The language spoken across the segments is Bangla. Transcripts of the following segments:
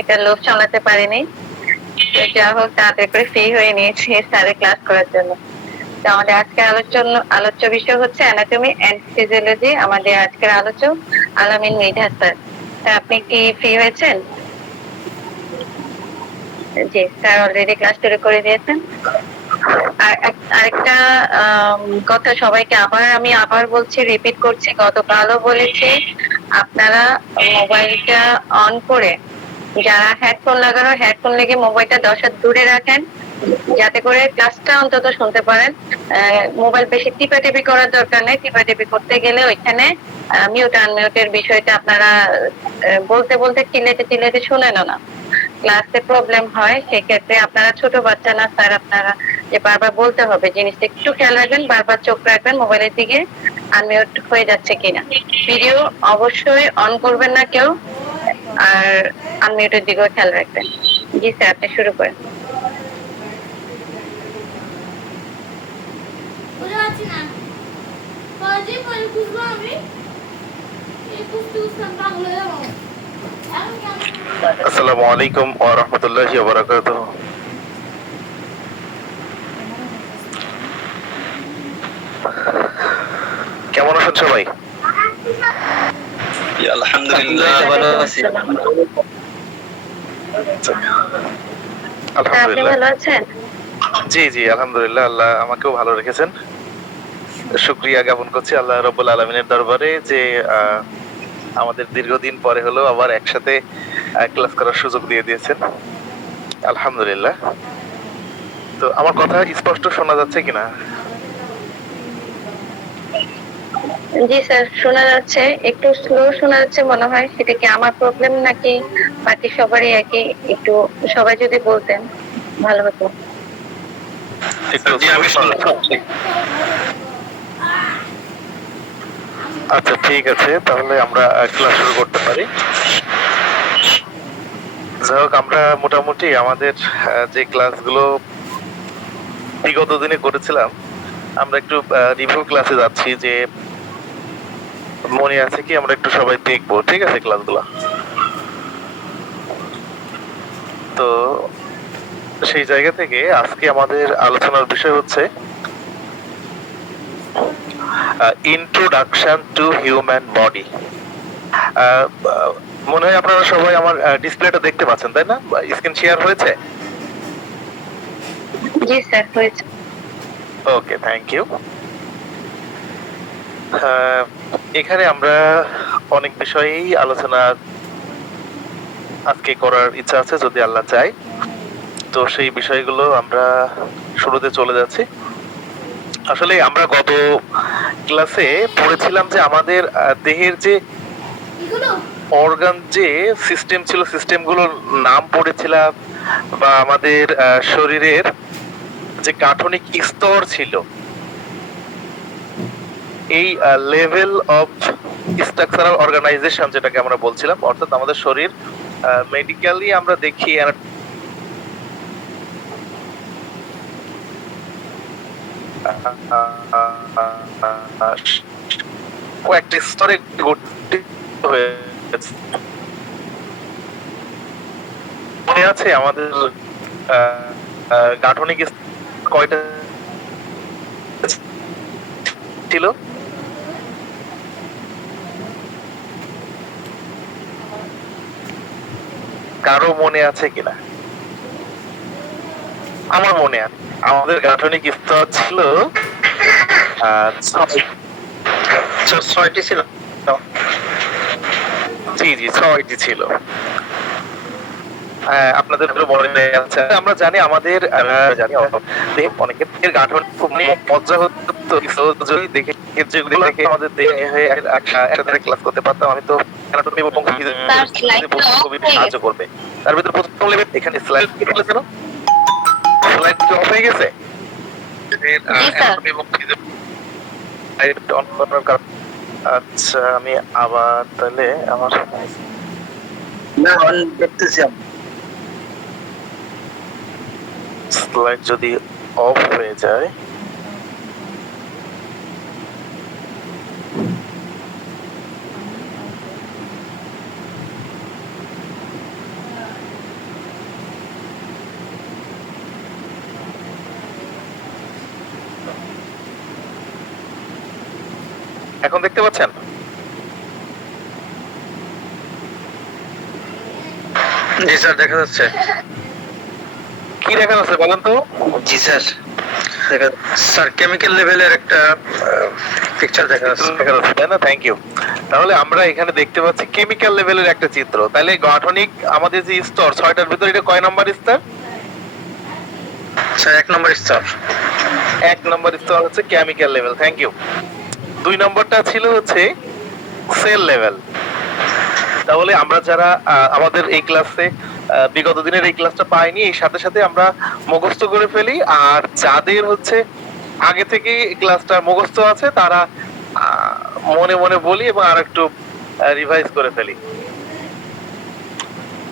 এটা লোভ সামলাতে পারিনি। তো যা হোক তাড়াতাড়ি করে ফ্রি হয়ে নিয়েছি স্যারের ক্লাস করার জন্য। তো আমাদের আজকের আলোচ্য বিষয় হচ্ছে অ্যানাটমি এন্ড ফিজিওলজি। আমাদের আজকের আলোচক আলামিন মৃধা স্যার। আপনি কি ফ্রি হয়েছেন? জি, স্যার অলরেডি ক্লাস শুরু করে দিয়েছেন। আরেকটা কথা সবাইকে আমি আবার বলছি, রিপিট করছি, গতকালও বলেছি, আপনারা মোবাইলটা অন করে যারা হেডফোন লাগানো হেডফোন লেগে মোবাইলটা 10 হাত দূরে রাখেন, যাতে করে ক্লাসটা অন্তত শুনতে পারেন। মোবাইল বেশি টিপাটিপি করার দরকার নেই। টিপাটিপি করতে গেলে ওইখানে মিউট আনমিউটের বিষয়টা আপনারা বলতে বলতে চিল্লাতে শুনেন না, ক্লাসে প্রবলেম হয়। সেক্ষেত্রে আপনারা ছোট বাচ্চা না স্যার, আপনারা যে বারবার বলতে হবে জিনিসটা একটু খেয়াল রাখবেন, বারবার চোখ রাখবেন মোবাইলের দিকে আনমিউট হয়ে যাচ্ছে কিনা। ভিডিও অবশ্যই অন করবেন না কেউ, আর আনমিউটের দিকেও খেয়াল রাখবেন। জি স্যার, আপনি শুরু করেন। আসসালামু আলাইকুম ওয়া রাহমাতুল্লাহি ওয়া বারাকাতুহু। কেমন আছেন সবাই? আলহামদুলিল্লাহ, ভালো আছি। আপনি ভালো আছেন? জি জি, আলহামদুলিল্লাহ, আল্লাহ আমাকেও ভালো রেখেছেন। শুকরিয়া জ্ঞাপন করছি আল্লাহ রাব্বুল আলামিনের দরবারে যে আমাদের দীর্ঘদিন পরে হলেও আবার একসাথে ক্লাস করার সুযোগ দিয়ে দিয়েছেন। আলহামদুলিল্লাহ। তো আমার কথা স্পষ্ট শোনা যাচ্ছে কিনা? জি স্যার, শোনা যাচ্ছে। একটু স্লো শোনা যাচ্ছে মনে হয়। সেটা কি আমার প্রবলেম নাকি বাকি সবারই একই? একটু সবাই যদি বলতেন ভালো হতো। একটু আচ্ছা, ঠিক আছে, তাহলে আমরা ক্লাস শুরু করতে পারি। যাই হোক, আমরা মোটামুটি আমাদের যে ক্লাসগুলো বিগত দিনে করেছিলাম, আমরা একটু রিভিউ ক্লাসে যাচ্ছি, যে মনে আছে কি আমরা একটু সবাই দেখবো, ঠিক আছে ক্লাসগুলো। তো সেই জায়গা থেকে আজকে আমাদের আলোচনার বিষয় হচ্ছে ইন্ট্রোডাকশন টু হিউম্যান বডি। মনে হয় আপনারা সবাই আমার ডিসপ্লেটা দেখতে পাচ্ছেন, তাই না? স্ক্রিন শেয়ার হয়েছে? জি স্যার, হয়েছে। ওকে, থ্যাংক ইউ। এখানে আমরা অনেক বিষয়েই আলোচনা আজকে করার ইচ্ছা আছে যদি আল্লাহ চায়। তো সেই বিষয়গুলো আমরা শুরুতে চলে যাচ্ছি। আসলে আমরা গত ক্লাসে পড়েছিলাম যে আমাদের দেহের যে অর্গান যে সিস্টেম ছিল, সিস্টেমগুলোর নাম পড়েছিলাম, বা আমাদের শরীরের যে গাঠনিক স্তর ছিল, এই লেভেল অফ স্ট্রাকচারাল অর্গানাইজেশন যেটাকে আমরা বলছিলাম, অর্থাৎ আমাদের শরীর মেডিকেলি আমরা দেখি কয়েকটি স্তরে গঠিত হয়েছে। মনে আছে আমাদের গাঠনিক কয়টা ছিল? কারো মনে আছে কিনা? আমার মনে আছে আমাদের গাঠনিক স্তর ছিল ছয়টি ছিল। জি জি, 6টি ছিল। আপনাদের মনে আছে? আমরা জানি আমাদের অনেকের গাঠন খুব মজা হতো দেখে, যেগুলো দেখে আমাদের একসাথে ক্লাস করতে পারতাম। আমি তো অ্যানাটমি এবং খুবই সাহায্য করবে। তার ভিতরে প্রথম লেভেল এখানে স্লাইড কি বলেছিল? স্লাইড কি অফ হয়ে গেছে? অ্যানাটমি এবং ফিজিওলজি অন করার কারণ। আচ্ছা, আমি আবার তাহলে আমার না, অন দেখতেছি আমি। স্লাইড যদি অফ হয়ে যায়, এখন দেখতে পাচ্ছেন? জি স্যার, দেখা যাচ্ছে। কি দেখা যাচ্ছে বলেন তো? জি স্যার, দেখা স্যার কেমিক্যাল লেভেলের একটা পিকচার দেখা যাচ্ছে। দেখা যাচ্ছে, তাই না? Thank you. তাহলে আমরা এখানে দেখতে পাচ্ছি কেমিক্যাল লেভেলের একটা চিত্র। তাহলে গাঠনিক আমাদের যে স্তর 6টার ভিতর, এটা কয় নাম্বার স্তর? স্যার 1 নম্বর স্তর। 1 নম্বর স্তর হচ্ছে কেমিক্যাল লেভেল। Thank you. 2 নম্বরটা ছিল হচ্ছে সেল লেভেল। তাহলে আমরা যারা আমাদের এই ক্লাসে বিগত দিনের এই ক্লাসটা পাইনি, এই সাথে সাথে আমরা মুখস্থ করে ফেলি, আর যাদের হচ্ছে আগে থেকে ক্লাসটা মুখস্থ আছে তারা মনে মনে বলি এবং আর একটু রিভাইজ করে ফেলি।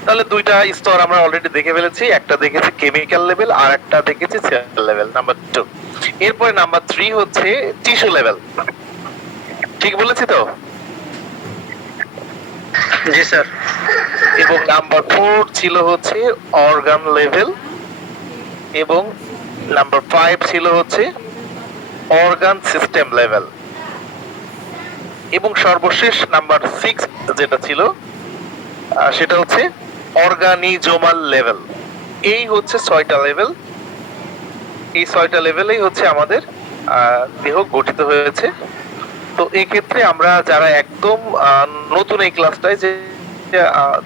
তাহলে 2টা স্তর আমরা অলরেডি দেখে ফেলেছি, একটা দেখেছি কেমিক্যাল লেভেল আর একটা দেখেছি সেল লেভেল, নাম্বার 2। এরপরে নাম্বার 3 হচ্ছে টিস্যু লেভেল। ঠিক বলেছি তো? জি স্যার। এবং নাম্বার 4 ছিল হচ্ছে অর্গান লেভেল, এবং নাম্বার 5 ছিল হচ্ছে অর্গান সিস্টেম লেভেল, এবং সর্বশেষ নাম্বার 6 যেটা ছিল সেটা হচ্ছে অর্গানিজোমাল লেভেল। এই হচ্ছে 6টা লেভেল। এই 6টা লেভেলেই হচ্ছে আমাদের দেহ গঠিত হয়েছে। তো এই ক্ষেত্রে আমরা যারা একদম নতুন এই ক্লাসটায়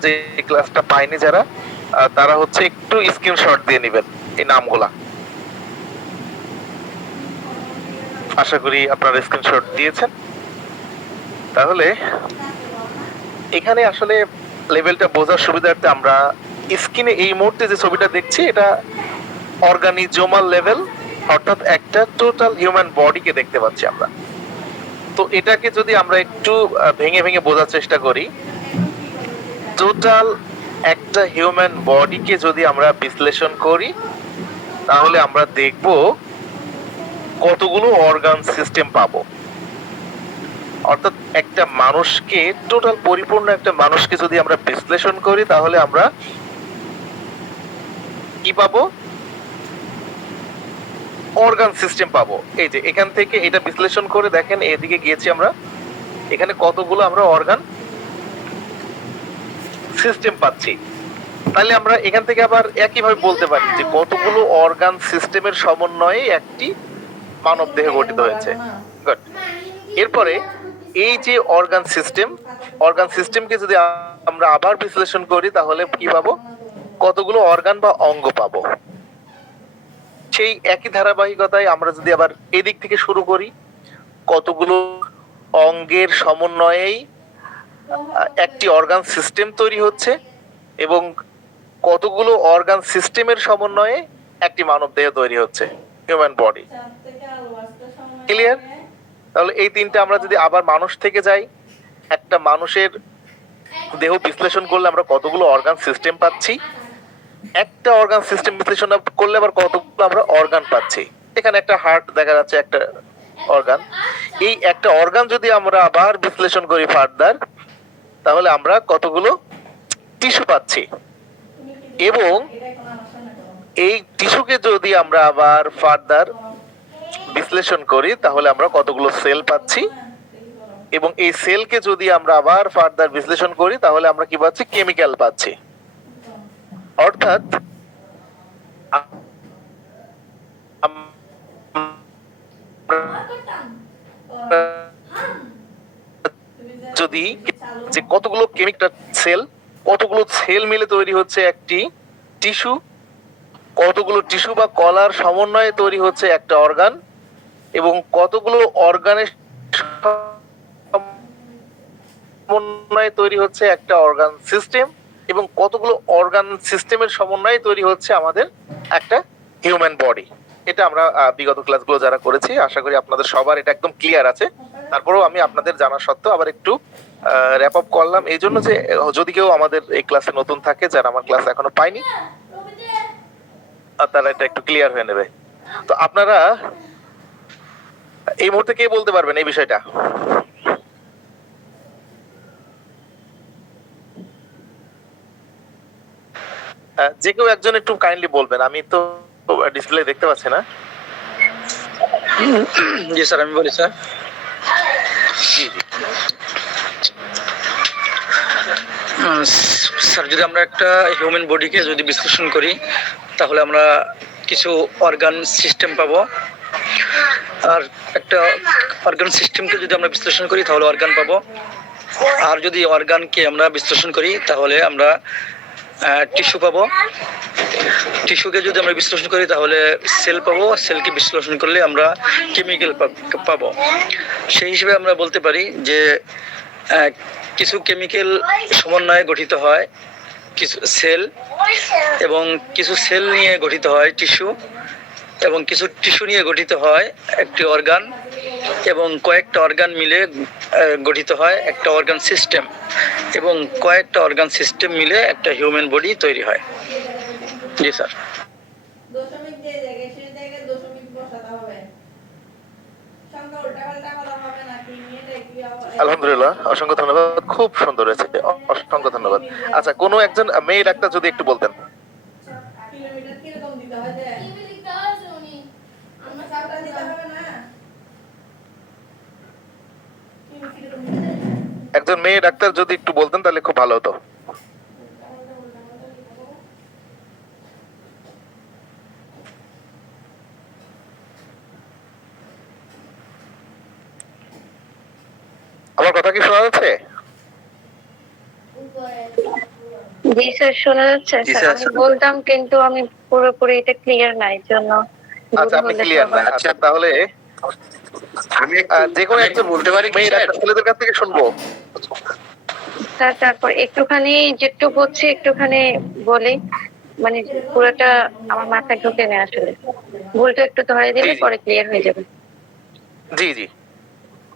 যে ক্লাসটা পাইনি যারা, তারা হচ্ছে একটু স্ক্রিনশট দিয়ে নেবেন এই নামগুলা। আশা করি আপনারা স্ক্রিনশট দিয়েছেন। তাহলে এখানে আসলে লেভেলটা বোঝার সুবিধার্থে আমরা স্ক্রিনে এই মুহূর্তে যে ছবিটা দেখছি, এটা অর্গানিজোমাল লেভেল, অর্থাৎ একটা টোটাল হিউম্যান বডিকে দেখতে পাচ্ছি আমরা। তো এটাকে যদি আমরা একটু ভেঙে ভেঙে বোঝার চেষ্টা করি, টোটাল একটা হিউম্যান বডিকে যদি আমরা বিশ্লেষণ করি, তাহলে আমরা দেখব কতগুলো অর্গান সিস্টেম পাবো। অর্থাৎ একটা মানুষকে, টোটাল পরিপূর্ণ একটা মানুষকে যদি আমরা বিশ্লেষণ করি, তাহলে আমরা কি পাবো? অর্গান সিস্টেম পাবো। এই যে এখান থেকে এটা বিশ্লেষণ করে দেখেন, এদিকে গিয়েছি আমরা, এখানে কতগুলো আমরা অর্গান সিস্টেম পাচ্ছি। তাহলে আমরা এখান থেকে আবার একইভাবে বলতে পারি যে কতগুলো অর্গান সিস্টেমের সমন্বয়ে একটি মানব দেহ গঠিত হয়েছে। গুড। এরপরে এই যে অর্গান সিস্টেমকে যদি আমরা আবার বিশ্লেষণ করি, তাহলে কি পাবো? কতগুলো অর্গান বা অঙ্গ পাবো। সেই একই ধারাবাহিকতায় আমরা যদি আবার এদিক থেকে শুরু করি, কতগুলো অঙ্গের সমন্বয়েই একটি অর্গান সিস্টেম তৈরি হচ্ছে, এবং কতগুলো অর্গান সিস্টেমের সমন্বয়ে একটি মানব দেহ তৈরি হচ্ছে, হিউম্যান বডি। ক্লিয়ার? তাহলে এই তিনটা আমরা যদি আবার মানুষ থেকে যাই, একটা মানুষের দেহ বিশ্লেষণ করলে আমরা কতগুলো অর্গান সিস্টেম পাচ্ছি, একটা অর্গান সিস্টেম বিশ্লেষণ করলে আবার কতগুলো আমরা অর্গান পাচ্ছি। এখানে একটা হার্ট দেখা যাচ্ছে, একটা অর্গান। এই একটা অর্গান যদি আমরা আবার বিশ্লেষণ করি ফার্দার, তাহলে আমরা কতগুলো টিস্যু পাচ্ছি, এবং এই টিস্যুকে যদি আমরা আবার ফার্দার বিশ্লেষণ করি, তাহলে আমরা কতগুলো সেল পাচ্ছি, এবং এই সেলকে যদি আমরা আবার ফার্দার বিশ্লেষণ করি, তাহলে আমরা কি পাচ্ছি? কেমিক্যাল পাচ্ছি। অর্থাৎ যদি যে কতগুলো কেমিক্যাল সেল, কতগুলো সেল মিলে তৈরি হচ্ছে একটি টিস্যু, কতগুলো টিস্যু বা কলার সমন্বয়ে তৈরি হচ্ছে একটা অর্গান, এবং কতগুলো অর্গানের সমন্বয়ে তৈরি হচ্ছে একটা অর্গান সিস্টেম, এবং কতগুলো অর্গান সিস্টেমের সমন্বয়ে তৈরি হচ্ছে আমাদের একটা হিউম্যান বডি। এটা আমরা বিগত ক্লাসগুলো যারা করেছি, আশা করি আপনাদের সবার এটা একদম ক্লিয়ার আছে। তারপরেও আমি আপনাদের জানা সত্ত্বেও আবার একটু র্যাপ আপ করলাম, এই জন্য যে যদি কেউ আমাদের এই ক্লাসে নতুন থাকে, যারা আমার ক্লাস এখনো পায়নি, তারা এটা একটু ক্লিয়ার হয়ে নেবে। তো আপনারা এই মুহূর্তে কে বলতে পারবেন এই বিষয়টা? যে কেউ একজন একটু কাইন্ডলি বলবেন, আমি তো ডিসপ্লে দেখতে পাচ্ছি না। জি স্যার, আমি বলি স্যার। জি স্যার যদি আমরা একটা হিউম্যান বডিকে যদি বিশ্লেষণ করি তাহলে আমরা কিছু অর্গান সিস্টেম পাবো, আর একটা অর্গান সিস্টেমকে যদি আমরা বিশ্লেষণ করি তাহলে অর্গান পাবো, আর যদি অর্গানকে আমরা বিশ্লেষণ করি তাহলে আমরা টিস্যু পাবো, টিস্যুকে যদি আমরা বিশ্লেষণ করি তাহলে সেল পাবো, সেলকে বিশ্লেষণ করলে আমরা কেমিক্যাল পাবো। সেই হিসেবে আমরা বলতে পারি যে কিছু কেমিক্যাল সমন্বয়ে গঠিত হয় কিছু সেল, এবং কিছু সেল নিয়ে গঠিত হয় টিস্যু, এবং কিছু টিস্যু নিয়ে গঠিত হয় একটি অর্গান, এবং কয়েকটা অর্গান মিলে গঠিত হয় একটা অর্গান সিস্টেম, এবং কয়েকটা অর্গান সিস্টেম মিলে একটা হিউম্যান বডি তৈরি হয়। জি স্যার। দশমিক যে জায়গায় সেই জায়গায় দশমিক বসাতে হবে, সংখ্যা উল্টাপাল্টা করা হবে না, কি এটা কি আলহামদুলিল্লাহ, অসংখ্য ধন্যবাদ, খুব সুন্দর হয়েছে, অসংখ্য ধন্যবাদ। আচ্ছা, কোনো একজন মেয়ে ডাক্তার যদি একটু বলতেন। কিলোমিটার কিরকম দিতে হয় যে কিমি লিখতে হয় উনি আমরা সাবটা দিতে হবে না, কিমি কিরকম দিতে হয়? একজন মেয়ে ডাক্তার যদি একটু বলতেন তাহলে খুব ভালো হতো। আমার কথা কি শোনা যাচ্ছে? জি স্যার, শোনা যাচ্ছে জি স্যার। স্যার, আমি বলতাম কিন্তু আমি পুরোপুরি এটা ক্লিয়ার নাই, জন্য আচ্ছা, আপনি ক্লিয়ার না। আচ্ছা, তাহলে আমি যে কোনো একজন বলতে পারি মেয়ে ডাক্তার ছেলেদের কাছ থেকে শুনবো। স্যার তারপর একটুখানি যেটুকু হচ্ছে একটুখানি বলি, মানে পুরোটা আমার মাথায় ঢুকে নেই আসলে, ভুলটা একটু ধরে দিলে জি, জি। পরে ক্লিয়ার হয়ে যাবে। জি জি।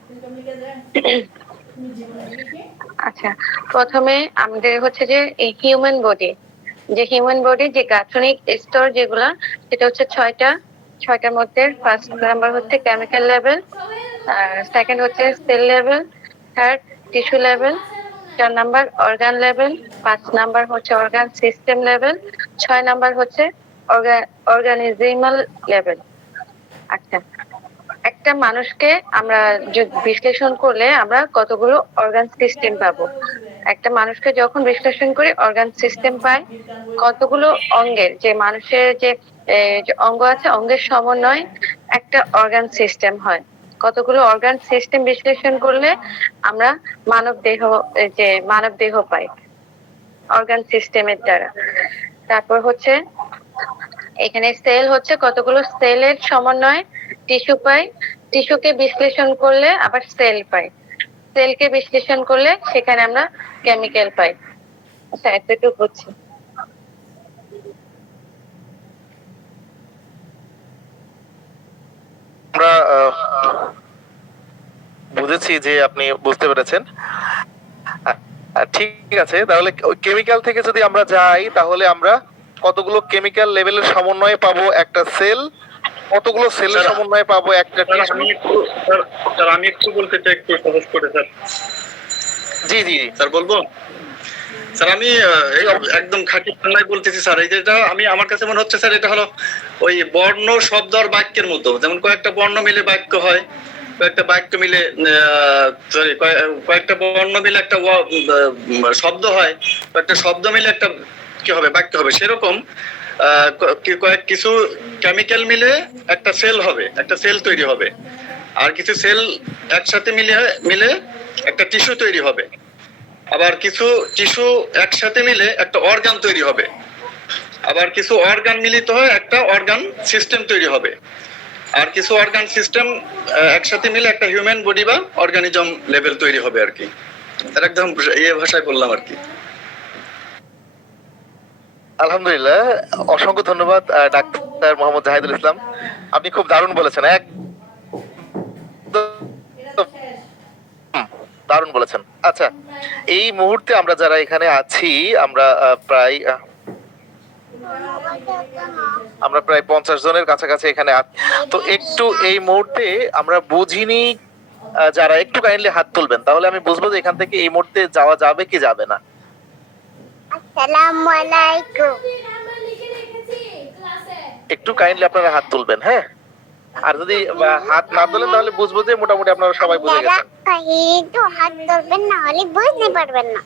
কিরকম লিখে দেয় তুমি জীবনে লিখে আচ্ছা, প্রথমে আমাদের হচ্ছে যে এই হিউম্যান বডি, যে গাঠনিক স্তর যেগুলা, সেটা হচ্ছে ছয়টার মধ্যে ফার্স্ট নাম্বার হচ্ছে কেমিক্যাল লেভেল, সেকেন্ড হচ্ছে cell level, third tissue level, 4 number organ level, 5 number হচ্ছে অর্গান সিস্টেম লেভেল, 6 নাম্বার হচ্ছে অর্গানিজমাল লেভেল। আচ্ছা, একটা মানুষকে আমরা বিশ্লেষণ করলে আমরা কতগুলো অর্গান সিস্টেম পাবো। একটা মানুষকে যখন বিশ্লেষণ করি অর্গান সিস্টেম পাই, কতগুলো অঙ্গের, যে মানুষের যে অঙ্গ আছে, অঙ্গের সমন্বয় একটা অর্গান সিস্টেম হয়। কতগুলো অর্গান সিস্টেম বিশ্লেষণ করলে আমরা মানব দেহ পাই অর্গান সিস্টেমের দ্বারা। তারপর হচ্ছে এখানে সেল হচ্ছে কতগুলো সেলের সমন্বয়ে টিস্যু পাই, টিস্যুকে বিশ্লেষণ করলে আবার সেল পাই, সেলকে বিশ্লেষণ করলে সেখানে আমরা কেমিক্যাল পাই। আচ্ছা, এতটুকু হচ্ছে। আমরা বুঝেছি যে আপনি বুঝতে পেরেছেন। ঠিক আছে, তাহলে ওই কেমিক্যাল থেকে যদি আমরা যাই তাহলে আমরা কতগুলো কেমিক্যাল লেভেলের সমন্বয়ে পাবো একটা সেল, কতগুলো সেলের সমন্বয়ে পাবো একটা টিস্যু। আমি একটু বলতে চাই, একটু সহজ করে স্যার। জি জি স্যার বলবো? স্যার আমি এই একদম খাঁটি বাংলায় বলতেছি স্যার। এই যেটা আমার কাছে মনে হচ্ছে স্যার, এটা হলো ওই বর্ণ শব্দ আর বাক্যের মতো। যেমন কয়েকটা বর্ণ মিলে বাক্য হয়, কয়েকটা বাক্য মিলে কয়েকটা বর্ণ মিলে একটা শব্দ হয়, কয়েকটা শব্দ মিলে একটা কি হবে, বাক্য হবে। সেরকম কিছু কেমিক্যাল মিলে একটা সেল হবে, একটা সেল তৈরি হবে, আর কিছু সেল একসাথে মিলে একটা টিস্যু তৈরি হবে, আবার কিছু টিস্যু একসাথে মিলে একটা অর্গান তৈরি হবে, আবার কিছু অর্গান মিলিত হয়ে একটা অর্গান সিস্টেম তৈরি হবে, আর কিছু অর্গান সিস্টেম একসাথে মিলে একটা হিউম্যান বডি বা অর্গানিজম লেভেল তৈরি হবে আর কি। তার একদম এই ভাষায় বললাম আর কি। আলহামদুলিল্লাহ, অসংখ্য ধন্যবাদ ডাক্তার মোহাম্মদ জাহিদুল ইসলাম, আপনি খুব দারুণ বলেছেন, দারুণ বলেছেন। আচ্ছা, এই মুহূর্তে আমরা যারা এখানে আছি আমরা প্রায় 50 জনের কাছাকাছি এখানে তো একটু এই মুহূর্তে আমরা বুঝিনি, যারা একটু কাইন্ডলি হাত তুলবেন তাহলে আমি বুঝবো যে এখান থেকে এই মুহূর্তে যাওয়া যাবে কি যাবে না। আসসালামু আলাইকুম। একটু কাইন্ডলি আপনারা হাত তুলবেন। হ্যাঁ, আর যদি হাত না তোলেন তাহলে বুঝবো যে মোটামুটি আপনারা সবাই বুঝে যারা গেছেন। একটু হাত ধরবেন না হলে বুঝতে পারবেন না।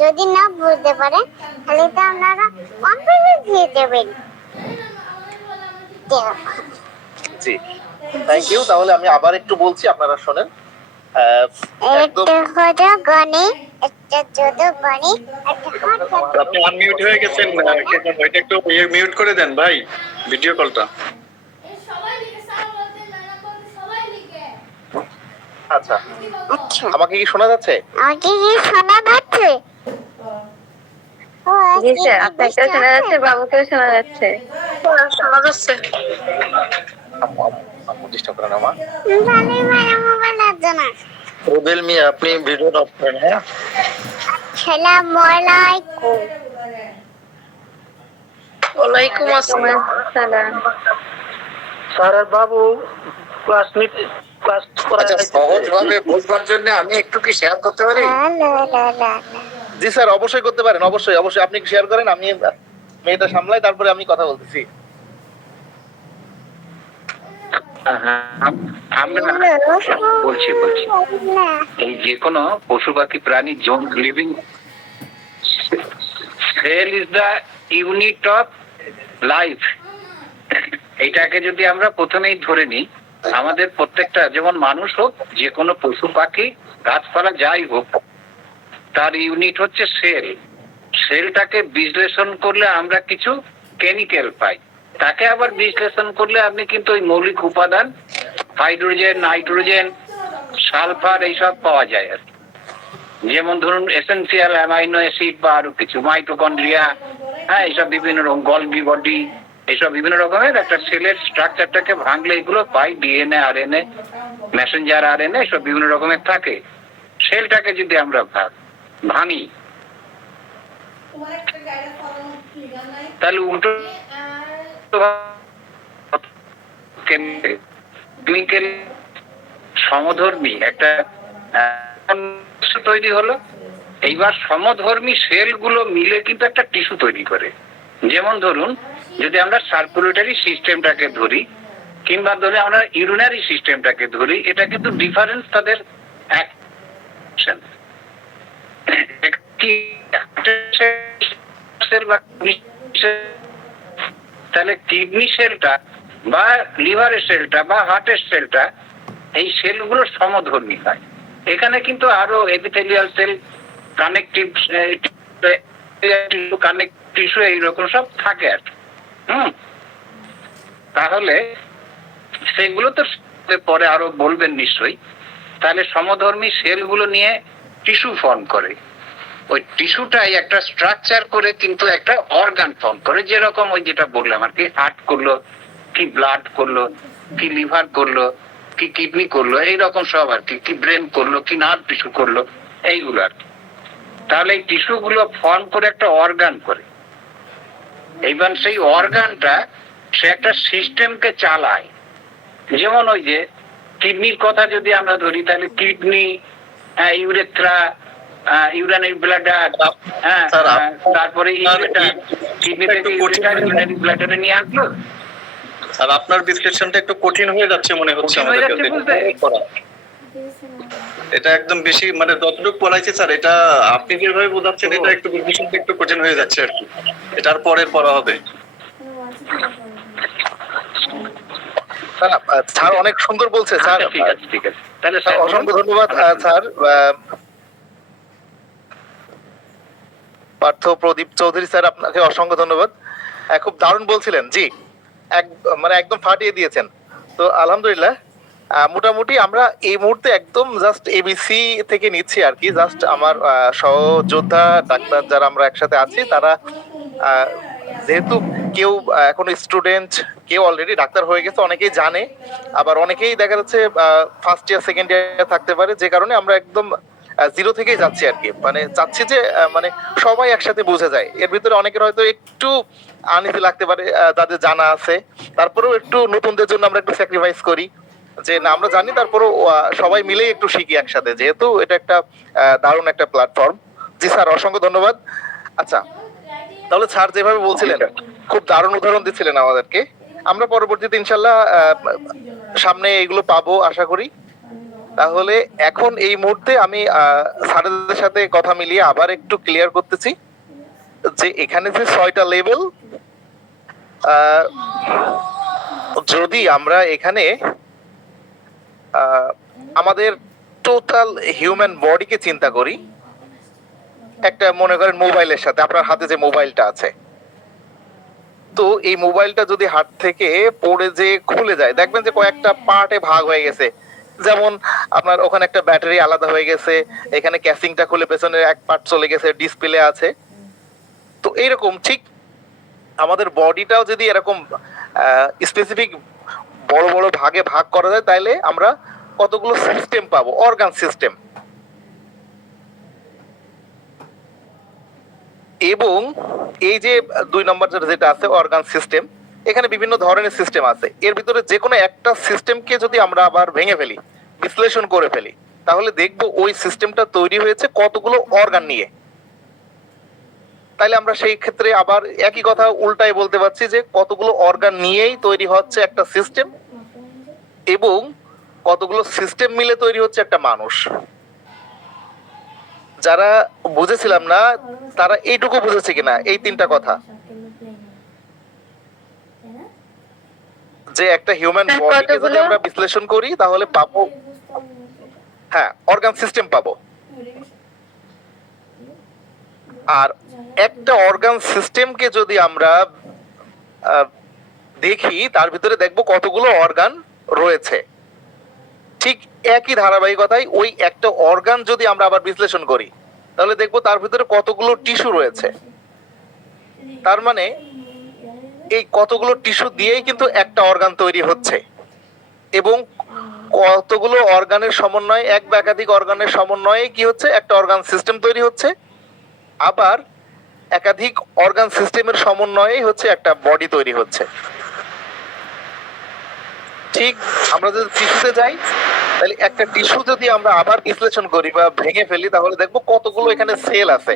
যদি না বুঝতে পারেন তাহলে তো আপনারা কনফিউজ হয়ে যাবেন। জি, থ্যাংক ইউ। তাহলে আমি আবার একটু বলছি, আপনারা শোনেন। একদম একটা হলো গণিত, একটা যত গণিত, একটা হাত ধরবেন। আপনি আনমিউট হয়ে গেছেন, ওইটা একটু মিউট করে দেন ভাই, ভিডিও কলটা। আচ্ছা, আচ্ছা, আমাকে কি শোনা যাচ্ছে? আমাকে কি শোনা যাচ্ছে? ও, জি আজকে স্যার, কি আপনাকেও বৃষ্টি শোনা যাচ্ছে, হচ্ছে? বাবুকেও শোনা যাচ্ছে। শোনা যাচ্ছে। আম্মু ডিস্টার্ব করে না মা। তাহলে ভাইয়া মোবাইল আসছে না। রুবেল মিয়া, আপনি ভিডিও অফ করেন। হ্যাঁ, আসসালামু আলাইকুম। ওয়ালাইকুম আসসালাম। সালাম। স্যার আর বাবু ক্লাস আচ্ছা, সহজভাবে বুঝবার জন্য আমি একটু কি শেয়ার করতে পারি? লা লা লা। জি স্যার, অবশ্যই করতে পারেন, অবশ্যই অবশ্যই। আপনি শেয়ার করেন, আমি মেয়েটা সামলাই, তারপরে আমি কথা বলতেছি। আমরা বলছি এই যে কোনো পশু পাখি প্রাণী zone living sell is the unit of life. এটাকে যদি আমরা প্রথমেই ধরে নিই, আমাদের প্রত্যেকটা, যেমন মানুষ হোক, যে কোনো পশু পাখি, গাছপালা যাই হোক, তার ইউনিট হচ্ছে সেল। সেলটাকে বিশ্লেষণ করলে আমরা কিছু কেমিক্যাল পাই। তাকে আবার বিশ্লেষণ করলে আপনি কিন্তু ওই মৌলিক উপাদান হাইড্রোজেন, নাইট্রোজেন, সালফার এইসব পাওয়া যায় আর কি। যেমন ধরুন এসেনশিয়াল অ্যামাইনো অ্যাসিড বা আরো কিছু, মাইটোকন্ড্রিয়া, হ্যাঁ, এইসব বিভিন্ন রকম, গলগি বডি, এইসব বিভিন্ন রকমের একটা সেলের স্ট্রাকচারটাকে ভাঙলে এগুলো পাই। ডিএনএ, আরএনএ, মেসেঞ্জার আরএনএ, সব বিভিন্ন রকমের থাকে। সেলটাকে যদি আমরা ভাঙি, তোমার একটা গাড়ি ফরম ফিগার নাই। তাহলে উল্টো কেমিক্যাল সমধর্মী একটা তৈরি হলো। এইবার সমধর্মী সেলগুলো মিলে কিন্তু একটা টিস্যু তৈরি করে। যেমন ধরুন, যদি আমরা সার্কুলেটরি সিস্টেমটাকে ধরি, কিংবা ধরে আমরা ইউরিনারি সিস্টেমটাকে ধরি, এটা কিন্তু ডিফারেন্স তাদের অ্যাকশন। তাহলে কিডনি সেলটা বা লিভারের সেলটা বা হার্টের সেলটা, এই সেলগুলো সমধর্মী হয়। এখানে কিন্তু আরো epithelial cell, connective connect tissue, এইরকম সব থাকে আর কি। তাহলে সেগুলো তো পরে আরো বলবেন নিশ্চয়ই। তাহলে সমধর্মী সেলগুলো নিয়ে টিস্যু ফর্ম করে। ওই টিস্যুটাই একটা স্ট্রাকচার করে কিন্তু একটা অর্গান ফর্ম করে। যেরকম ওই যেটা বললাম আর কি, হার্ট করলো, কি ব্লাড করলো, কি লিভার করলো, কি কিডনি করলো, এইরকম সব আর কি, কি ব্রেন করলো, কি নার্ভ টিস্যু করলো, এইগুলো আর কি। তাহলে এই টিস্যু গুলো ফর্ম করে একটা অর্গান করে। এইবার সেই অর্গানটা সে একটা সিস্টেমকে চালায়। যেমন ওই যে কিডনির কথা যদি আমরা ধরি, তাহলে কিডনি, ইউরেথ্রা, ইউরানারি ব্লাডার, হ্যাঁ, তারপরে কিডনি থেকে ইউরানারি ব্লাডারে নিয়ে আসলো। আর আপনার বিশ্লেষণটা একটু কঠিন হয়ে যাচ্ছে মনে হচ্ছে কঠিন হয়ে আমাদের যাচ্ছে বলতে? এটা একদম বেশি, মানে যতটুকু পড়াইছে স্যার, এটা আপনি যেভাবে বোঝাচ্ছেন এটা একটু বিশ্লেষণটা একটু কঠিন হয়ে যাচ্ছে আর কি। এটার পরের পড়া হবে। স্যার অনেক সুন্দর বলছে স্যার। আচ্ছা, ঠিক আছে, ঠিক আছে। তাহলে স্যার অসংখ্য ধন্যবাদ স্যার। পার্থ প্রদীপ চৌধুরী স্যার, আপনাকে অসংখ্য ধন্যবাদ। খুব দারুণ বলছিলেন। জি, মানে একদম ফাটিয়ে দিয়েছেন। তো আলহামদুলিল্লাহ, মোটামুটি আমরা এই মুহূর্তে একদম জাস্ট এবিসি থেকে নিচ্ছি আর কি। জাস্ট আমার সহযোদ্ধা ডাক্তার যারা আমরা একসাথে আছি, তারা যেহেতু কেউ এখন স্টুডেন্ট, কেউ অলরেডি ডাক্তার হয়ে গেছে, অনেকেই জানে, আবার অনেকেই দেখা যাচ্ছে ফার্স্ট ইয়ার সেকেন্ড ইয়ার থাকতে পারে, যে কারণে আমরা একদম জিরো থেকেই যাচ্ছি আর কি। মানে চাচ্ছি যে মানে সবাই একসাথে বুঝে যায়। এর ভিতরে অনেকের হয়তো একটু আনইজি লাগতে পারে, যাদের জানা আছে, তারপরেও একটু নতুনদের জন্য আমরা একটু স্যাক্রিফাইস করি, যে না আমরা জানি, তারপরেও সবাই মিলেই একটু শিখি একসাথে, যেহেতু এটা একটা দারুণ একটা প্ল্যাটফর্ম। জি স্যার, অসংখ্য ধন্যবাদ। আচ্ছা, তাহলে স্যার যেভাবে বলছিলেন, খুব দারুণ উদাহরণ দিচ্ছিলেন আমাদেরকে। আমরা পরবর্তীতে ইনশাল্লাহ সামনে এগুলো পাবো আশা করি। তাহলে এখন এই মুহূর্তে আমি স্যারদের সাথে কথা মিলিয়ে আবার একটু ক্লিয়ার করতেছি যে এখানে যে 6টা লেভেল, যদি আমরা এখানে আমাদের টোটাল হিউম্যান বডিকে চিন্তা করি, একটা মনে করেন মোবাইলের সাথে, আপনার হাতে যে মোবাইলটা আছে, তো এই মোবাইলটা যদি হাত থেকে পড়ে যে খুলে যায়, দেখবেন যে কয়েকটা পার্টে ভাগ হয়ে গেছে। যেমন আপনার ওখানে একটা ব্যাটারি আলাদা হয়ে গেছে, এখানে ক্যাসিংটা খুলে পেছনে এক পার্ট চলে গেছে, ডিসপ্লে আছে। তো এইরকম ঠিক আমাদের বডিটাও যদি এরকম স্পেসিফিক বড় বড় ভাগে ভাগ করা যায়, তাহলে আমরা কতগুলো সিস্টেম পাবো, অর্গান সিস্টেম। এবং এই যে 2 নম্বর যেটা আছে অর্গান সিস্টেম, এখানে বিভিন্ন ধরনের সিস্টেম আছে। এর ভিতরে যে কোনো একটা সিস্টেমকে যদি আমরা আবার ভেঙে ফেলি, বিশ্লেষণ করে ফেলি, তাহলে দেখব ওই সিস্টেমটা তৈরি হয়েছে কতগুলো অর্গান নিয়ে। তাইলে আমরা সেই ক্ষেত্রে আবার একই কথা উল্টাই বলতে পারছি যে কতগুলো অর্গান নিয়েই তৈরি হচ্ছে একটা সিস্টেম, এবং কতগুলো সিস্টেম মিলে তৈরি হচ্ছে একটা মানুষ। যারা বুঝেছিলাম না তারা এইটুকু বুঝেছে কিনা, এই 3টা কথা, যে একটা হিউম্যান বডিকে যদি আমরা বিশ্লেষণ করি তাহলে পাবো, হ্যাঁ, অর্গান সিস্টেম পাবো। আর একটা অর্গান সিস্টেমকে যদি আমরা দেখি, তার ভিতরে দেখবো কতগুলো অর্গান রয়েছে। ঠিক একই ধারাবাহিকতায় ওই একটা অর্গান যদি আমরা আবার বিশ্লেষণ করি, তাহলে দেখবো তার ভিতরে কতগুলো টিস্যু রয়েছে। তার মানে এই কতগুলো টিস্যু দিয়েই কিন্তু একটা অর্গান তৈরি হচ্ছে, এবং কতগুলো অর্গানের সমন্বয়ে, এক বা একাধিক অর্গানের সমন্বয়ে কি হচ্ছে, একটা অর্গান সিস্টেম তৈরি হচ্ছে। আবার একাধিক অর্গান সিস্টেমের সমন্বয়ে হচ্ছে একটা বডি তৈরি হচ্ছে। ঠিক আমরা যদি টিস্যুতে যাই, তাহলে একটা টিস্যু যদি আমরা আবার বিশ্লেষণ করি বা ভেঙে ফেলি, তাহলে দেখবো কতগুলো এখানে সেল আছে।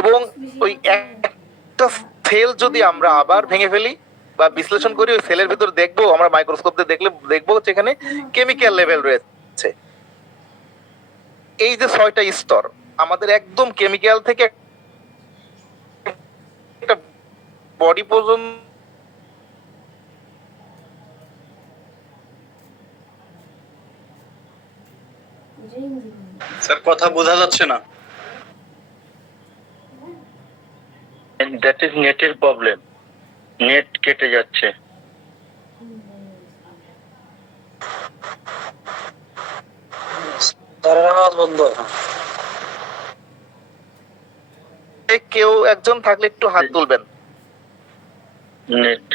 এবং ওই একটা সেল যদি আমরা আবার ভেঙে ফেলি বা বিশ্লেষণ করি, ওই সেলের ভিতর দেখবো, আমরা মাইক্রোস্কোপ দিয়ে দেখলে দেখবো যেখানে কেমিক্যাল লেভেল রয়েছে। এই যে 6টা স্তর, আমাদের একদম কেমিক্যাল থেকে একটা বডি পর্যন্ত স্যার কথা বোঝা যাচ্ছে না। দ্যাট ইজ নেটের প্রবলেম, নেট কেটে যাচ্ছে। বন্ধ। কেউ একজন থাকলে একটু হাত তুলবেন। নেট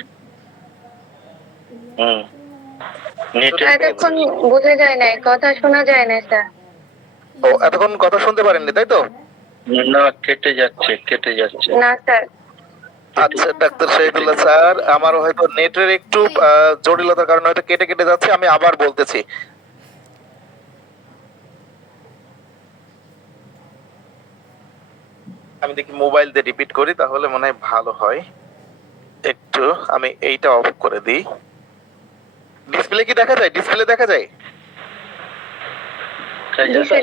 এতক্ষণ বোঝা যায় না, কথা শোনা যায় না স্যার। ও, এতক্ষণ কথা শুনতে পারেননি তাই তো? না, কেটে যাচ্ছে। না স্যার। আচ্ছা ডাক্তার শহীদুল্লাহ স্যার, আমার হয়তো নেটের একটু জটিলতার কারণে হয়তো কেটে কেটে যাচ্ছে, আমি আবার বলতেছি। আমি দেখি মোবাইল দিয়ে রিপিট করি, তাহলে মনে হয় ভালো হয়। একটু আমি এইটা অফ করে দিই। ডিসপ্লে কি দেখা যায়? ডিসপ্লে দেখা যায়?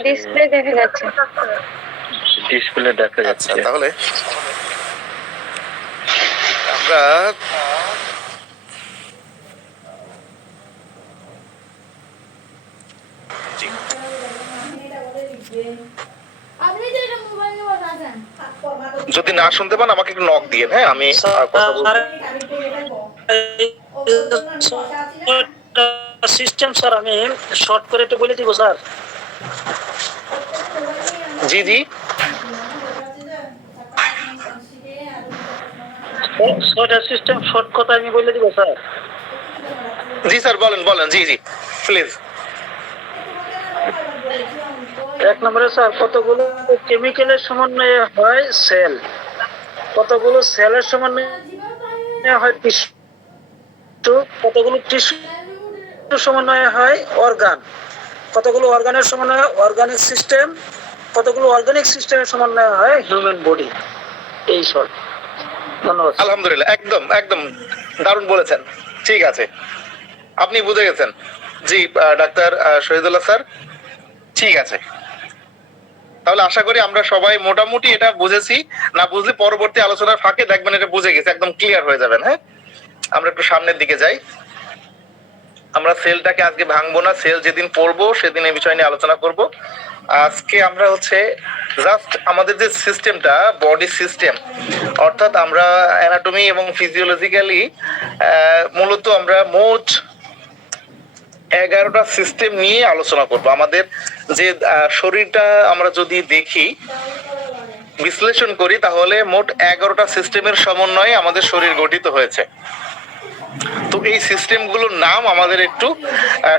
ডিসপ্লে দেখা যাচ্ছে। ডিসপ্লে দেখা যাচ্ছে। আচ্ছা, তাহলে আমরা যদি না শুনতে পান আমাকে একটু নক দিয়ে, হ্যাঁ, আমি কথা বলবো। সিস্টেম স্যার আমি শর্ট করে একটু বলে দিব স্যার। জি জি, সিস্টেম শর্ট কথা আমি বলে দিব স্যার। জি স্যার, বলেন বলেন, জি জি প্লিজ। এক নম্বরে স্যার কতগুলো কেমিক্যালের সমন্বয়ে হয় সেল, কতগুলো সেলের সমন্বয়ে হয় টিস্যু, কতগুলো টিস্যু সমন্বয়ে হয় অর্গান, কতগুলো অর্গানের সমন্বয়ে অর্গানিক সিস্টেম, কতগুলো অর্গানিক সিস্টেমের সমন্বয়ে হয় হিউম্যান বডি। এই শর্ট। ধন্যবাদ। আলহামদুলিল্লাহ, একদম একদম দারুণ বলেছেন। ঠিক আছে, আপনি বুঝে গেছেন। জি ডাক্তার শহীদুল্লাহ স্যার, ঠিক আছে। তাহলে আশা করি আমরা সবাই মোটামুটি এটা বুঝেছি। না বুঝলে পরবর্তী আলোচনার ফাঁকে দেখবেন এটা বুঝে গেছে, একদম ক্লিয়ার হয়ে যাবেন। হ্যাঁ, আমরা একটু সামনের দিকে যাই। আমরা সেলটাকে আজকে ভাঙবো না, সেল যেদিন পড়বো সেদিন এই বিষয় নিয়ে আলোচনা করব। আজকে আমরা হচ্ছে জাস্ট আমাদের যে সিস্টেমটা, বডি সিস্টেম, অর্থাৎ আমরা অ্যানাটমি এবং ফিজিওলজিক্যালি মূলত আমরা মোট 11টা সিস্টেম নিয়ে আলোচনা করব। আমাদের যে শরীরটা আমরা যদি দেখি, বিশ্লেষণ করি, তাহলে মোট 11টা সিস্টেমের সমন্বয়ে আমাদের শরীর গঠিত হয়েছে। তো এই সিস্টেমগুলোর নাম আমাদের একটু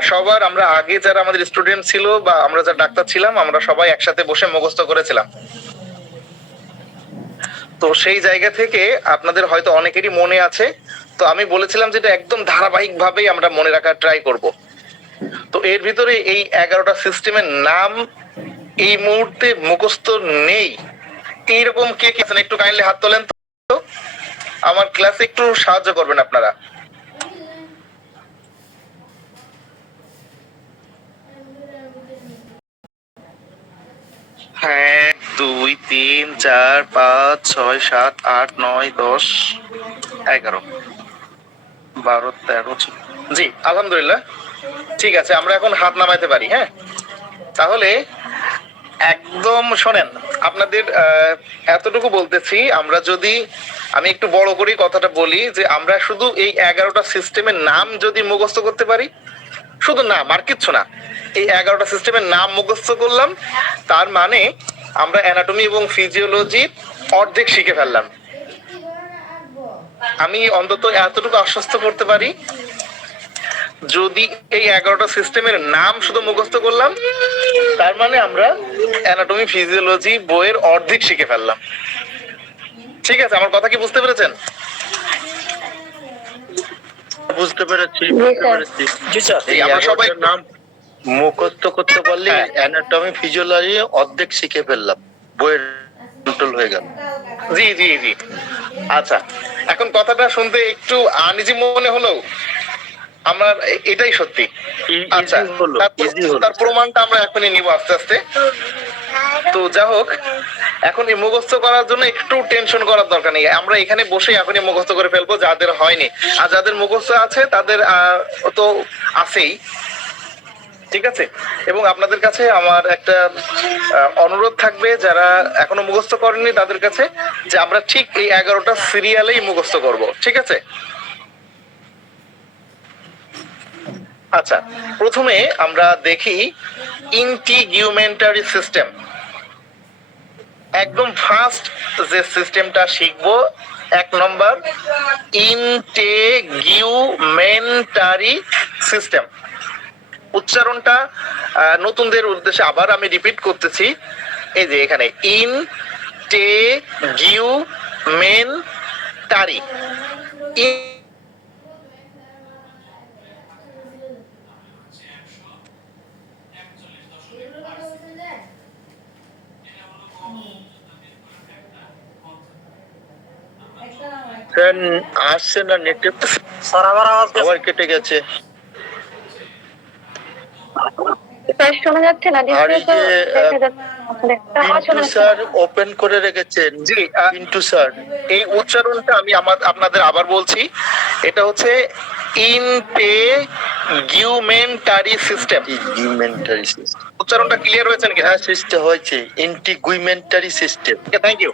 সবার, আমরা আগে যারা আমাদের স্টুডেন্ট ছিল বা আমরা যারা ডাক্তার ছিলাম, আমরা সবাই একসাথে বসে মুখস্থ করেছিলাম। তো সেই জায়গা থেকে আপনাদের হয়তো অনেকেরই মনে আছে। তো আমি বলেছিলাম যে এটা একদম ধারাবাহিক ভাবেই আমরা মনে রাখার ট্রাই করব। তো এর ভিতরে এই 11টা সিস্টেমের নাম এই মুহূর্তে মুখস্থ নেই এইরকম কে কে আছেন? একটু কাইন্ডলি হাত তোলেন তো, আমার ক্লাসে একটু সাহায্য করবেন আপনারা। 1 2 3 4 5 6 7 8 9 10 11 12 13। জি আলহামদুলিল্লাহ, ঠিক আছে, আমরা এখন হাত নামাইতে পারি। হ্যাঁ, তাহলে একদম শোনেন, আপনাদের এতটুকু বলতেছি, আমরা যদি আমি একটু বড় করে কথাটা বলি যে আমরা শুধু এই 11টা সিস্টেমের নাম যদি মুখস্থ করতে পারি, শুধু নাম আর কিচ্ছু না, এই 11টা সিস্টেমের নাম মুখস্থ করলাম, তার মানে আমরা অ্যানাটমি এবং ফিজিওলজি অর্ধেক শিখে ফেললাম। আমি অন্তত এতটুকু আশ্বস্ত করতে পারি, যদি এই 11টা সিস্টেমের নাম শুধু মুখস্থ করলাম, তার মানে আমরা অ্যানাটমি ফিজিওলজি বইয়ের অর্ধেক শিখে ফেললাম। ঠিক আছে, আমার কথা কি বুঝতে পেরেছেন? বুঝতে পেরেছি। জি স্যার। এই আমরা সবাই নাম মুখস্থ করতে পারলে হ্যাঁ। অ্যানাটমি ফিজিওলজি অর্ধেক শিখে ফেললাম, বইয়ের কন্ট্রোল হয়ে গেল। জি জি জি, আচ্ছা, এখন কথাটা শুনতে একটু আনইজি মনে হলো, আমার এটাই সত্যি। আচ্ছা, তার প্রমাণটা আমরা এখনই নিব আস্তে আস্তে। তো যা হোক, এখন এই মুখস্থ করার জন্য একটু টেনশন করার দরকার নেই, আমরা এখানে বসে এখনই মুখস্থ করে ফেলবো যাদের হয়নি। আর যাদের মুখস্থ আছে তাদের তো আছেই, ঠিক আছে। এবং আপনাদের কাছে আমার একটা অনুরোধ থাকবে, যারা এখনো মুখস্থ করেননি তাদের কাছে, যে আমরা ঠিক এই 11টা সিরিয়ালেই মুখস্থ করব, ঠিক আছে। আচ্ছা, প্রথমে আমরা দেখি ইন্টিগুমেন্টারি সিস্টেম। একদম ফার্স্ট যে সিস্টেমটা শিখবো, 1 নম্বর ইন্টিগুমেন্টারি সিস্টেম। উচ্চারণটা নতুনদের উদ্দেশ্যে আবার আমি রিপিট করতেছি, এই যে এখানে ইন্টিগুমেন্টারি। স্যার আসছে না নেটে, স্যার আমার আওয়াজ আবার কেটে গেছে। শোনা যাচ্ছে না? আর এই যে পিন্টু স্যার ওপেন করে রেখেছেন। জি পিন্টু স্যার, এই উচ্চারণটা আমি আপনাদের আবার বলছি, এটা হচ্ছে ইন্টিগুমেন্টারি সিস্টেম। ইন্টিগুমেন্টারি সিস্টেম, উচ্চারণটা ক্লিয়ার হয়েছে কি? হ্যাঁ সিস্টেম হয়েছে, ইন্টিগুমেন্টারি সিস্টেম। Thank you.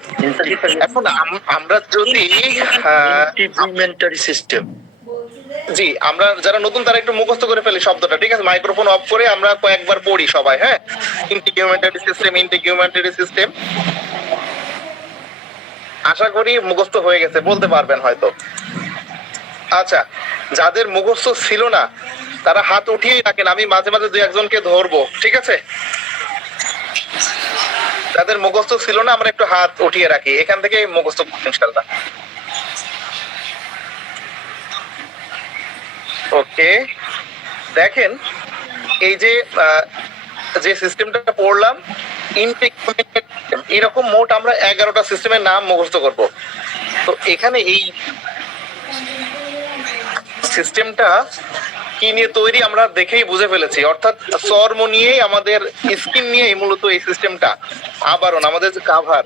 এখন আমরা যদি ইন্টিগুমেন্টারি সিস্টেম, জি, আমরা যারা নতুন তারা একটু মুখস্থ করে ফেলি শব্দটা, ঠিক আছে। মাইক্রোফোন অফ করে আমরা কয়েকবার পড়ি সবাই। হ্যাঁ, ইন্টিগুমেন্টারি সিস্টেম, ইন্টিগুমেন্টারি সিস্টেম। আশা করি মুখস্থ হয়ে গেছে, বলতে পারবেন হয়তো। আচ্ছা, যাদের মুখস্থ ছিল না তারা হাত উঠিয়ে রাখেন, আমি মাঝে মাঝে 2-1জনকে ধরবো, ঠিক আছে। যাদের মুখস্থ ছিল না আমরা একটু হাত উঠিয়ে রাখি, এখান থেকে মুখস্থ ইনশাআল্লাহ। ওকে, দেখেন এই যে সিস্টেমটা পড়লাম, এরকম মোট আমরা 11টা সিস্টেমের নাম মুখস্থ করব। তো এখানে এই সিস্টেমটা কি নিয়ে তৈরি আমরা দেখেই বুঝে ফেলেছি, অর্থাৎ চর্ম নিয়েই আমাদের স্কিন নিয়েই মূলত এই সিস্টেমটা, আবরণ আমাদের যে কাভার,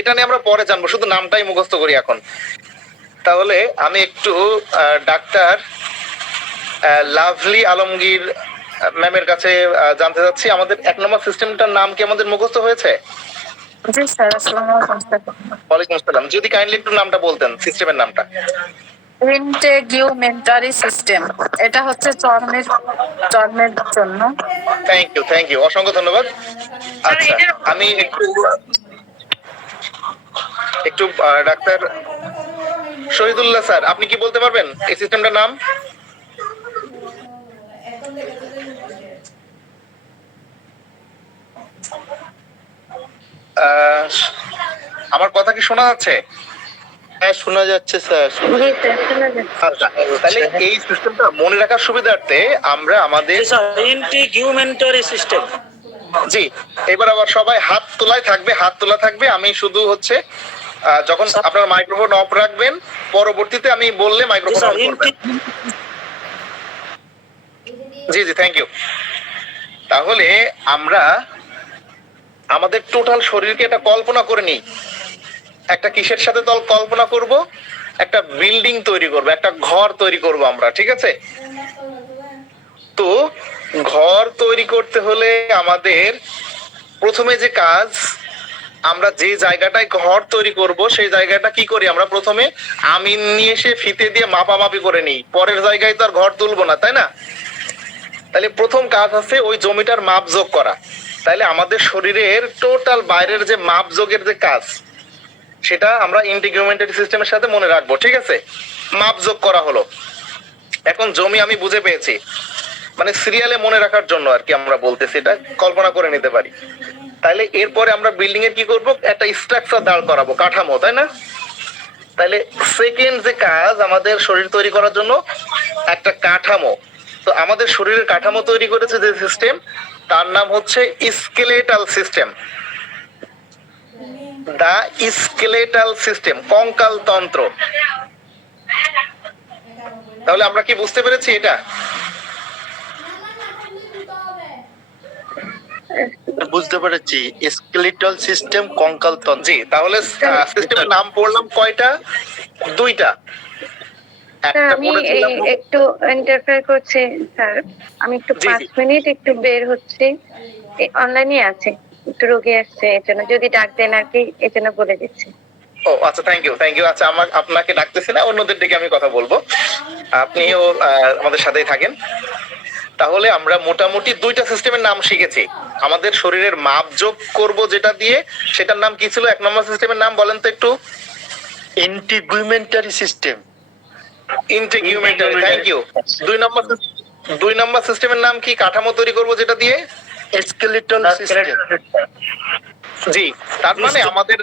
এটা নিয়ে আমরা পরে জানবো, শুধু নামটাই মুখস্থ করি এখন। তাহলে আমি একটু ডাক্তার লাভলি আলমগীর ম্যামের কাছে জানতে চাচ্ছি, আমাদের 1 নম্বর সিস্টেমটার নাম কি আমাদের মুখস্থ হয়েছে? জি স্যার, আসসালামু আলাইকুম। ওয়ালাইকুম আসসালাম। যদি কাইন্ডলি একটু নামটা বলতেন, সিস্টেমের নামটা। ইন্টিগ্রিউমেন্টারি সিস্টেম, এটা হচ্ছে চর্মের জন্য। থ্যাংক ইউ, অসংখ্য ধন্যবাদ। আচ্ছা, আমি একটু ডাক্তার শহীদুল্লাহ স্যার, আপনি কি বলতে পারবেন এই সিস্টেমটার নাম? এখন দেখেছে যে লুকিয়ে। আমার কথা কি শোনা যাচ্ছে? হ্যাঁ শোনা যাচ্ছে স্যার। আচ্ছা, তাহলে এই সিস্টেমটা মনে রাখার সুবিধার্থে আমরা আমাদের ইন্টিগ্রিউমেন্টারি সিস্টেম। জি, এবার আবার সবাই হাত তোলা থাকবে। আমি শুধু হচ্ছে যখন আপনার মাইক্রোফোন অফ রাখবেন, পরবর্তীতে আমি বললে মাইক্রোফোন অন করবেন। জি, থ্যাংক ইউ। তাহলে আমরা আমাদের টোটাল শরীরকে একটা কল্পনা করে নিই। একটা কিসের সাথে কল্পনা করব? একটা বিল্ডিং তৈরি করব, একটা ঘর তৈরি করব আমরা, ঠিক আছে? তো ঘর তৈরি করতে হলে আমাদের প্রথমে যে কাজ, আমরা যে জায়গাটায় ঘর তৈরি করব সেই জায়গাটা কি করি আমরা? প্রথমে আমিন নিয়ে এসে ফিতে দিয়ে মাপামাপি করে নিই, পরের জায়গায় তো আর ঘর তুলবো না, তাই না? তাহলে প্রথম কাজ আছে ওই জমিটার মাপ যোগ করা। তাহলে আমাদের শরীরের টোটাল বাইরের যে মাপ যোগের যে কাজ, সেটা আমরা ইন্টিগ্রিউমেন্টারি সিস্টেমের সাথে মনে রাখবো, ঠিক আছে? মাপ যোগ করা হলো। এখন জমি আমি বুঝে পেয়েছি, মানে সিরিয়ালে মনে রাখার জন্য আর কি আমরা বলতেছি, এটা কল্পনা করে নিতে পারি। তাহলে এরপরে আমরা বিল্ডিং এর কি করব? একটা স্ট্রাকচার দাঁড় করাবো, কাঠামো, তাই না? তাহলে সেকেন্ড যে কাজ আমাদের শরীর তৈরি করার জন্য, একটা কাঠামো। তো আমাদের শরীরের কাঠামো তৈরি করেছে যে সিস্টেম, তার নাম হচ্ছে স্কেলেটাল সিস্টেম। দা স্কেলেটাল সিস্টেম, কঙ্কাল তন্ত্র। তাহলে আমরা কি বুঝতে পেরেছি এটা? বুঝতে পেরেছি, স্কেলিটাল সিস্টেম, কঙ্কাল তন্ত্র। জি, তাহলে সিস্টেমের নাম পড়লাম কয়টা? 2টা। আমি একটু ইন্টারফেয়ার করছি স্যার, আমি একটু 5 মিনিট একটু বের হচ্ছি, অনলাইনে আছে, একটু রোগী আসছে, এর জন্য যদি ডাক দেন আর কি, এর জন্য বলে দিচ্ছি। ও আচ্ছা, থ্যাংক ইউ। আচ্ছা, আপনাকে ডাকতেছি না, অন্যদের দিকে আমি কথা বলবো, আপনিও আমাদের সাথেই থাকেন। তাহলে আমরা মোটামুটি 2টা সিস্টেমের নাম শিখেছি। আমাদের শরীরের মাপ যোগ করব যেটা দিয়ে, সেটার নাম কি ছিল? 1 নম্বর সিস্টেমের নাম বলেন তো একটু। Integumentary system. Integumentary, thank you. 2 number সিস্টেমের নাম কি? কাঠামো তৈরি করব যেটা দিয়ে, স্কেলিটাল সিস্টেম। জি, তার মানে আমাদের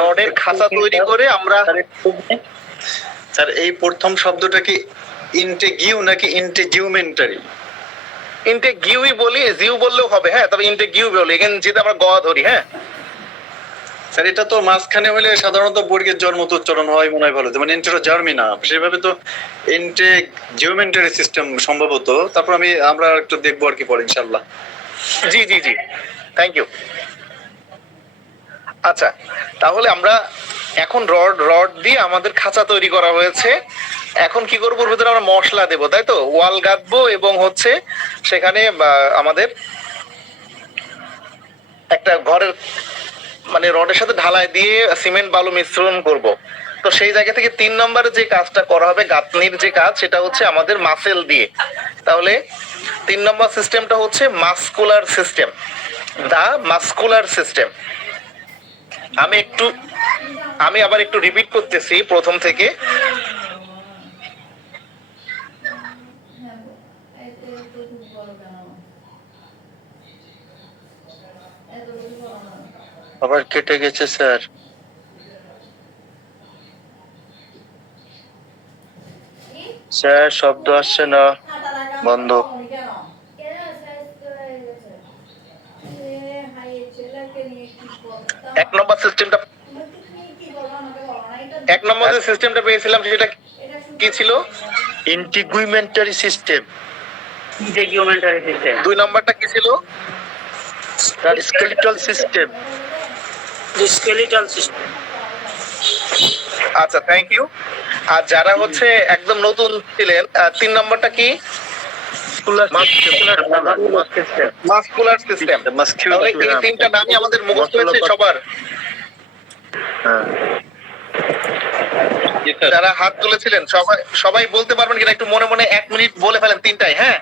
রডের খাঁচা তৈরি করে আমরা। স্যার, এই প্রথম শব্দটা কি ইন্টিগ্রিউ নাকি ইন্টিগ্রিউমেন্টারি? ইন্টিগ্রিউই বলি, জিউ বললেও হবে, হ্যাঁ, তবে ইন্টিগ্রিউ বলি, এখানে যেটা আমরা গ ধরি। হ্যাঁ স্যার, এটা তো মাঝখানে হলে সাধারণত বর্গের জন্ম তো উচ্চারণ হয় মনে হয় ভালো, যেমন ইন্টেরো জার্মি না, সেভাবে তো ইন্টিগ্রিউমেন্টারি সিস্টেম সম্ভবত। তারপর আমরা একটু দেখবো আর কি পরে ইনশাআল্লাহ। জি, থ্যাংক ইউ। আচ্ছা, তাহলে আমরা এখন রড দিয়ে আমাদের খাঁচা তৈরি করা হয়েছে। এখন কি করবো? ওর ভিতরে আমরা মশলা দেবো, তাই তো? ওয়াল গাঁথবো এবং হচ্ছে সেখানে আমাদের একটা ঘরের মানে রডের সাথে ঢালাই দিয়ে সিমেন্ট বালু মিশ্রণ করব। তো সেই জায়গা থেকে 3 নম্বরে যে কাজটা করা হবে, গাঁথনির যে কাজ, সেটা হচ্ছে আমাদের মাসেল দিয়ে। তাহলে 3 নম্বর সিস্টেমটা হচ্ছে মাসকুলার সিস্টেম, দা মাসকুলার সিস্টেম। আমি আবার একটু রিপিট করতেছি প্রথম থেকে। আবার কেটে গেছে স্যার। স্যার শব্দ আসছে না, বন্ধ। 1 নম্বর সিস্টেমটা এক নম্বর যে সিস্টেমটা পেয়েছিলাম সেটা কি ছিল? Integumentary system. দুই নম্বরটা কি ছিল? Skeletal system. আচ্ছা, থ্যাংক ইউ। আর যারা হচ্ছে একদম নতুন ছিলেন, 3 নম্বরটা কি? Muscular system. তাহলে এই তিনটা নামই আমাদের মুখস্থ হয়েছে সবার। যারা হাত তুলেছিলেন সবাই বলতে পারবেন কিনা একটু মনে মনে 1 মিনিট বলে ফেলেন তিনটাই। হ্যাঁ,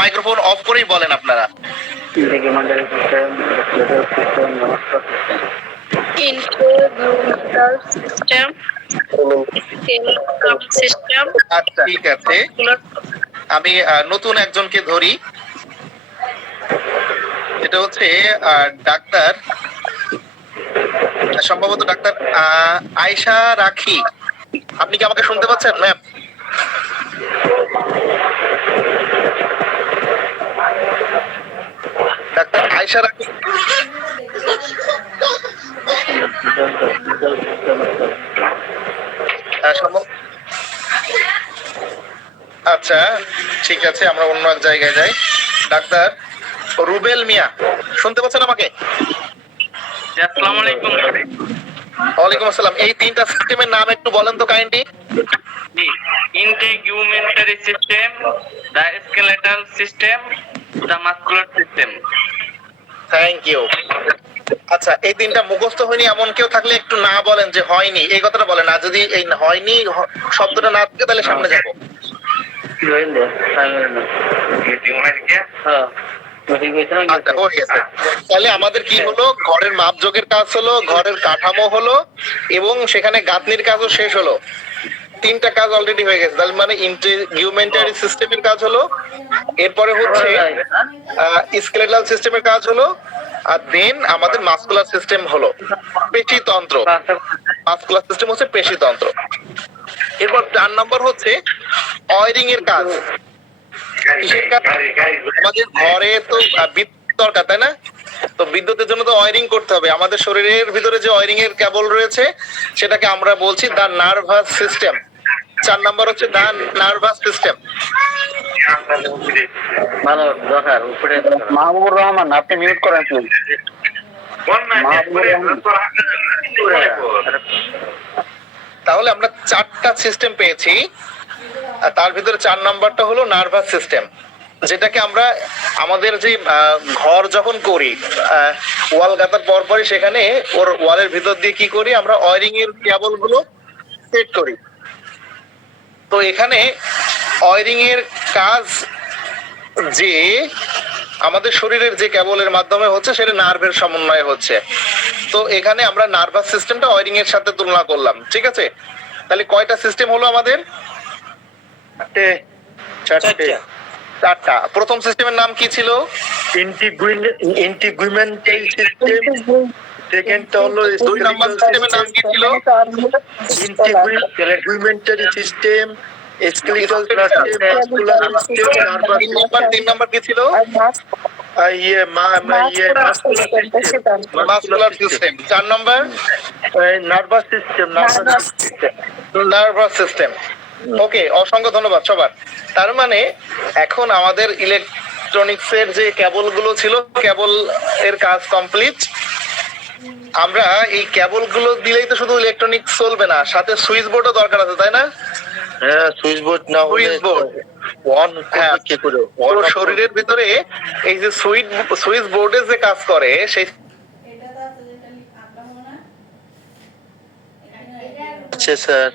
মাইক্রোফোন অফ করেই বলেন আপনারা। আচ্ছা, ঠিক আছে। আমি নতুন একজনকে ধরি, এটা হচ্ছে ডাক্তার, সম্ভবত ডাক্তার আয়েশা রাখি। আপনি কি আমাকে শুনতে পাচ্ছেন ম্যাম? ডাক্তার আয়েশা রাখি। আচ্ছা, ঠিক আছে, আমরা অন্য এক জায়গায় যাই। ডাক্তার রুবেল মিয়া, শুনতে পাচ্ছেন আমাকে? আসসালামু আলাইকুম। ওয়ালাইকুম আসসালাম। এই তিনটা সিস্টেমের নাম একটু বলেন তো kindly. Integumentary system, the skeletal system, the muscular system. Thank you. আচ্ছা, এই তিনটা মুখস্থ হয়নি এমন কেউ থাকলে একটু না বলেন যে হয়নি, এই কথাটা বলেন। আর যদি এই হয়নি শব্দটা না থাকে তাহলে সামনে যাবো। আচ্ছা, হয়ে গেছে। তাহলে আমাদের কি হলো? ঘরের মাপজোকের কাজ হলো, ঘরের কাঠামো হলো, এবং সেখানে গাঁথনির কাজও শেষ হলো। তিনটা কাজ অলরেডি হয়ে গেছে। তাহলে মানে ইন্টিগুমেন্টারি সিস্টেমের কাজ হলো, এরপরে হচ্ছে স্কেলেটাল সিস্টেমের কাজ হলো, আর দেন আমাদের মাসকুলার সিস্টেম হলো পেশিতন্ত্র। মাসকুলার সিস্টেম হচ্ছে পেশিতন্ত্র। এরপর 4 নম্বর হচ্ছে অয়ারিং এর কাজ। কিসের কাজ? আমাদের ঘরে তো বিদ্যুৎ দরকার, তাই না? তো বিদ্যুতের জন্য তো ওয়্যারিং করতে হবে। আমাদের শরীরের ভিতরে যে ওয়্যারিং এর কেবল রয়েছে সেটাকে আমরা বলছি দা নার্ভাস সিস্টেম। 4 নম্বর হচ্ছে দা নার্ভাস সিস্টেম। মাহবুবুর রহমান, আপনি মিউট করেন প্লিজ। তাহলে আমরা 4টা সিস্টেম পেয়েছি, আর তার ভিতরে 4 নম্বরটা হলো নার্ভাস সিস্টেম, যেটাকে আমরা আমাদের যে ঘর যখন করি, ওয়াল গাঁথার পরপরই সেখানে ওর ওয়ালের ভিতর দিয়ে কি করি আমরা? ওয়্যারিং এর কেবল গুলো সেট করি। তো এখানে ওয়্যারিং এর কাজ যে আমাদের শরীরের যে কেবলের মাধ্যমে হচ্ছে সেটা নার্ভের সমন্বয়ে হচ্ছে। তো এখানে আমরা নার্ভাস সিস্টেমটা ওয়্যারিং এর সাথে তুলনা করলাম, ঠিক আছে? তাহলে কয়টা সিস্টেম হলো আমাদের? 4টা। প্রথম সিস্টেমের নাম কি ছিল? Integumentary system. সেকেন্ডটা হলো 2 নম্বর সিস্টেমের নাম কি ছিল? Integumentary system, skeletal system, muscular system. 3 number কি ছিল? Muscular system. 4 number nervous system. Nervous system. Okay, অসংখ্য ধন্যবাদ সবার। তার মানে এখন আমাদের ইলেকট্রনিক্স এর যে কেবল গুলো ছিল, কেবল এর কাজ কমপ্লিট। আমরা এই কেবল গুলো দিলেই তো শুধু ইলেকট্রনিক্স চলবে না, সাথে সুইচ বোর্ডও দরকার আছে, তাই না? হ্যাঁ, সুইচ বোর্ড না হলে সুইচ বোর্ড অন করবে কি করে? পুরো শরীরের ভিতরে এই যে সুইচ বোর্ডে যে কাজ করে সেই এটা তো আছে যেটা আঁকা মনে আছে স্যার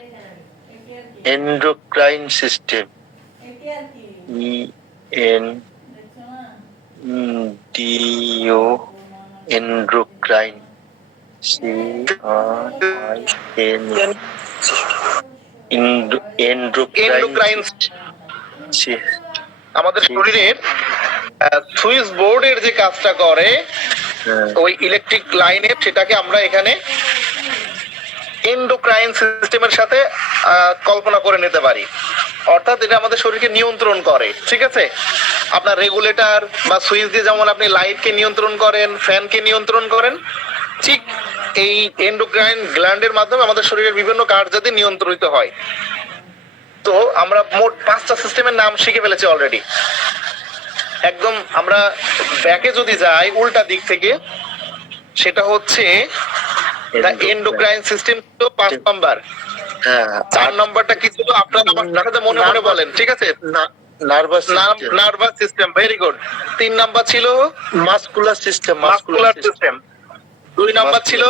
এন্ডোক্রাইন সিস্টেম। এটি আর কি EN দেখছো না DO এন্ডোক্রাইন CRIN এন্ডোক্রাইন আমাদের শরীরের সুইচ বোর্ডের যে কাজটা করে ওই ইলেকট্রিক লাইনের, সেটাকে আমরা এখানে এন্ডোক্রাইন সিস্টেমের সাথে কল্পনা করে নিতে পারি। অর্থাৎ এটা আমাদের শরীরকে নিয়ন্ত্রণ করে, ঠিক আছে? আপনার রেগুলেটর বা সুইচ দিয়ে যেমন আপনি লাইটকে নিয়ন্ত্রণ করেন, ফ্যানকে নিয়ন্ত্রণ করেন, ঠিক এই এন্ডোক্রাইন গ্ল্যান্ডের মাধ্যমে আমাদের শরীরের বিভিন্ন কার্যাদি নিয়ন্ত্রিত হয়। তো আমরা মোট 5টা সিস্টেমের নাম শিখে ফেলেছি অলরেডি। একদম আমরা ব্যাকে যদি যাই উল্টা দিক থেকে, সেটা হচ্ছে দ্য এন্ডোক্রাইন সিস্টেম তো 5 নাম্বার। হ্যাঁ, 4 নাম্বারটা কি ছিল আপনারা আমার সাথে মনে মনে বলেন, ঠিক আছে? Nervous nervous system, very good. 3 number ছিল muscular system, muscular system. 2 number ছিল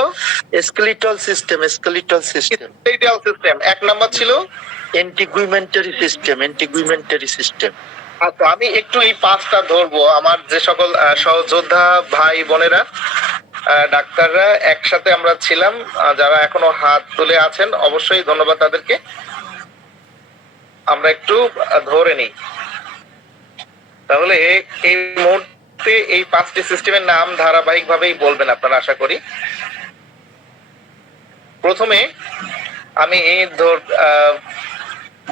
skeletal system, skeletal system. Skeletal system. 1 number ছিল এন্টিগুইমেন্টারি সিস্টেম, এন্টিগুইমেন্টারি সিস্টেম। আচ্ছা, আমি একটু এই 5টা ধরবো। আমার যে সকল সহযোদ্ধা ভাই বোনেরা, ডাক্তাররা একসাথে আমরা ছিলাম, যারা এখনো হাত তুলে আছেন অবশ্যই ধন্যবাদ তাদেরকে। আমরা একটু ধরে নিই। তাহলে এই মুহূর্তে এই 5টি সিস্টেমের নাম ধারাবাহিক ভাবেই বলবেন আপনারা, আশা করি। প্রথমে আমি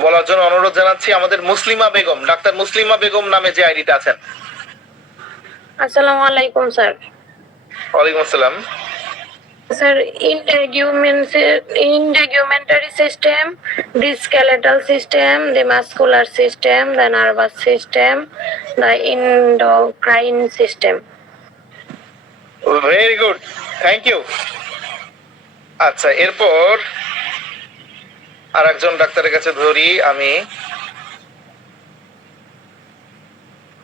বলার জন্য অনুরোধ জানাচ্ছি আমাদের মুসলিমা বেগম, ডাক্তার মুসলিমা বেগম নামে যে আইডিটা আছেন। আসসালামু আলাইকুম স্যার। ওয়ালাইকুম আসসালাম। Sir, integumentary system, the skeletal system, the muscular system, the nervous system, the endocrine system. Very good, thank you. আচ্ছা, এরপর আর একজন ডাক্তারের কাছে ধরি আমি,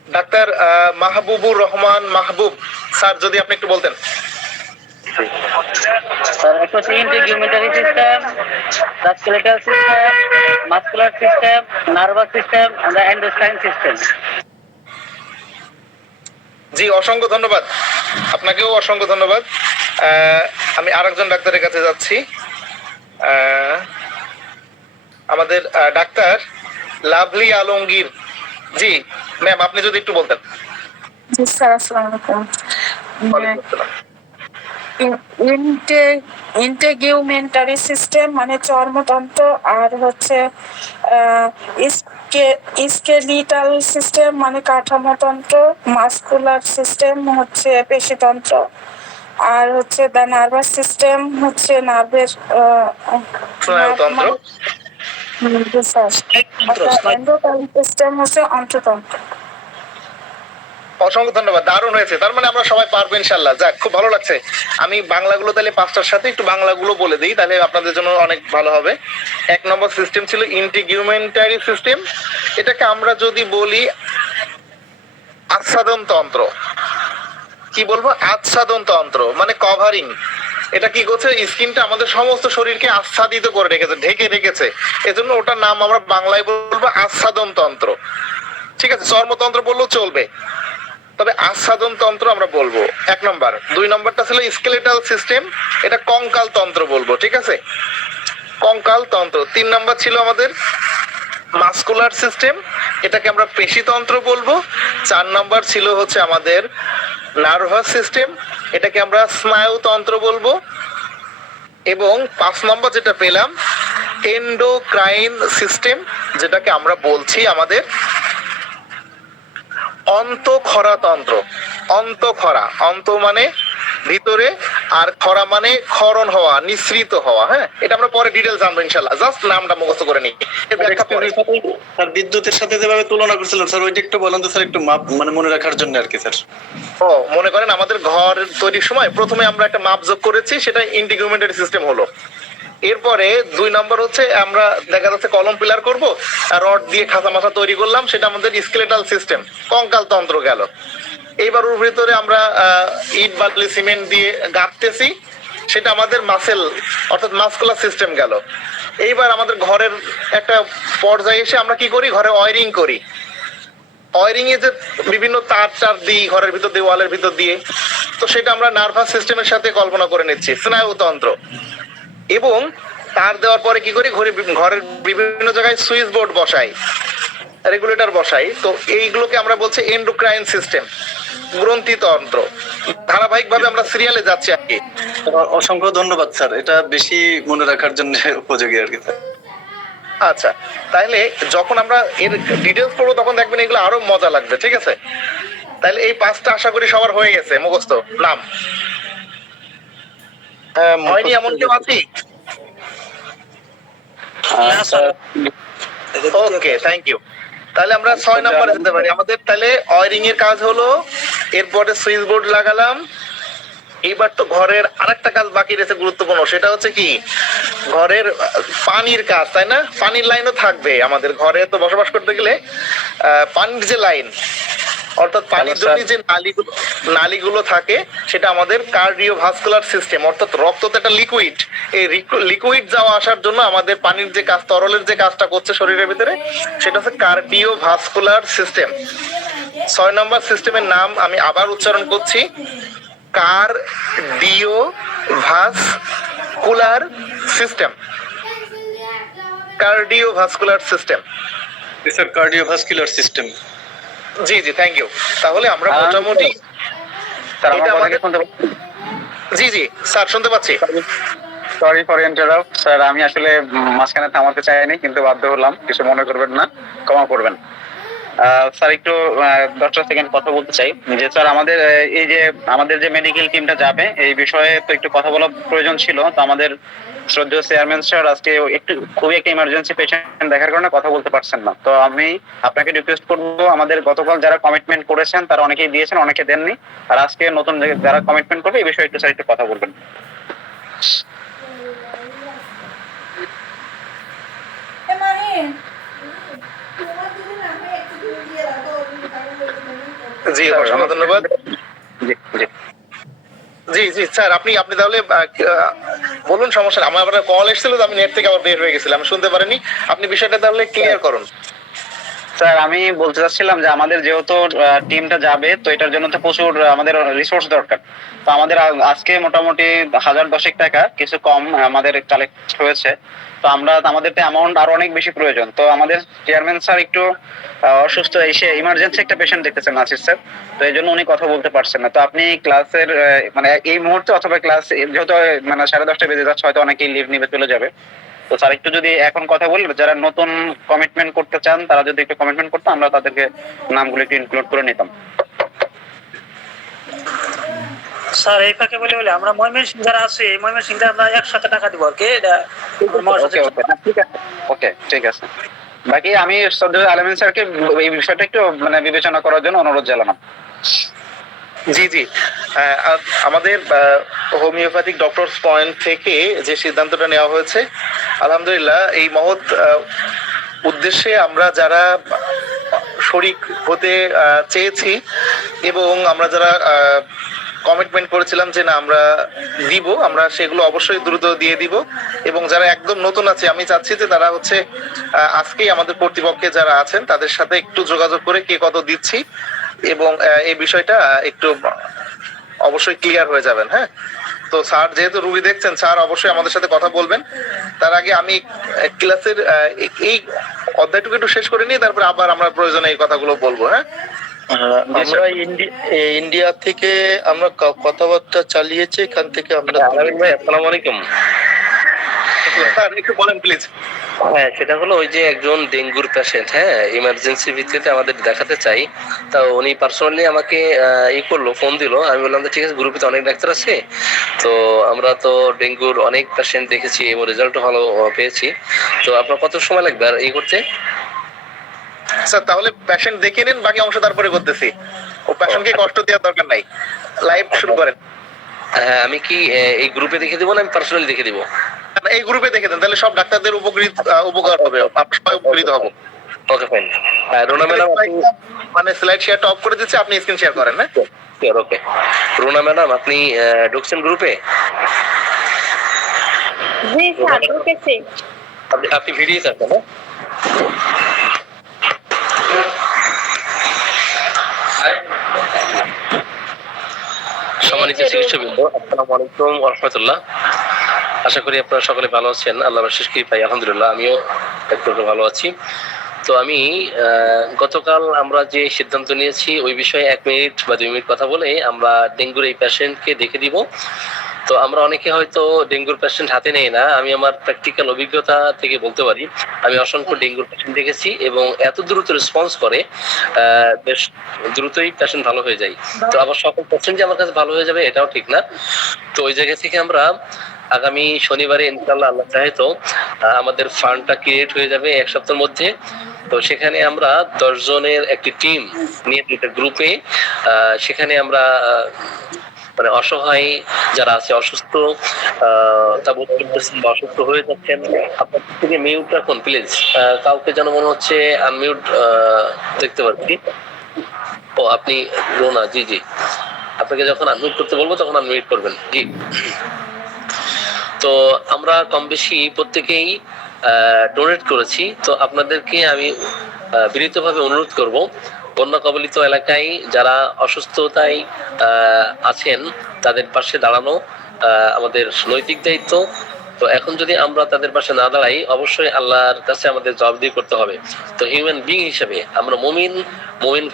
ডাক্তার মাহবুবুর রহমান মাহবুব স্যার, যদি আপনি একটু বলতেন। স্যার, একটা হচ্ছে integumentary system, the skeletal system, muscular system, nervous system, the endocrine system. জি, অসংখ্য ধন্যবাদ। আপনাকেও অসংখ্য ধন্যবাদ। আমি আরেকজন ডাক্তারের কাছে যাচ্ছি। আমাদের ডাক্তার লাভলি আলমগীর। জি ম্যাম, আপনি যদি একটু বলতেন। জি স্যার, আসসালামু আলাইকুম। ওয়ালাইকুম আসসালাম। ইন্টিগুমেন্টারি সিস্টেম মানে চর্মতন্ত্র, আর হচ্ছে স্কেলিটাল সিস্টেম মানে কাঠামোতন্ত্র, মাসকুলার সিস্টেম হচ্ছে পেশিতন্ত্র, আর হচ্ছে দ্য নার্ভাস সিস্টেম হচ্ছে নার্ভের স্নায়ুতন্ত্র। এন্ডোক্রাইন সিস্টেম হচ্ছে অন্ত্রতন্ত্র। অসংখ্য ধন্যবাদ, দারুণ হয়েছে। তার মানে আমরা সবাই পারবো ইনশাল্লাহ। যাক, খুব ভালো লাগছে। আমি বাংলাগুলো তাহলে 5টার সাথে একটু বাংলাগুলো বলে দিই, তাহলে আপনাদের জন্য অনেক ভালো হবে। 1 নম্বর সিস্টেম ছিল ইন্টিগুমেন্টারি সিস্টেম। এটাকে আমরা যদি বলি আচ্ছাদন তন্ত্র, কি বলবো, আচ্ছাদন তন্ত্র মানে কভারিং। এটা কি করছে, স্কিনটা আমাদের সমস্ত শরীরকে আচ্ছাদিত করে রেখেছে, ঢেকে রেখেছে। এজন্য ওটার নাম আমরা বাংলায় বলবো আচ্ছাদন তন্ত্র। ঠিক আছে, চর্মতন্ত্র বললেও চলবে, তবে আচ্ছাদন তন্ত্র আমরা বলবো 1 নম্বর। 2 নম্বরটা ছিল স্কেলেটাল সিস্টেম, এটা কঙ্কাল তন্ত্র বলবো, ঠিক আছে, কঙ্কাল তন্ত্র। 3 নম্বর ছিল আমাদের মাসকুলার সিস্টেম, এটাকে আমরা পেশিতন্ত্র বলবো। 4 নম্বর ছিল হচ্ছে আমাদের নার্ভাস সিস্টেম, এটাকে আমরা স্নায়ুতন্ত্র বলবো। এবং 5 নম্বর যেটা পেলাম এন্ডোক্রাইন সিস্টেম, যেটাকে আমরা বলছি আমাদের অন্তঃক্ষরা তন্ত্র। অন্তঃক্ষরা, অন্ত মানে ভিতরে, আর খরা মানে ক্ষরণ হওয়া, নিঃসৃত হওয়া। হ্যাঁ, এটা আমরা পরে ডিটেইলস জানবো ইনশাআল্লাহ, জাস্ট নামটা মুখস্থ করে নিই। স্যার, বিদ্যুতের সাথে যেভাবে তুলনা করছিলেন স্যার, ওইটা একটু বলেন তো স্যার, একটু মাপ মানে মনে রাখার জন্য আর কি স্যার। ও, মনে করেন আমাদের ঘর তৈরির সময় প্রথমে আমরা একটা মাপ যোগ করেছি, সেটা ইন্টিগুমেন্টারি সিস্টেম হলো। এরপরে 2 নম্বর হচ্ছে আমরা দেখা যাচ্ছে কলম পিলার করব, আর রড দিয়ে খাঁচা মাথা তৈরি করলাম, সেটা আমাদের স্কেলেটাল সিস্টেম, কঙ্কাল তন্ত্র গেল। এইবার ওর ভিতরে আমরা ইট বালি সিমেন্ট দিয়ে গাঁথতেছি, সেটা আমাদের মাসেল অর্থাৎ মাসকুলার সিস্টেম গেল। এইবার আমাদের ঘরের একটা পর্যায়ে এসে আমরা কি করি, ঘরে ওয়ারিং করি। ওয়ারিং এ যে বিভিন্ন তার টার দিই ঘরের ভিতর দিয়ে, ওয়ালের ভিতর দিয়ে, তো সেটা আমরা নার্ভাস সিস্টেমের সাথে কল্পনা করে নিচ্ছি, স্নায়ুতন্ত্র। এবং তার দেওয়ার পরে কি করি, ঘরের বিভিন্ন জায়গায় সুইচ বোর্ড বসাই, রেগুলেটর বসাই। তো এইগুলোকে আমরা বলছি এন্ডোক্রাইন সিস্টেম, গ্রন্থিতন্ত্র। ধারাবাহিক ভাবে আমরা সিরিয়ালে যাচ্ছি আর কি। অসংখ্য ধন্যবাদ স্যার, এটা বেশি মনে রাখার জন্য উপযোগী আর কি স্যার। আচ্ছা, তাহলে যখন আমরা এর ডিটেলস পড়বো তখন দেখবেন এগুলো আরো মজা লাগবে, ঠিক আছে? তাহলে এই 5টা আশা করি সবার হয়ে গেছে মুখস্থ নাম। হয়নি এমন কেউ আছে? ওকে, থ্যাংক ইউ। তাহলে আমরা 6 নাম্বারে যেতে পারি। আমাদের তাহলে ওয়্যারিং এর কাজ হলো, এরপরে সুইচ বোর্ড লাগালাম। এইবার তো ঘরের আরেকটা কাজ বাকি রয়েছে গুরুত্বপূর্ণ, সেটা হচ্ছে কি ঘরের পানির কাজ, তাই না? পানির লাইনও থাকবে আমাদের ঘরে। তো বসবাস করতে গেলে পানির যে লাইন, অর্থাৎ পানির জন্য যে নালীগুলো থাকে, সেটা আমাদের কার্ডিওভাস্কুলার সিস্টেম, অর্থাৎ রক্ত তো একটা লিকুইড। এই লিকুইড যাওয়া আসার জন্য আমাদের পানির যে কাজ, তরলের যে কাজটা করছে শরীরের ভিতরে, সেটা হচ্ছে কার্ডিওভাস্কুলার সিস্টেম। 6 নম্বর সিস্টেমের নাম আমি আবার উচ্চারণ করছি, cardiovascular system. Cardiovascular system. Sir cardiovascular system. জি জি, থ্যাংক ইউ। তাহলে আমরা মোটামুটি জি জি স্যার শুনতে পাচ্ছি। সরি ফর ইন্টারাপ্ট স্যার, আমি আসলে মাঝখানে থামাতে চাইনি, কিন্তু বাধ্য হলাম, কিছু মনে করবেন না, ক্ষমা করবেন। স্যার একটু 10টা সেকেন্ড কথা বলতে চাই যে স্যার আমাদের এই যে আমাদের যে মেডিকেল টিমটা যাবে এই বিষয়ে তো একটু কথা বলা প্রয়োজন ছিল। তো আমাদের শ্রদ্ধেয় চেয়ারম্যান স্যার আজকে একটু খুবই একটা ইমার্জেন্সি পেশেন্ট দেখার কারণে কথা বলতে পারছেন না। তো আমি আপনাকে রিকোয়েস্ট করবো, আমাদের গতকাল যারা কমিটমেন্ট করেছেন তারা অনেকেই দিয়েছেন, অনেকে দেননি, আর আজকে নতুন যারা কমিটমেন্ট করবে এই বিষয়ে একটু স্যার একটু কথা বলবেন। জি অসংখ্য ধন্যবাদ। জি জি স্যার, আপনি তাহলে বলুন, সমস্যা নেই। আমার আবার কল এসেছিল, আমি নেট থেকে আবার বের হয়ে গেছিলাম, আমি শুনতে পারিনি। আপনি বিষয়টা তাহলে ক্লিয়ার করুন। স্যার আমি বলতে চাচ্ছিলাম যে আমাদের যেহেতু টিমটা যাবে, তো এটার জন্য তো প্রচুর আমাদের রিসোর্স দরকার। তো আমাদের আজকে মোটামুটি 1010 টাকা কিছু কম আমাদের কালেক্ট হয়েছে। তো আমাদের তো অ্যামাউন্ট আরো অনেক বেশি প্রয়োজন। তো আমাদের চেয়ারম্যান স্যার একটু অসুস্থ, এসে ইমার্জেন্সি একটা পেশেন্ট দেখতেছেন নাসির স্যার, তো এই জন্য উনি কথা বলতে পারছেন না। তো আপনি ক্লাসের মানে এই মুহূর্তে অথবা ক্লাস যেহেতু মানে 10:30 বেজে যাচ্ছে, হয়তো অনেকেই লিভ নিবে চলে যাবে। তো স্যার একটু যদি এখন কথা বলি, যারা নতুন কমিটমেন্ট করতে চান তারা যদি একটু কমিটমেন্ট করতো, আমরা তাদেরকে নামগুলো একটু ইনক্লুড করে নিতাম। স্যার এই ফাঁকে বলে আমরা ময়মনসিংহ যারা আছে, এই ময়মনসিংহটা আমরা একসাথে টাকা দিব আর কি। ওকে ঠিক আছে। বাকি আমি শ্রদ্ধেয় আলমিন স্যারকে এই বিষয়টা একটু মানে বিবেচনা করার জন্য অনুরোধ জানালাম। জি জি, আমাদের হোমিওপ্যাথিক ডক্টরস পয়েন্ট থেকে যে সিদ্ধান্তটা নেওয়া হয়েছে, আলহামদুলিল্লাহ এই মহৎ উদ্দেশ্যে আমরা যারা শরিক হতে চেয়েছি এবং আমরা যারা কমিটমেন্ট করেছিলাম যে না আমরা দিব, আমরা সেগুলো অবশ্যই দ্রুত দিয়ে দিব। এবং যারা একদম নতুন আছে, আমি চাচ্ছি যে তারা হচ্ছে আজকেই আমাদের কর্তৃপক্ষে যারা আছেন তাদের সাথে একটু যোগাযোগ করে কে কত দিচ্ছি, এবং এই বিষয়টা একটু অবশ্যই ক্লিয়ার হয়ে যাবেন। হ্যাঁ, তো স্যার যেহেতু রুগী দেখছেন, স্যার অবশ্যই আমাদের সাথে কথা বলবেন। তার আগে আমি ক্লাসের এই অধ্যায়টুকু একটু শেষ করে নিয়ে তারপরে আবার আমরা প্রয়োজনে এই কথাগুলো বলবো। হ্যাঁ, আমরা ইন্ডিয়া থেকে আমরা কথাবার্তা চালিয়েছি, এখান থেকে আমরা। ভাই আসসালামু আলাইকুম স্যার, একটু বলেন প্লিজ। হ্যাঁ, সেটা হলো ওই যে একজন ডেঙ্গুর পেশেন্ট, হ্যাঁ ইমার্জেন্সি ভিত্তিতে আমাদের দেখাতে চাই। তা উনি পার্সোনালি আমাকে করলো, ফোন দিল। আমি বললাম ঠিক আছে, গ্রুপে তো অনেক ডাক্তার আছে, তো আমরা তো ডেঙ্গুর অনেক পেশেন্ট দেখেছি এবং রেজাল্টও ভালো পেয়েছি। তো আপনার কত সময় লাগবে আর করতে? স্যার তাহলে পেশেন্ট দেখে নিন, বাকি অংশ তারপরে করতেছি। ও পেশেন্টকে কষ্ট দেওয়ার দরকার নাই, লাইভ শুরু করেন। হ্যাঁ, আমি কি এই গ্রুপে দেখে দিব না আমি পার্সোনালি দেখে দিব? এই গ্রুপে দেখে দেন, তাহলে সব ডাক্তারদের উপকার হবে, আমরা সবাই উপকৃত হব। Okay fine. রোনা ম্যাডাম মানে স্লাইড শেয়ারটা অফ করে দিচ্ছি, আপনি স্ক্রিন শেয়ার করেন। হ্যাঁ ওকে। রোনা ম্যাডাম আপনি ঢুকছেন গ্রুপে? জি স্যার ঢুকেছি। আপনি ভিডিও থাকবেন না? সম্মানিত চিকিৎসকবৃন্দ, আসসালামু আলাইকুম ওয়া রাহমাতুল্লাহ। আশা করি আপনারা সকলে ভালো আছেন। আল্লাহর অশেষ কৃপায় আলহামদুলিল্লাহ আমিও একটু ভালো আছি। তো আমি গতকাল আমরা যে সিদ্ধান্ত নিয়েছি ওই বিষয়ে 1 মিনিট বা 2 মিনিট কথা বলে আমরা ডেঙ্গুর এই পেশেন্টকে দেখে দিব তো আমরা অনেকে হয়তো ডেঙ্গুর পেশেন্ট হাতে নেই না। আমি আমার প্র্যাকটিক্যাল অভিজ্ঞতা থেকে বলতে পারি, আমি অসংখ্য ডেঙ্গুর পেশেন্ট দেখেছি এবং এত দ্রুত রেসপন্স করে, বেশ দ্রুতই পেশেন্ট ভালো হয়ে যায়। তো আবার সকল পেশেন্ট যে আমার কাছে ভালো হয়ে যাবে এটাও ঠিক না। তো ওই জায়গা থেকে আমরা আগামী শনিবারে ইনশাআল্লাহ আল্লাহ চাহে তো আমাদের ফান্ডটা ক্রিয়েট হয়ে যাবে এক সপ্তাহের মধ্যে। তো সেখানে আমরা 10 জনের একটি টিম নিয়ে দুটো গ্রুপে সেখানে আমরা মানে অসহায় যারা আছে, অসুস্থ তা বোধ করতেছেন বা অসুস্থ হয়ে যাচ্ছেন, আপনার থেকে মিউট রাখুন প্লিজ। কাউকে যেন মনে হচ্ছে আনমিউট দেখতে পাচ্ছি। ও আপনি রোনা, জি জি, আপনাকে যখন আনমিউট করতে বলবো তখন আনমিউট করবেন। জি, তো আমরা কম বেশি প্রত্যেকেই ডোনেট করেছি। তো আপনাদেরকে আমি বিনীতভাবে অনুরোধ করব, বন্যা কবলিত এলাকায় যারা অসুস্থতায় আছেন তাদের পাশে দাঁড়ানো আমাদের নৈতিক দায়িত্ব। তো এখন যদি আমরা তাদের পাশে না দাঁড়াই, অবশ্যই আল্লাহর কাছে আমাদের জবাবদিহি করতে হবে। তো হিউম্যান বিং হিসেবে আমরা মুমিন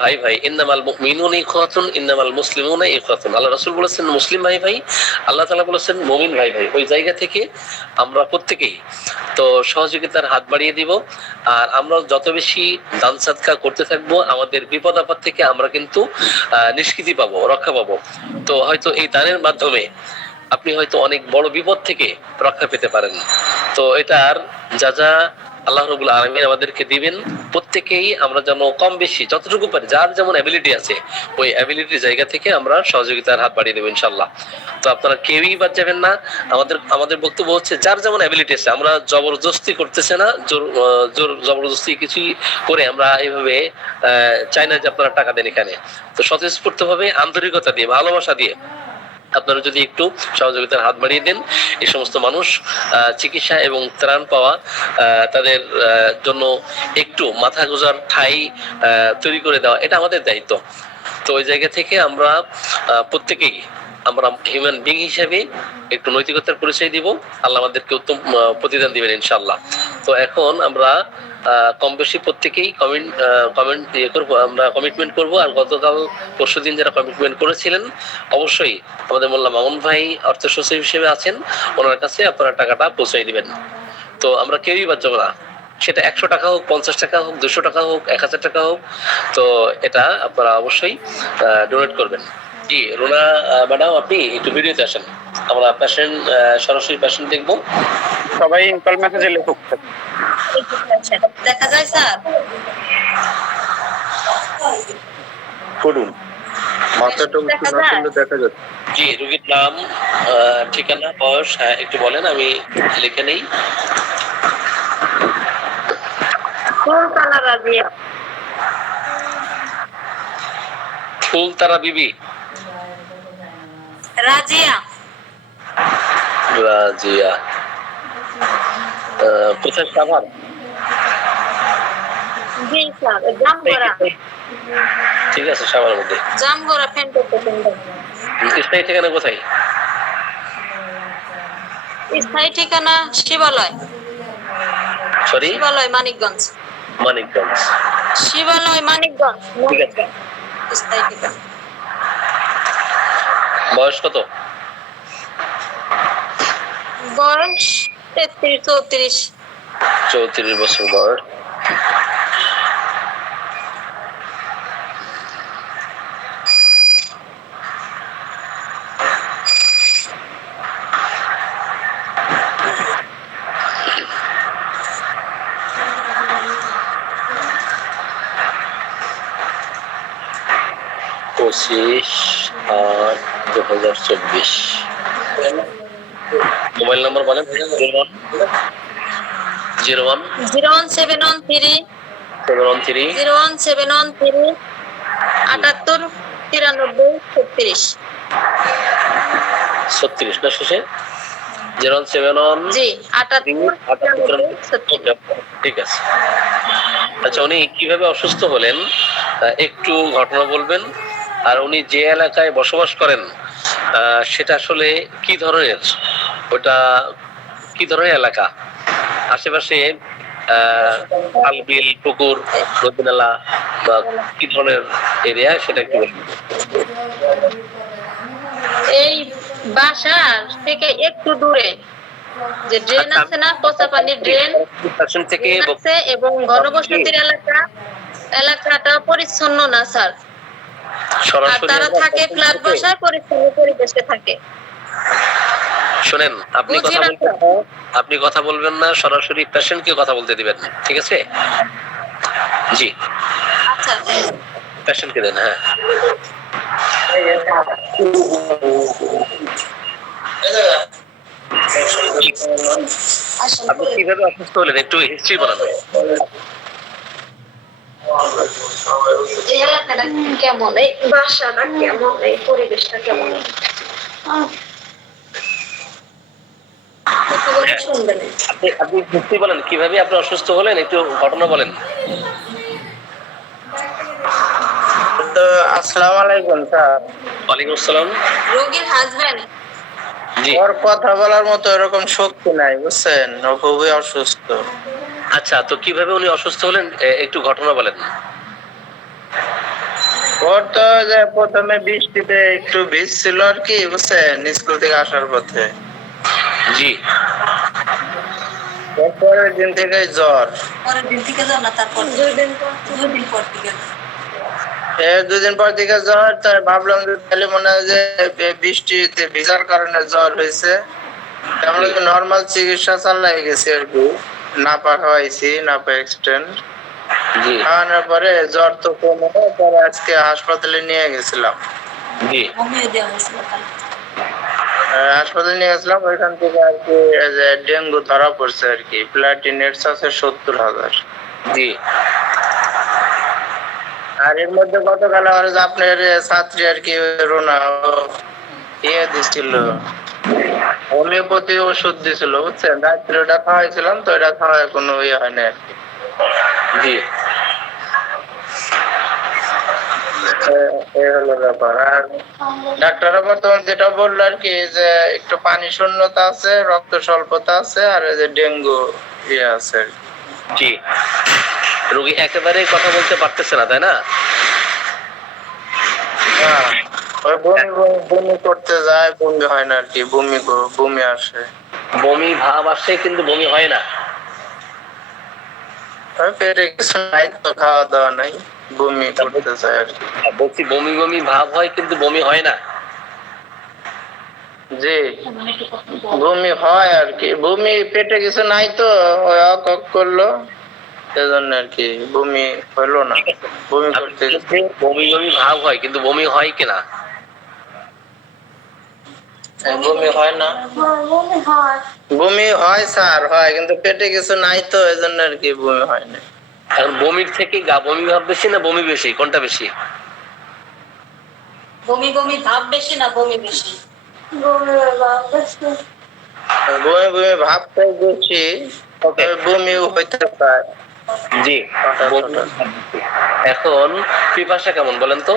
ভাই ভাই, ইন্নামাল মুমিনুনা ইখওয়াতুন ইন্নামাল মুসলিমুনা ইখওয়াতুন। আল্লাহ রাসূল বলেছেন মুসলিম ভাই ভাই, আল্লাহ তাআলা বলেছেন মুমিন ভাই ভাই। ওই জায়গা থেকে আমরা প্রত্যেকেই তো সহযোগিতার হাত বাড়িয়ে দিব। আর আমরা যত বেশি দান সাদকা করতে থাকবো, আমাদের বিপদ আপদ থেকে আমরা কিন্তু নিষ্কৃতি পাবো, রক্ষা পাবো। তো হয়তো এই দানের মাধ্যমে আপনি হয়তো অনেক বড় বিপদ থেকে রক্ষা পেতে পারেন। তো এটার যা আল্লাহ রাব্বুল আলামিন আমাদেরকে দিবেন, প্রত্যেকেই আমরা যেন কম বেশি যতটুকু পারি, যার যেমন অ্যাবিলিটি আছে ওই অ্যাবিলিটির জায়গা থেকে আমরা সহযোগিতার হাত বাড়িয়ে দেবো ইনশাআল্লাহ। তো আপনারা কেউই বাদ যাবেন না। আমাদের বক্তব্য হচ্ছে যার যেমন অ্যাবিলিটি আছে, আমরা জবরদস্তি করতেছে না, জোর জবরদস্তি কিছুই করে আমরা এইভাবে চাই না যে আপনারা টাকা দেন এখানে। তো স্বতঃস্ফূর্ত ভাবে, আন্তরিকতা দিয়ে, ভালোবাসা দিয়ে আপনারা যদি একটু সহযোগিতার হাত বাড়িয়ে দেন, এই সমস্ত মানুষ চিকিৎসা এবং ত্রাণ পাওয়া তাদের জন্য একটু মাথা গোঁজার ঠাঁই তৈরি করে দেওয়া, এটা আমাদের দায়িত্ব। তো ওই জায়গা থেকে আমরা প্রত্যেকেই আমরা হিউম্যান বিং হিসেবে একটু নৈতিকতার পরিচয় দিব, আল্লাহ আমাদেরকে উত্তম প্রতিদান দিবেন ইনশাআল্লাহ। তো এখন আমরা কম বেশি প্রত্যেকেই আমরা কমিটমেন্ট করব। আর গতকাল পরশুদিন যারা কমিটমেন্ট করেছিলেন, অবশ্যই আমাদের মোল্লা মামুন ভাই অর্থ সচিব হিসেবে আছেন, ওনার কাছে আপনারা টাকাটা পৌঁছাই দিবেন। তো আমরা কেউই বাদ যাবো না, সেটা 100 টাকা হোক, 50 টাকা হোক, 200 টাকা হোক, 1000 টাকা হোক। তো এটা আপনারা অবশ্যই ডোনেট করবেন। জি রোনা ম্যাডাম, আপনি একটু ভিডিওতে আসেন, আমরা পেশেন্ট সরাসরি পেশেন্ট দেখবো। সবাই কল মেসেজে লেখুক। দেখা যায় স্যার? করুন, মাথাটা উঁচু না করলে দেখা যাচ্ছে। জি, রোগীর নাম, ঠিকানা, বয়স একটু বলেন, আমি লিখে নেই। ফুলতারা বিবি রাজিয়া। কোথায়? সাভার? জি স্যার, জামগড়া। ঠিক আছে, সাভারের মধ্যে। জামগড়া স্থায়ী ঠিকানা কোথায়? স্থায়ী ঠিকানা শিবালয়। সরি, শিবালয় মানিকগঞ্জ। মানিকগঞ্জ। শিবালয় মানিকগঞ্জ। ঠিক আছে। স্থায়ী ঠিকানা। বয়স কত? বয়স 33-34। 34 বছর বয়স। (25/8/2024) মোবাইল নাম্বার বলেন। 01713 7893 36 না শেষে 071? জি 7893। ঠিক আছে। আচ্ছা, উনি কিভাবে অসুস্থ হলেন একটু ঘটনা বলবেন, আর উনি যে এলাকায় বসবাস করেন সেটা আসলে কি ধরনের, ওটা কি ধরনের এলাকা, আশেপাশে খাল বিল পুকুর নদী নালা বা কি ধরনের এরিয়া সেটা একটু বলুন। এই বাসার থেকে একটু দূরে যে ড্রেন আছে না, পচা পানির ড্রেন পেশেন্ট থেকে আছে এবং ঘনবসতির এলাকাটা পরিচ্ছন্ন না স্যার। আর সরাসরি তারা আমরা থাকে patient ফ্ল্যাট থেকে- বাসায়, পরিচ্ছন্ন পরিবেশে থাকে। শোনেন, আপনি বুঝি কথা না বলবেন না, আপনি কথা বলবেন না, সরাসরি পেশেন্টকে কথা বলতে দিবেন, ঠিক আছে? জি, আচ্ছা, পেশেন্টকে দেন। হ্যাঁ, আপনি কিভাবে অসুস্থ হলেন একটু হিস্ট্রি বলেন। এই এলাকাটা কেমন, এই বাসাটা কেমন, এই পরিবেশটা কেমন, একটু করে শুনবেন। আপনি হিস্ট্রি বলেন, কিভাবে আপনি অসুস্থ হলেন একটু ঘটনা বলেন। তো আসসালামু আলাইকুম স্যার। ওয়ালাইকুম আসসালাম। রোগীর হাজবেন্ড। জি, ওর কথা বলার মতো এরকম শক্তি নাই, বুঝছেন? ও খুবই অসুস্থ। আচ্ছা, তো কিভাবে উনি অসুস্থ হলেন একটু ঘটনা বলেন। ওর তো যে প্রথমে বৃষ্টিতে একটু ভিজছিল আর কি, বুঝছেন, স্কুল থেকে আসার পথে। জি, পরের দিন থেকে জ্বর। পরের দিন থেকে যাও না, তারপর দুদিন পর থেকে দুদিন পর থেকে জ্বর। তাই ভাবলাম যে তাহলে মনে হয় যে বৃষ্টিতে ভিজার কারণে জ্বর হয়েছে। আমরা তো নর্মাল চিকিৎসা চালাই গেছি আর কি, নাপা খাওয়াইছি, নাপা এক্সটেন্ড জি, খাওয়ানোর পরে জ্বর তো কমে না, পরে আজকে হাসপাতালে নিয়ে গেছিলাম। জি, হাসপাতালে নিয়ে গেছিলাম, ওইখান থেকে আর কি ডেঙ্গু ধরা পড়ছে আর কি। প্লাটিনেটস আছে 70,000। জি, আর এর মধ্যে গতকাল আমার যে আপনার ছাত্রী আর কি রোনা, দিচ্ছিল হোমিওপ্যাথি ওষুধ দিছিল, বুঝছেন, রাত্রে ওটা খাওয়াইছিলাম, তো এটা খাওয়ায় কোনো হয় না আর কি। জি, এই হলো ব্যাপার। আর ডাক্তাররা বর্তমান যেটা বললো আর কি, যে একটু পানি শূন্যতা আছে, রক্ত স্বল্পতা আছে, আর এই যে ডেঙ্গু আছে আর কি। জি। রোগী একেবারে কথা বলতে পারতেছে না, তাই না? হ্যাঁ, ওই বমি করতে যায়, বমি হয় না আর কি, বমি আসে, বমি ভাব আসে কিন্তু বমি হয় না। পেটে কিছু নাই তো, খাওয়া দাওয়া নাই, বমি করতে যায় আর কি। বলছি বমি বমি ভাব হয় কিন্তু বমি হয় না। জি, বমি হয় আর কি, বমি পেটে কিছু নাই তো, ওই অক করলো, সেজন্য আর কি বমি হলো না। বমি করতে বমি বমি ভাব হয় কিন্তু বমি হয় কিনা? বমি হয় না, বমি হয় স্যার, হয়, কিন্তু পেটে কিছু নাই তো, এই জন্য আর কি বমি হয় না। এখন বমির থেকে বমি ভাব বেশি না বমি বেশি, কোনটা বেশি? বমি বমি ভাব বেশি না বমি বেশি? বমি বমি ভাবটাই বেশি, বমিও হইতে পারে। জি, এখন পিপাসা কেমন বলেন তো?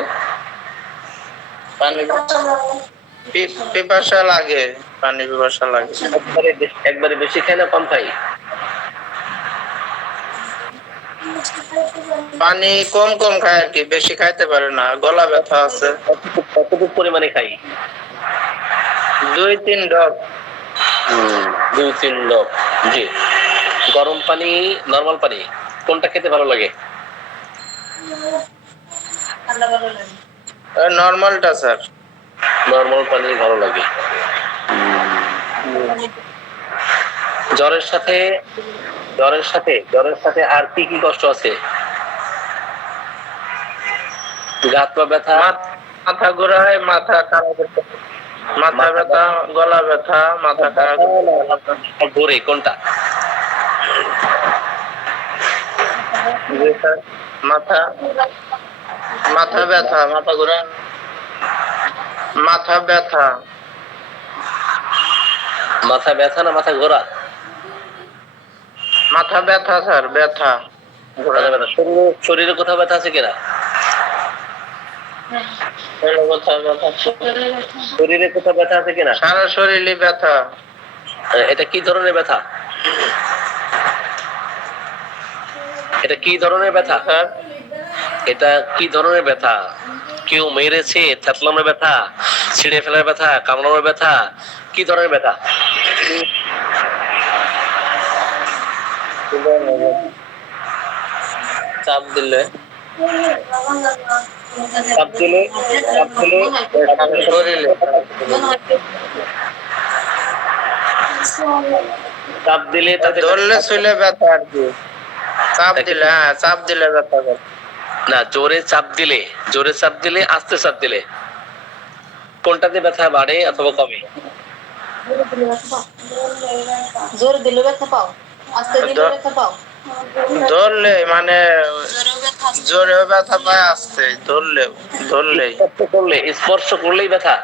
পিপাসা লাগে, পানি পিপাসা লাগে। একবারে বেশি খাই না কম খাই? পানি কম কম খায় আর কি, বেশি খাইতে পারে না, গলা ব্যথা আছে। কতটুকু পরিমাণে খাই? 2-3 ড্রপ। 2-3 ড্রপ। জি। গরম পানি, নরমাল পানি, কোনটা খেতে ভালো লাগে? নরমালটা স্যার। নরমাল পানি ভালো লাগে। জ্বরের সাথে আর কি কি কষ্ট আছে? হাত পা ব্যথা, মাথা ঘোরায়, মাথা খারাপ, মাথা ব্যথা, গলা ব্যথা, মাথা খারাপ, ঘোরে কোনটা? মাথা মাথা ব্যথা, মাথা ঘোরা, মাথা ব্যথা। মাথা ব্যথা না মাথা ঘোরা? মাথা ব্যথা স্যার, ব্যথা। শরীরে কোথাও ব্যথা আছে কিনা? শরীরে কোথাও ব্যথা আছে কিনা? সারা শরীরে ব্যথা। এটা কি ধরনের ব্যথা? এটা কি ধরনের ব্যথা? এটা কি ধরনের ব্যথা? কেউ মেরেছে, থেতলানো ব্যথা, ছিঁড়ে ফেলার ব্যথা, কামড়ানোর ব্যথা, কি ধরনের ব্যথা? চাপ দিলে চাপ দিলে চাপ দিলে শরীরে চাপ দিলে তাতে ধরলে শুলে ব্যথা আর কি, চাপ দিলে, হ্যাঁ চাপ দিলে ব্যথা করে। না, জোরে চাপ দিলে, জোরে চাপ দিলে, আস্তে চাপ দিলে কোনটাতে ব্যথা বাড়ে অথবা কমে? জোর দিলে ব্যথা পাও, আস্তে দিলে ব্যথা পাও। ধরলে মানে জোরে ব্যথা পায়, আসতে ধরলেই স্পর্শ করলে, স্পর্শ করলেই ব্যথা।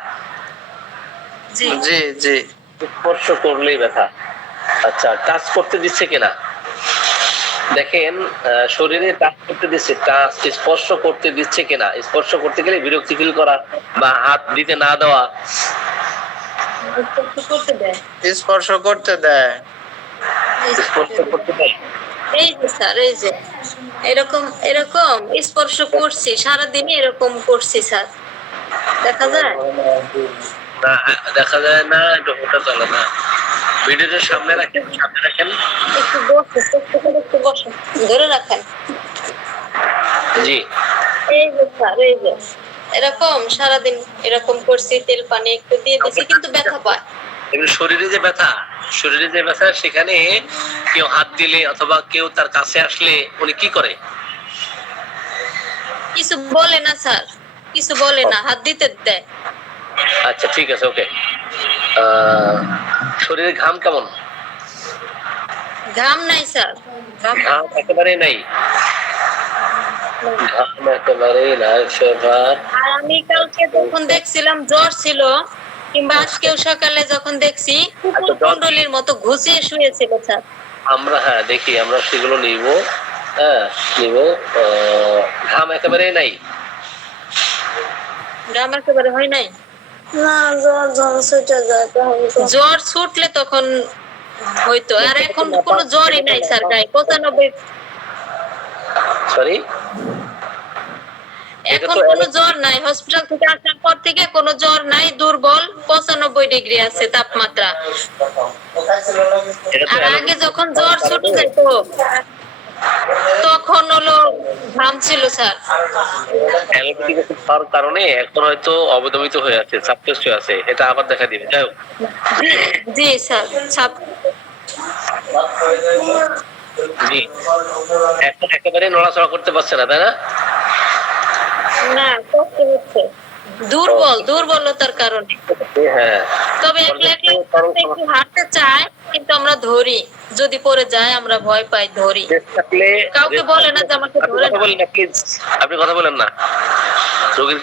জি জি স্পর্শ করলেই ব্যথা। আচ্ছা, টাচ করতে দিচ্ছে কিনা দেখেন, শরীরে টাচ করতে দিচ্ছে, টাচ স্পর্শ করতে দিচ্ছে কিনা। স্পর্শ করতে গেলে বিরক্তি ফিল করা বা হাত দিতে না দেওয়া। স্পর্শ করতে দেয়। স্পর্শ করতে দেয়। এই যে স্যার, এই যে এরকম এরকম স্পর্শ করছি, সারাদিনই এরকম করছি স্যার, দেখা যায় না, দেখা যায় না, এটা ওটা চলে না। ভিডিওটা সামনে রাখেন, সামনে রাখেন। একটু বসে, একটু বসে ধরে রাখেন। জি, এই যে স্যার, এই যে এরকম সারাদিন এরকম করছি, তেল পানি একটু দিয়ে দিছি, কিন্তু ব্যথা পায়। এমনি শরীরে যে ব্যথা, শরীরে যে ব্যথা, সেখানে কেউ হাত দিলে অথবা কেউ তার কাছে আসলে উনি কি করে? কিছু বলে না স্যার, কিছু বলে না, হাত দিতে দেয়। আচ্ছা, ঠিক আছে, ওকে। শরীরে ঘাম কেমন? ঘাম নাই স্যার, ঘাম একেবারে নাই। ঘাম একেবারে নাই সেবার। আর আমি কালকে যখন দেখছিলাম জ্বর ছিল, কিংবা আজকেও সকালে যখন দেখছি কুকুরকুণ্ডলীর মতো ঘুষিয়ে শুয়েছিল স্যার। আমরা হ্যাঁ দেখি, আমরা সেগুলো নিব। হ্যাঁ নিব। ঘাম একেবারে নাই। ঘাম একেবারে হয় নাই। না, জ্বর ছুটলে তখন হয়তো, আর এখন কোনো জ্বরই নাই স্যার গায়ে। 95, সরি, এখন কোনো জ্বর নাই। হসপিটাল থেকে আসার পর থেকে কোনো জ্বর নাই, দুর্বল। 95 ডিগ্রি আছে তাপমাত্রা। আর আগে যখন জ্বর ছুটে যেত তখন হলো ঘাম ছিল স্যার। অ্যালোপ্যাথিক ওষুধ খাওয়ার কারণে এখন হয়তো অবদমিত হয়ে আছে, সাবটেস্ট হয়ে আছে, এটা আবার দেখা দিবে। যাই হোক, জি স্যার, জি, এখন একেবারে নড়াচড়া করতে পারছে না, তাই না? না, কষ্ট হচ্ছে, দুর্বলতার কারণে। হ্যাঁ, তবে একলা একটু হাঁটতে চায়, কিন্তু আমরা ধরি, যদি পড়ে যায় আমরা ভয় পাই, ধরি। কাউকে বলে না যে আমাকে ধরে কথা বলেন না প্লিজ, আপনি কথা বলেন না। রোগীর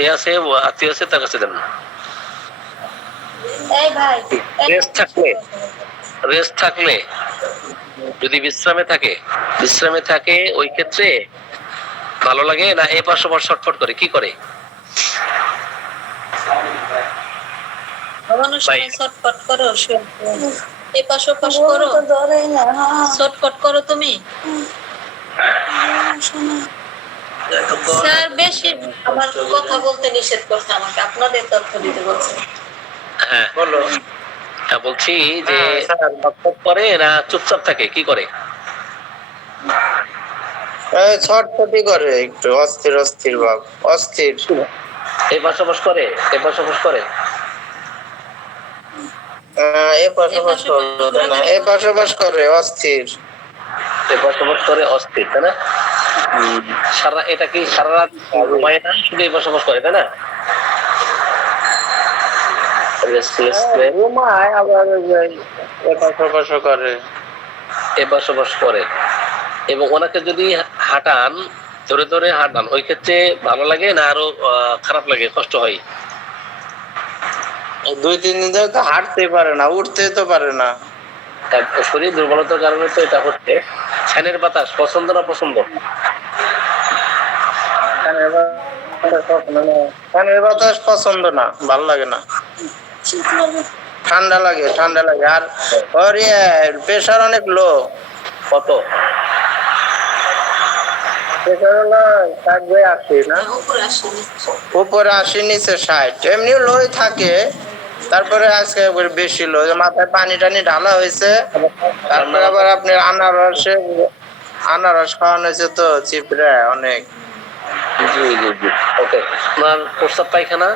ইয়ে আছে, আত্মীয় আছে, তার কাছে দেন। এই ভাই, রেস্ট থাকলে যদি বিশ্রামে থাকে ওই ক্ষেত্রে ভালো লাগে না এপাশ ওপাশ ছটফট করে, কি করে? ঘুমানোর সময় ছটফট করো, এপাশ ওপাশ করো, ছটফট করো তুমি। স্যার বেশি আমার কথা বলতে নিষেধ করছে আমাকে, আপনাদের তথ্য দিতে বলছে। হ্যাঁ বলো। বলছি যে ছটফট করে না চুপচাপ থাকে, কি করে? ছটফটি করে, একটু অস্থির অস্থির ভাব, অস্থির। এপাশ ওপাশ করে, এপাশ ওপাশ করে। এপাশ ওপাশ করে অস্থির, এপাশ ওপাশ করে অস্থির, তাই না? এটা কি সারা রাত ঘুমায় না, শুধু এপাশ ওপাশ করে, তাই না? ঘুমায় আবার এপাশ ওপাশ করে, এপাশ ওপাশ করে। এবং ওনাকে যদি হাঁটান, ধরে ধরে হাঁটান, ওই ক্ষেত্রে ভালো লাগে না আরো খারাপ লাগে, কষ্ট হয়? 2-3 দিন ধরে তো হাঁটতেই পারে না, উঠতে তো পারে না। শরীর দুর্বলতার কারণে তো এটা হচ্ছে। ফ্যানের বাতাস পছন্দ না পছন্দ? ফ্যানের বাতাস পছন্দ না, ভালো লাগে না, ঠান্ডা লাগে। আর ওর প্রেশার অনেক লো। কত? এটা হলো 60/80 না, উপরে 80 নিচে 60, এমনি লোই থাকে। তারপরে আজকে একবার বেশি লো, মাথায় পানি টানি ঢালা হয়েছে। তারপরে আবার আপনার আনারস খাওয়ানো হয়েছে তো চিপড়ে অনেক। জি জি জি, ওকে। আপনার প্রস্তাব পায়খানা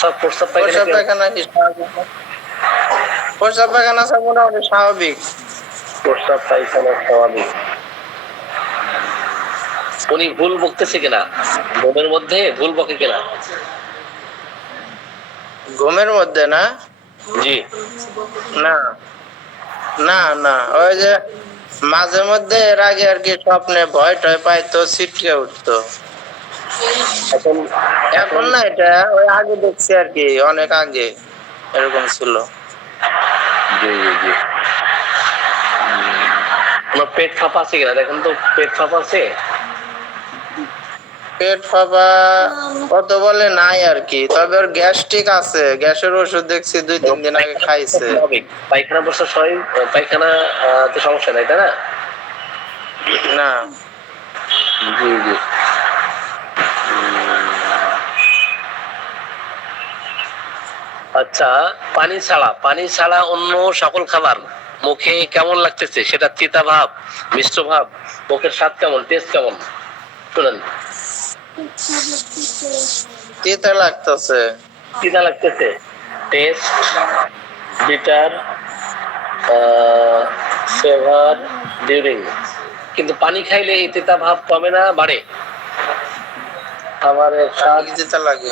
সব প্রস্তাব প্রস্রাব পায়খানা পায়খানা কি স্বাভাবিক না? প্রস্রাব পায়খানা সব মোটামুটি স্বাভাবিক। প্রস্তাব পায়খানা স্বাভাবিক। উনি ভুল বকতেছে কিনা, ঘুমের মধ্যে ভুল বকে কিনা? ঘুমের মধ্যে না? জি না না না, ওই যে মাঝে মধ্যে এর আগে আর কি স্বপ্নে ভয় টয় পাইতো, ছিটকে উঠতো। এখন এখন না, এটা ওই আগে দেখছি আর কি, অনেক আগে এরকম ছিল। জি জি জি। আমার পেট ফাঁপা আছে কিনা দেখেন তো, পেট ফাঁপা আছে? পেট ফাঁপা কত বলে নাই আর কি, তবে ওর গ্যাস্ট্রিক আছে, গ্যাসের ওষুধ দেখছি 2-3 দিন আগে খাইছে। পায়খানা বসা সবাই পায়খানা তো সমস্যা নাই তাই না? না জি জি। আচ্ছা, পানি ছাড়া অন্য সকল খাবার মুখে কেমন লাগতেছে, সেটা তিতা ভাব, মিষ্ট ভাব, মুখের স্বাদ কেমন, টেস্ট কেমন শুনেন? তিতা লাগতেছে। তিতা লাগতেছে, টেস্ট বিটার, ফেভার ডিউরিং। কিন্তু পানি খাইলে এই তিতা ভাব কমে না, বাড়ে? খাবারের স্বাদ তিতা লাগে,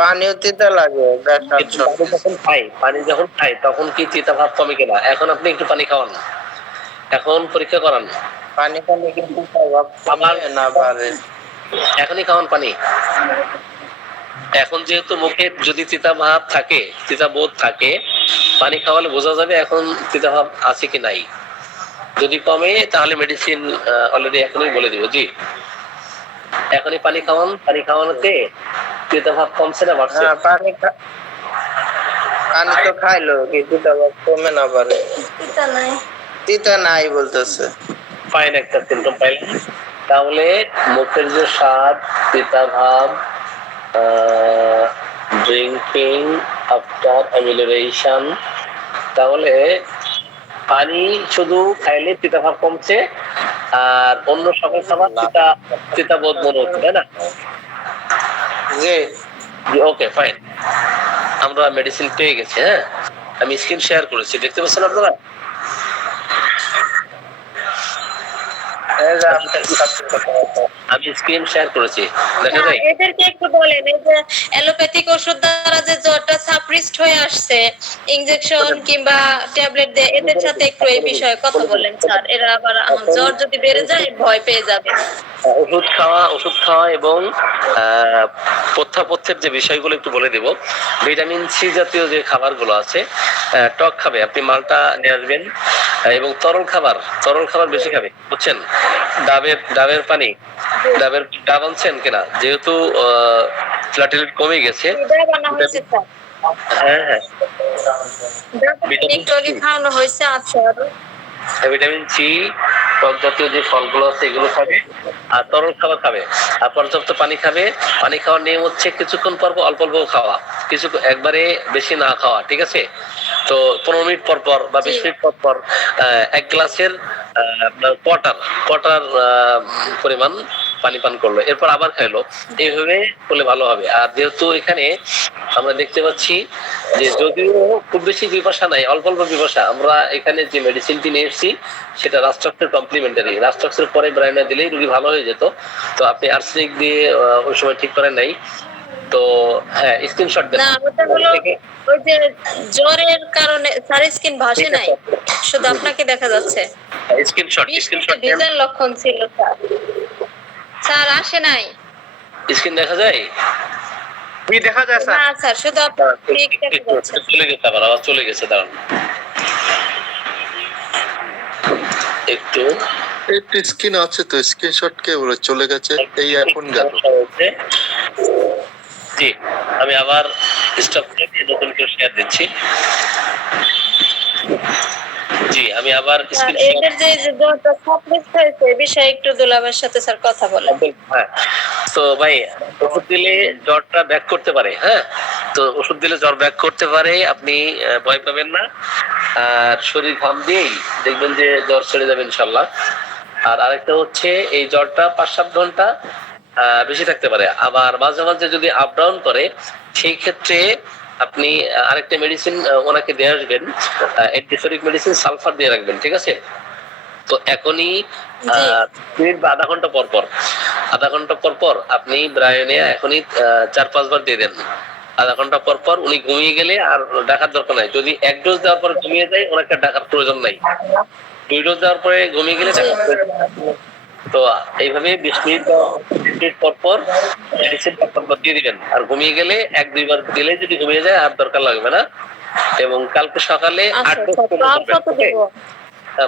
পানিও তিতা লাগে। পানি যখন খাই তখন কি তিতা ভাব কমে কিনা? এখন আপনি একটু পানি খাওয়ান, এখন পরীক্ষা করান। পানি খাইলে কিন্তু আমার না পারে, এখনই খাওয়ান পানি। এখন যেহেতু মুখে যদি তিতা ভাব থাকে, তিতা বোধ থাকে, পানি খাওয়ালে বোঝা যাবে এখন তিতা ভাব আছে কি নাই। যদি কমে তাহলে মেডিসিন অলরেডি এখনই বলে দিব। জি, এখনই পানি খাওয়ান। পানি খাওয়ানোতে তিতা ভাব কমছে না বাড়ছে? পানি তো খাইলো, কি তিতা ভাব কমে না পারে? তিতা নাই বলতেছে। ফাইন, একটা সিমটম পাইলেন। তাহলে মুখের যে স্বাদ, তিতা ভাব, ড্রিঙ্কিং আফটার অ্যামিলোরেশন, তাহলে পানি শুধু খাইলে তিতা ভাব কমছে, আর অন্য সকল খাবার তিতা বোধ মনে হচ্ছে, তাই না? জি জি, ওকে ফাইন। আমরা মেডিসিন পেয়ে গেছি। হ্যাঁ, আমি স্ক্রিন শেয়ার করেছি, দেখতে পাচ্ছেন আপনারা? আমি স্ক্রিন শেয়ার করেছি, দেখা যায়? এদেরকে একটু বলেন, এই যে অ্যালোপ্যাথিক ওষুধ দ্বারা যে জ্বরটা সাপ্রেসড হয়ে আসছে, ইনজেকশন কিংবা ট্যাবলেট দিয়ে, এদের সাথে একটু এই বিষয়ে কথা বলেন স্যার। এরা আবার জ্বর যদি বেড়ে যায় ভয় পেয়ে যাবে। ওষুধ খাওয়া এবং পথ্যাপথ্যের যে বিষয়গুলো একটু বলে দেব। ভিটামিন সি জাতীয় যে খাবারগুলো আছে, টক খাবে, আপনি মালটা নিয়ে আসবেন, এবং তরল খাবার বেশি খাবে, বুঝছেন? ডাবের পানি, ডাব আনছেন কিনা? যেহেতু প্লাটিলেট কমে গেছে। হ্যাঁ হ্যাঁ, খাওয়ানো হয়েছে। আচ্ছা, ভিটামিন সি, টক জাতীয় যে ফলগুলো আছে এগুলো খাবে, আর তরল খাবার খাবে, আর পর্যাপ্ত পানি খাবে। পানি খাওয়ার নিয়ম হচ্ছে কিছুক্ষণ পর অল্প অল্প খাওয়া, কিছু একবারে বেশি না খাওয়া, ঠিক আছে? তো 15 মিনিট পর পর বা 20 মিনিট পর পর 1 গ্লাসের কোয়ার্টার পরিমাণ পানি পান করলো, এরপর আবার খাইলো, এইভাবে করলে ভালো হবে। আর যেহেতু এখানে আমরা দেখতে পাচ্ছি যে যদিও খুব বেশি বিপাশা নাই, অল্প অল্প বিপাশা, আমরা এখানে যে মেডিসিনটি নিয়ে এসেছি সেটা রাস্ট্রাক্সের কমপ্লিমেন্টারি, রাস্ট্রাক্সের পরে ব্রাইনা দিলেই রোগী ভালো হয়ে যেত। তো আপনি আর্সেনিক দিয়ে ওই সময় ঠিক করেন নাই, তো হ্যাঁ স্ক্রিনশট দেন। না, ওটা হলো ওই যে জ্বরের কারণে স্যার স্কিন ভাসে নাই, শুধু আপনাকে দেখা যাচ্ছে। স্ক্রিনশট ভিজার লক্ষণ ছিল স্যার। স্যার আসে নাই, স্ক্রিন দেখা যায়? কি দেখা যায় স্যার? না স্যার, শুধু আপনার ঠিক দেখা যাচ্ছে। চলে গেছে, আবার আওয়াজ চলে গেছে, দাঁড়ান একটু। একটু স্ক্রিন আছে তো, স্ক্রিনশট কে বলে চলে গেছে, এই এখন গেল। জি, আমি আবার স্টপ করে দিয়ে নতুন করে শেয়ার দিচ্ছি। জি আমি আবার স্যার এদের যে জ্বরটা সাপ্রেস হয়েছে এই বিষয়ে একটু দুলাভাইয়ের সাথে স্যার কথা বলেন। হ্যাঁ তো ভাই ওষুধ দিলে জ্বরটা ব্যাক করতে পারে, হ্যাঁ তো ওষুধ দিলে জ্বর ব্যাক করতে পারে, আপনি ভয় পাবেন না। আর শরীর ঘাম দিয়েই দেখবেন যে জ্বর ছেড়ে যাবে ইনশাল্লাহ। আর আরেকটা হচ্ছে এই জ্বরটা 5-7 ঘন্টা বেশি থাকতে পারে, আবার মাঝে মাঝে যদি আপ ডাউন করে সেই ক্ষেত্রে আপনি আরেকটা মেডিসিন ওনাকে দিয়ে আসবেন, অ্যান্টিসেপটিক মেডিসিন সালফার দিয়ে রাখবেন, ঠিক আছে? তো এখনই মিনিট বা আধা ঘন্টা পর পর আপনি ব্রায়োনিয়া এখনই 4-5 বার দিয়ে দেন। আধা ঘন্টা পর পর উনি ঘুমিয়ে গেলে আর ডাকার দরকার নাই। যদি 1 ডোজ দেওয়ার পর ঘুমিয়ে যায় ওনাকে ডাকার প্রয়োজন নাই। 2 ডোজ দেওয়ার পরে ঘুমিয়ে গেলে ডাকার প্রয়োজন নাই। তো এইভাবে 20 মিনিট বা 30 মিনিট পর পর মেডিসিন দিয়ে দিবেন। আর ঘুমিয়ে গেলে 1-2 বার দিলে যদি ঘুমিয়ে যায় আর দরকার লাগবে না। এবং কালকে সকালে 8 ডোজ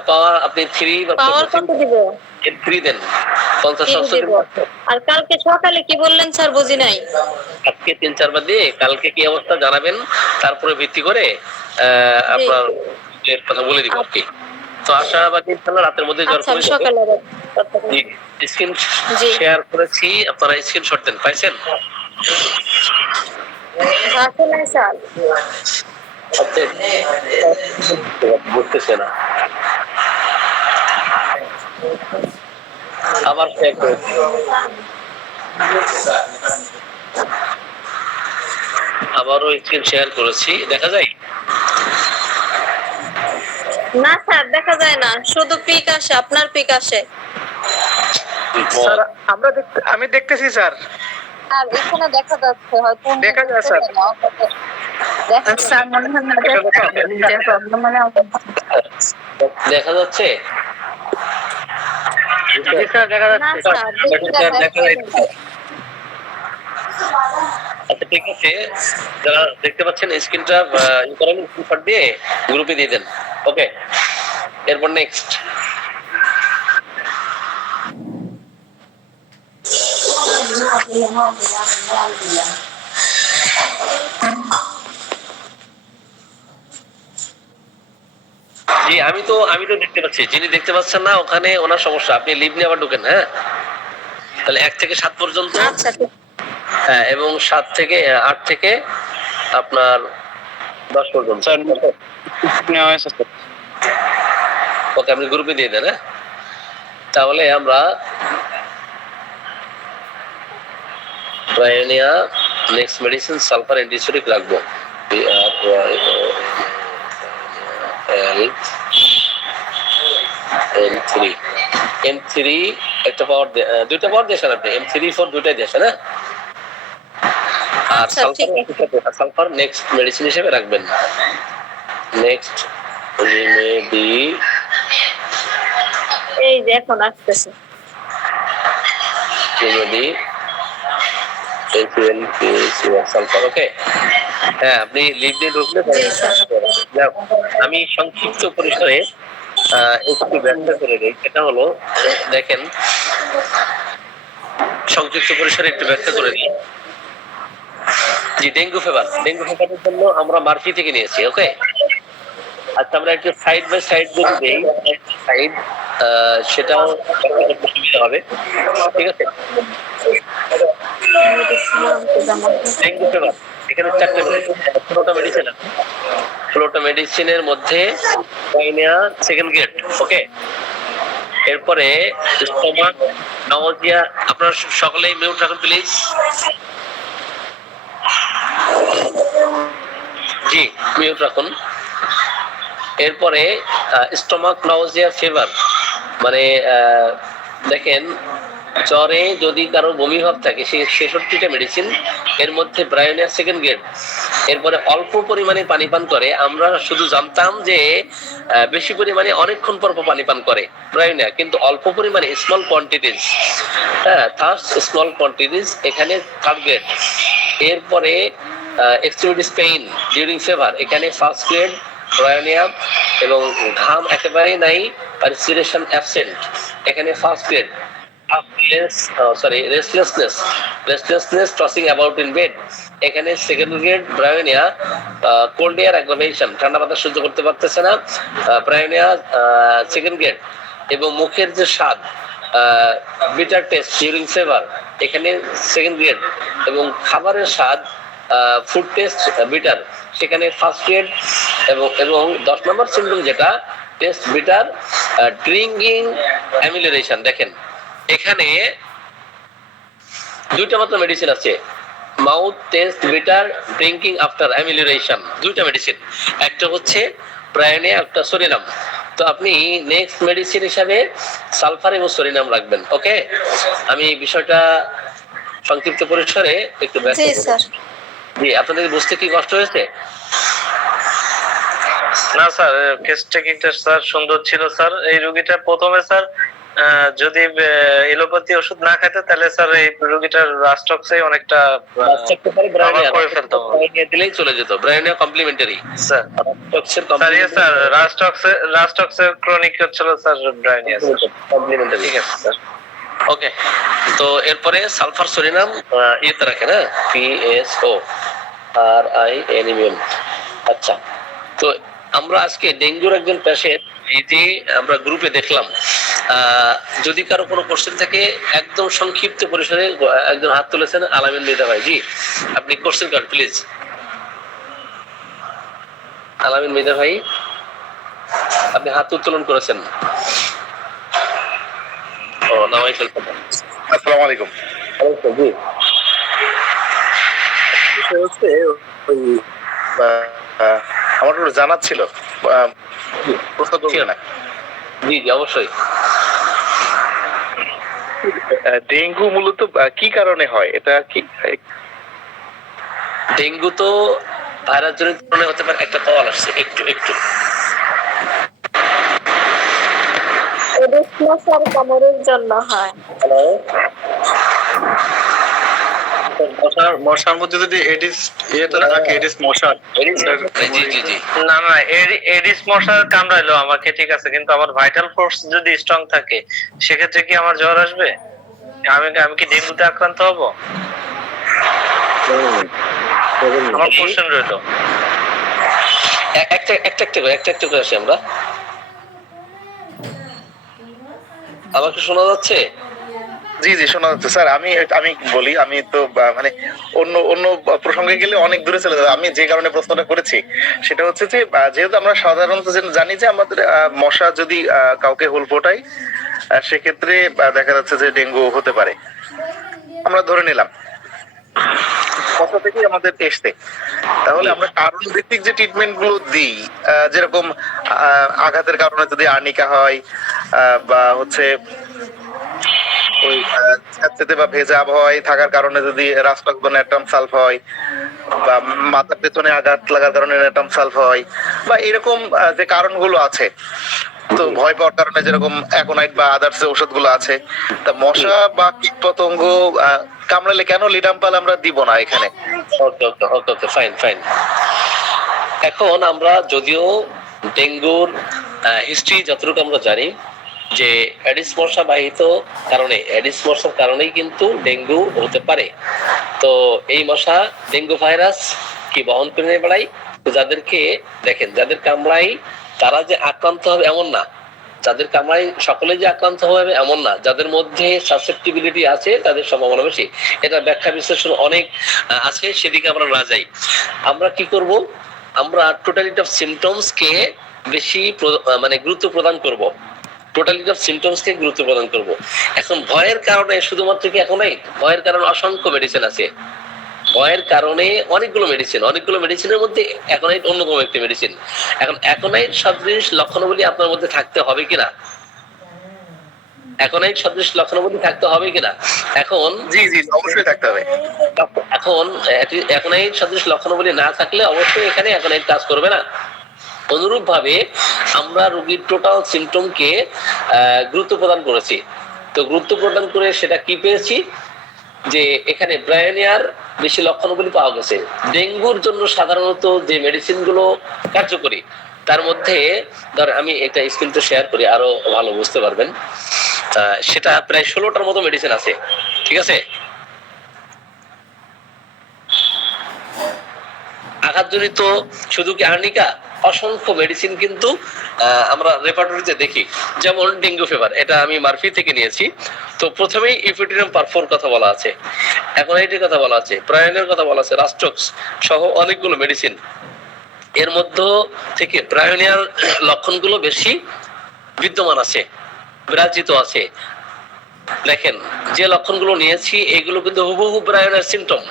পাওয়ার আপনি 3 বা পাওয়ার কত দিব? 3 দেন 50 দিব। আর কালকে সকালে কি বললেন স্যার বুঝি নাই। আজকে 3-4 বার দিয়ে কালকে কি অবস্থা জানাবেন, তারপরে ভিত্তি করে আপনার এর কথা বলে দিব আর কি। তো আশাবাদী ইনশাআল্লাহ রাতের মধ্যে জ্বর কমে যাবে। সকালে স্ক্রিন শেয়ার করেছি, আপনারা স্ক্রিনশট দেন, পাইছেন? আছে না স্যার? বুঝতেছে না, আবার শেয়ার করেছি। আবারও স্ক্রিন শেয়ার করেছি, দেখা যায়? না স্যার দেখা যায় না, শুধু পিক আসে, আপনার পিক আসে। স্যার আমি দেখতেছি স্যার। আর এখানে দেখা যাচ্ছে হয়তো দেখা যায় স্যার। স্যার মনে হয় না প্রবলেম মানে দেখা যাচ্ছে? জি স্যার দেখা যাচ্ছে। আচ্ছা ঠিক আছে, যারা দেখতে পাচ্ছেন স্ক্রিনটা করেন, স্ক্রিনশট দিয়ে গ্রুপে দিয়ে দেন। ওকে, এরপর নেক্সট। জি আমি তো দেখতে পাচ্ছি, যিনি দেখতে পাচ্ছেন না ওখানে ওনার সমস্যা, আপনি লিভ নিয়ে আবার ঢুকেন। হ্যাঁ তাহলে 1 থেকে 7 পর্যন্ত। হ্যাঁ এবং 7 থেকে 8 থেকে আপনার 10 পর্যন্ত। ওকে আপনি গ্রুপে দিয়ে দেন। হ্যাঁ তাহলে আমরা Bryonia next medicine sulphur antiseptic রাখবো। M3 একটা পাওয়ার, দুইটা পাওয়ার দিয়েছেন আপনি, M3-4 দুইটাই দিয়েছেন। হ্যাঁ আর সালফার নেক্সট মেডিসিন হিসেবে রাখবেন। নেক্সট রেমেডি এই যে এখন আসতেছে রেমেডি সালফার। ওকে হ্যাঁ আপনি লিভ দিয়ে ঢুকলে আমি সংক্ষিপ্ত পরিসরে একটু ব্যাখ্যা করে দিই। সেটা হলো দেখেন, সংক্ষিপ্ত পরিসরে একটু ব্যাখ্যা করে দিই। জি ডেঙ্গু ফিভারের জন্য আমরা মার্ফি থেকে নিয়েছি। ওকে আচ্ছা আমরা একটু সাইড বাই সাইড যদি দেই, সাইড সেটাও সুবিধা হবে, ঠিক আছে? ডেঙ্গু ফিভার এখানে 4টা মেডিসিন আছে। 16টা মেডিসিনের মধ্যে সেকেন্ড গ্রেড। ওকে এরপরে স্টোমাক নাউজিয়া, আপনারা সকলেই মিউট রাখুন প্লিজ। জি মিউট রাখুন। এরপরে স্টোমাক নাউজিয়া ফিভার, মানে দেখেন জ্বরে যদি কারো বমি ভাব থাকে, সেই 66টা মেডিসিন, এর মধ্যে ব্রায়োনিয়া সেকেন্ড গ্রেড। এরপরে অল্প পরিমাণে পানি পান করে, আমরা শুধু জানতাম যে বেশি পরিমাণে অনেকক্ষণ পর পানি পান করে ব্রায়োনিয়া, কিন্তু অল্প পরিমাণে স্মল কোয়ান্টিটিজ, হ্যাঁ থার্স্ট স্মল কোয়ান্টিটিজ, এখানে থার্ড গ্রেড। এরপরে এক্সট্রিমিটিস পেইন ডিউরিং ফিভার, এখানে ফার্স্ট গ্রেড ব্রায়োনিয়া, এবং ঘাম একেবারেই নাই, রেসপিরেশন অ্যাবসেন্ট, এখানে first grade. Restlessness tossing about in bed. এখানে second grade Bryonia, cold air aggravation, ঠান্ডা বাতাস সহ্য করতে পারতেছে না, ব্রায়োনিয়া সেকেন্ড গ্রেড। এবং মুখের যে স্বাদ, বিটার টেস্ট ডিউরিং ফেভার, এখানে সেকেন্ড গ্রেড। এবং খাবারের স্বাদ, ফুড টেস্ট বিটার, সেখানে ফার্স্ট গ্রেড। এবং 10 নম্বর সিম্পটম যেটা টেস্ট বিটার, ড্রিঙ্কিং অ্যামিউলেশন। দেখেন এখানে দুইটা মাত্র মেডিসিন আছে, mouth taste bitter, drinking after amelioration, দুইটা মেডিসিন। একটা হচ্ছে ব্রায়োনিয়া, একটা সরিনাম। তো আপনি নেক্সট মেডিসিন হিসাবে সালফার এবং সরিনাম রাখবেন। ওকে, আমি বিষয়টা সংক্ষিপ্ত পরিসরে একটু ব্যাখ্যা করব। জি, আপনাদের বুঝতে কি কষ্ট হয়েছে? না স্যার, কেস টেকিংটা স্যার সুন্দর ছিল স্যার। এই রোগীটা প্রথমে স্যার যদি এলোপ্যাথি ওষুধ না খেতে তাহলে স্যার এই রোগীটার রাস্টক্সে অনেকটা করে ফেলতো, দিলেই চলে যেত। Bryonia complementary sir. রাস্টক্সের ক্রনিক হচ্ছিল স্যার ব্রায়োনিয়া কমপ্লিমেন্টারি। ঠিক আছে স্যার। ওকে, তো এরপরে সালফার সরিনাম ইয়েতে রাখেন, হ্যাঁ, PSORINAM। আচ্ছা, তো আমরা আজকে ডেঙ্গুর একজন পেশেন্ট এই যে আমরা গ্রুপে দেখলাম, যদি কারো কোনো কোশ্চেন থাকে একদম সংক্ষিপ্ত পরিসরে, একজন হাত তুলেছেন, আলামিন মৃধা ভাই। জি, আপনি কোশ্চেন করেন প্লিজ। আলামিন মৃধা ভাই, আপনি হাত উত্তোলন করেছেন। ও নামাই ফেলতে। আসসালামু আলাইকুম। জি, বিষয় হচ্ছে ওই আমার একটু জানার ছিল, প্রশ্ন করবেন না? জি জি অবশ্যই। ডেঙ্গু মূলত কি কারণে হয়, এটা কি? ডেঙ্গু তো ভাইরাস জনিত কারণে হতে পারে। একটা কল আসছে, একটু এডিস মশার কামড়ের জন্য হয়। হ্যালো, মশার মধ্যে যদি এডিস ইয়েটা থাকে, এডিস মশার, জি জি জি। না না, এডিস মশা কামড়াইলো আমাকে, ঠিক আছে, কিন্তু আমার ভাইটাল ফোর্স যদি স্ট্রং থাকে সেক্ষেত্রে কি আমার জ্বর আসবে? আমি কি ডেঙ্গুতে আক্রান্ত হব? আমার কোশ্চেন রইলো। একটা করে আসি আমরা। আমাকে শোনা যাচ্ছে? জি জি শোনা যাচ্ছে স্যার। আমি বলি, আমি তো মানে অন্য প্রসঙ্গে গেলে অনেক দূরে চলে যাবে। আমি যে কারণে প্রশ্নটা করেছি সেটা হচ্ছে যে যেহেতু আমরা সাধারণত জানি যে আমাদের মশা যদি কাউকে হুল ফোটায়, সেক্ষেত্রে দেখা যাচ্ছে যে ডেঙ্গু হতে পারে, আমরা ধরে নিলাম মশা থেকে আমাদের এসছে। তাহলে আমরা কারণ ভিত্তিক যে ট্রিটমেন্ট গুলো দিই, যেরকম আঘাতের কারণে যদি আর্নিকা হয়, বা হচ্ছে ওই স্যাঁতসেঁতে বা ভেজা আবহাওয়ায় থাকার কারণে যদি রাস্টক্স বা ন্যাট্রাম সালফ হয়, বা মাথার পেছনে আঘাত লাগার কারণে ন্যাট্রাম সালফ হয়, বা এরকম যে কারণগুলো আছে, তো ভয় পাওয়ার কারণে যেরকম অ্যাকোনাইট বা আদার্স ওষুধগুলো আছে, তা মশা বা কীট পতঙ্গ কামড়ালে কেন লিডাম্পাল আমরা দিব না এখানে? ওকে, ফাইন। এখন আমরা যদিও ডেঙ্গুর হিস্ট্রি যতটুকু আমরা জানি যে এডিস মশা বাহিত কারণে, এডিস মশার কারণেই কিন্তু ডেঙ্গু হতে পারে। তো এই মশা ডেঙ্গু ভাইরাস কি বহন করে নিয়ে বেড়ায়। তো যাদেরকে দেখেন, যাদের কামড়াই তারা যে আক্রান্ত হবে এমন না, যাদের কামড়াই সকলে যে আক্রান্ত হবে এমন না, যাদের মধ্যে সাসেপ্টিবিলিটি আছে তাদের সম্ভাবনা বেশি। এটা ব্যাখ্যা বিশ্লেষণ অনেক আছে, সেদিকে আমরা না যাই। আমরা কি করব, আমরা টোটালিটি অফ সিমটমস কে বেশি মানে গুরুত্ব প্রদান করব। এখন ভয়ের কারণে শুধুমাত্র কি এখন নাই, ভয়ের কারণে অসংখ্য মেডিসিন আছে। ভয়ের কারণে অনেকগুলো মেডিসিনের মধ্যে অ্যাকোনাইট অন্যতম একটি মেডিসিন। এখন অ্যাকোনাইট সদৃশ লক্ষণাবলী আপনার মধ্যে থাকতে হবে কিনা, এখন জি জি অবশ্যই থাকতে হবে। এখন অ্যাকোনাইট সদৃশ লক্ষণাবলী না থাকলে অবশ্যই এখানে অ্যাকোনাইট কাজ করবে না। অনুরূপ ভাবে আমরা রোগীর টোটাল সিমটমকে গুরুত্ব প্রদান করেছি। তো গুরুত্ব প্রদান করে সেটা কি পেয়েছি, যে এখানে ব্রায়োনিয়ার বেশি লক্ষণগুলি পাওয়া গেছে। ডেঙ্গুর জন্য সাধারণত যে মেডিসিন গুলো কার্যকরী তার মধ্যে ধর আমি একটা স্ক্রিনটা শেয়ার করি, আরো ভালো বুঝতে পারবেন। সেটা প্রায় 16টার মতো মেডিসিন আছে, ঠিক আছে। আঘাতজনিত শুধু কি আর্নিকা, অসংখ্য মেডিসিন কিন্তু আমরা রেপার্টরিতে দেখি। যেমন ডেঙ্গু ফিভার, এটা আমি মারফি থেকে নিয়েছি। তো প্রথমেই ইফিডিনাম পারফোর কথা বলা আছে, অ্যাকোনাইটের কথা বলা আছে, প্রায়নের কথা বলা আছে, রাস্টক্স সহ অনেকগুলো মেডিসিন। এর মধ্যে থেকে প্রায়োনিয়ার লক্ষণগুলো বেশি বিদ্যমান আছে, বিরাজিত আছে। দেখেন যে লক্ষণগুলো নিয়েছি এগুলো কিন্তু হুবহু প্রায়োনিয়ার সিমটম।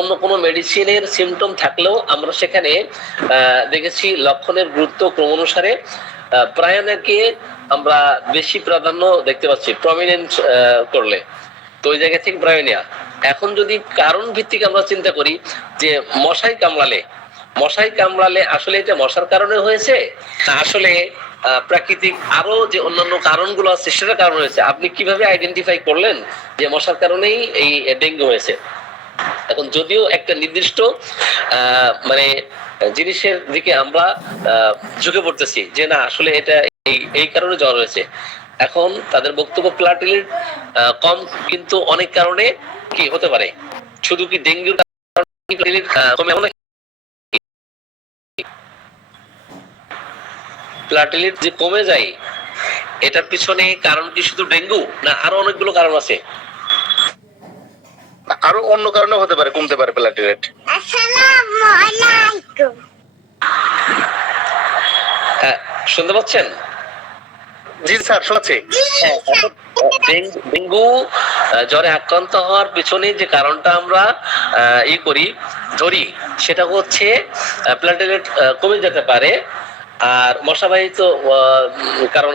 অন্য কোনো মেডিসিনের সিমটম থাকলেও আমরা সেখানে দেখেছি লক্ষণের গুরুত্ব ক্রমানুসারে প্রায়োনিয়ারকে আমরা বেশি প্রাধান্য দেখতে পাচ্ছি, প্রমিনেন্ট করলে। তো ওই জায়গা থেকে প্রায়োনিয়া। এখন যদি কারণ ভিত্তিক আমরা চিন্তা করি যে মশাই কামড়ালে আসলে এটা মশার কারণে হয়েছে না আসলে প্রাকৃতিক আরো যে অন্যান্য কারণগুলো আছে সেটার কারণে হয়েছে, আপনি কিভাবে আইডেন্টিফাই করলেন যে মশার কারণেই এই ডেঙ্গু হয়েছে? এখন যদিও একটা নির্দিষ্ট মানে জিনিসের দিকে আমরা ঝুঁকে পড়তেছি যে না আসলে এটা এই কারণে জ্বর হয়েছে, এখন তাদের বক্তব্য প্লাটিলেট কম, কিন্তু অনেক কারণে কি হতে পারে, শুধু কি ডেঙ্গু প্লাটিলেট যে কমে যায় এটার পিছনে কারণ কি শুধু ডেঙ্গু না আরো অনেকগুলো কারণ আছে? আরো অন্য কারণে হতে পারে, কমতে পারে প্লাটিলেট। আসসালামু আলাইকুম। হ্যাঁ, শুনতে পাচ্ছেন? জি স্যার, শুনছি। ডেঙ্গু জ্বরে আক্রান্ত হওয়ার পিছনে যে কারণটা আমরা ধরি সেটা হচ্ছে প্লাটিলেট কমে যেতে পারে। আর মশাবাহিত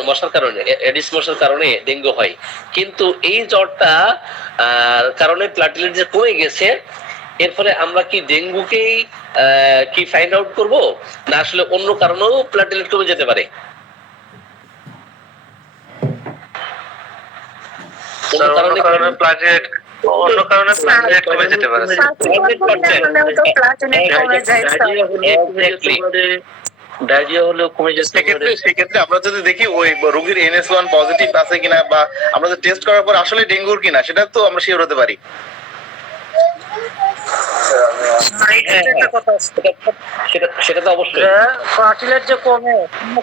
মশার কারণে, এডিস মশার কারণে ডেঙ্গু হয়। কিন্তু এই জ্বরটা কারণে প্লাটিলেট যে কমে গেছে, এর ফলে আমরা কি ডেঙ্গুকেই কি ফাইন্ড আউট করব না আসলে অন্য কারণেও প্লাটিলেট কমে যেতে পারে? অন্য কারণে প্লাটিলেট কমে যেতে পারে। ডায়রিয়া হলেও কমে যেতে পারে। সেক্ষেত্রে আমরা যদি দেখি ওই রোগীর NS1 পজিটিভ আছে কিনা বা আমরা যদি টেস্ট করার পর আসলে ডেঙ্গুর কিনা সেটা তো আমরা শিওর হতে পারি। সেটা তো অবশ্যই। প্লাটিলেট যে কমে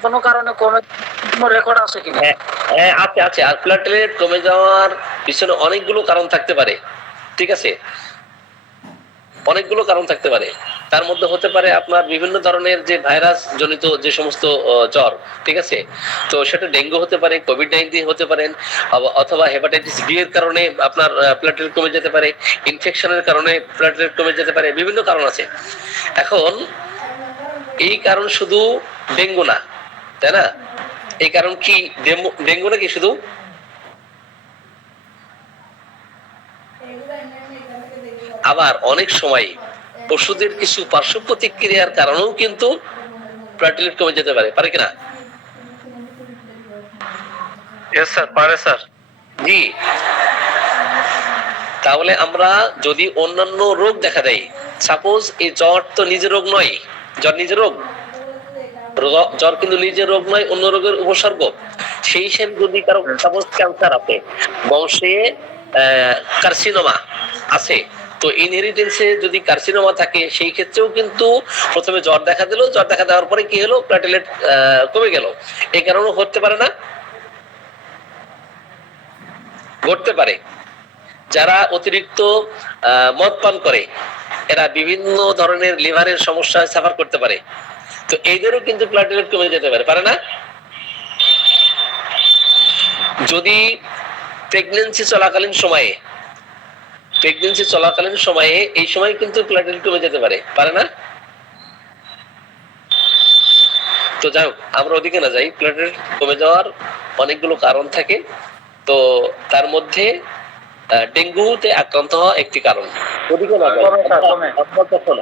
কোনো কারণে কমে, কোনো রেকর্ড আছে কিনা? হ্যাঁ আছে। আর প্লাটিলেট কমে যাওয়ার পিছনে অনেকগুলো কারণ থাকতে পারে, ঠিক আছে, অনেকগুলো কারণ থাকতে পারে। তার মধ্যে হতে পারে আপনার বিভিন্ন ধরনের যে ভাইরাস জনিত যে সমস্ত জ্বর, ঠিক আছে, তো সেটা ডেঙ্গু হতে পারে, কোভিড-19 হতে পারেন, অথবা হেপাটাইটিস বি এর কারণে আপনার প্লাটিলেট কমে যেতে পারে, ইনফেকশনের কারণে প্লাটিলেট কমে যেতে পারে, বিভিন্ন কারণ আছে। এখন এই কারণ শুধু ডেঙ্গু না, তাই না? এই কারণ কি ডেঙ্গু নাকি শুধু? আবার অনেক সময় ওষুধের কিছু পার্শ্ব প্রতিক্রিয়ার কারণেও কিন্তু প্লাটিলেট কমে যেতে পারে কিনা? ইয়েস স্যার, পারে স্যার। জি, তাহলে আমরা যদি অন্যান্য রোগ দেখা দেয়, সাপোজ এই জ্বর তো নিজের রোগ নয়, জ্বর নিজের রোগ, জ্বর কিন্তু নিজের রোগ নয়, অন্য রোগের উপসর্গ। সেই হিসেবে যদি কারো সাপোজ ক্যান্সার আছে, বংশে কার্সিনোমা আছে, তো ইনহেরিটেন্সে যদি কার্সিনোমা থাকে সেই ক্ষেত্রেও কিন্তু প্রথমে জ্বর দেখা দিল, জ্বর দেখা দেওয়ার পরে কি হলো, প্লাটিলেট কমে গেল। এই কারণে হতে পারে না? ঘটতে পারে। যারা অতিরিক্ত মদ পান করে এরা বিভিন্ন ধরনের লিভারের সমস্যায় সাফার করতে পারে, তো এদেরও কিন্তু প্লাটিলেট কমে যেতে পারে না? যদি প্রেগন্যান্সি চলাকালীন সময়ে এই সময় কিন্তু প্লাটিলেট কমে যেতে পারে না? তো যাই হোক, আমরা ওদিকে না যাই। প্লাটিলেট কমে যাওয়ার অনেকগুলো কারণ থাকে, তো তার মধ্যে ডেঙ্গুতে আক্রান্ত হওয়া একটি কারণ। ওদিকে না যাই,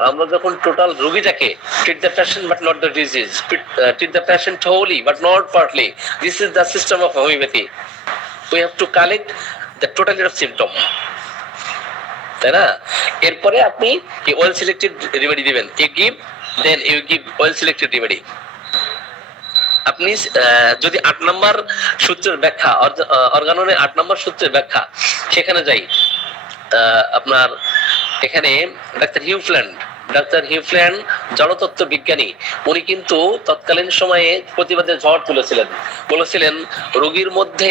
আমরা যখন total রোগীটাকে treat the patient but not the disease, treat the patient wholly but not partly, this is the system of homeopathy. We have to collect the totality of symptom, তাই না? এরপরে আপনি ওয়েল সিলেক্টেড রেমেডি দিবেন, you give, then you give well selected remedy. আপনি যদি 8 নম্বর সূত্রের ব্যাখ্যা অর্গাননের 8 নম্বর সূত্রের ব্যাখ্যা সেখানে যাই, আপনার এখানে ডাক্তার হিউফল্যান্ড জড়তত্ত্ব বিজ্ঞানী, উনি কিন্তু তৎকালীন সময়ে প্রতিবাদের ঝড় তুলেছিলেন, বলেছিলেন রোগীর মধ্যে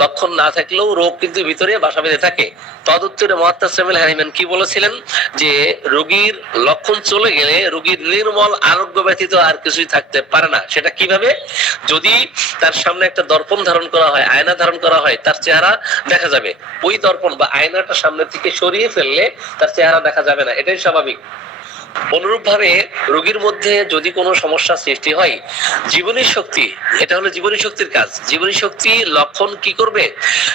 লক্ষণ না থাকলেও রোগ কিন্তু ভিতরে বাসা বেঁধে থাকে। তদুত্তরে মুআত্তাজ সামিল হারিম্যান কি বলেছিলেন, যে রোগীর লক্ষণ চলে গেলে রোগীর নির্মল আরোগ্য ব্যতীত আর কিছুই থাকতে পারে না। সেটা কিভাবে? যদি তার সামনে একটা দর্পণ ধারণ করা হয়, আয়না ধারণ করা হয়, তার চেহারা দেখা যাবে। ওই দর্পণ বা আয়নাটা সামনে থেকে সরিয়ে ফেললে তার চেহারা দেখা যাবে না, এটাই স্বাভাবিক। অনুরূপ ভাবে রোগীর মধ্যে যদি কোনো সমস্যা সৃষ্টি হয়, জীবনী শক্তি, এটা হলো জীবনী শক্তির কাজ। জীবনী শক্তি লক্ষণ কি করবে?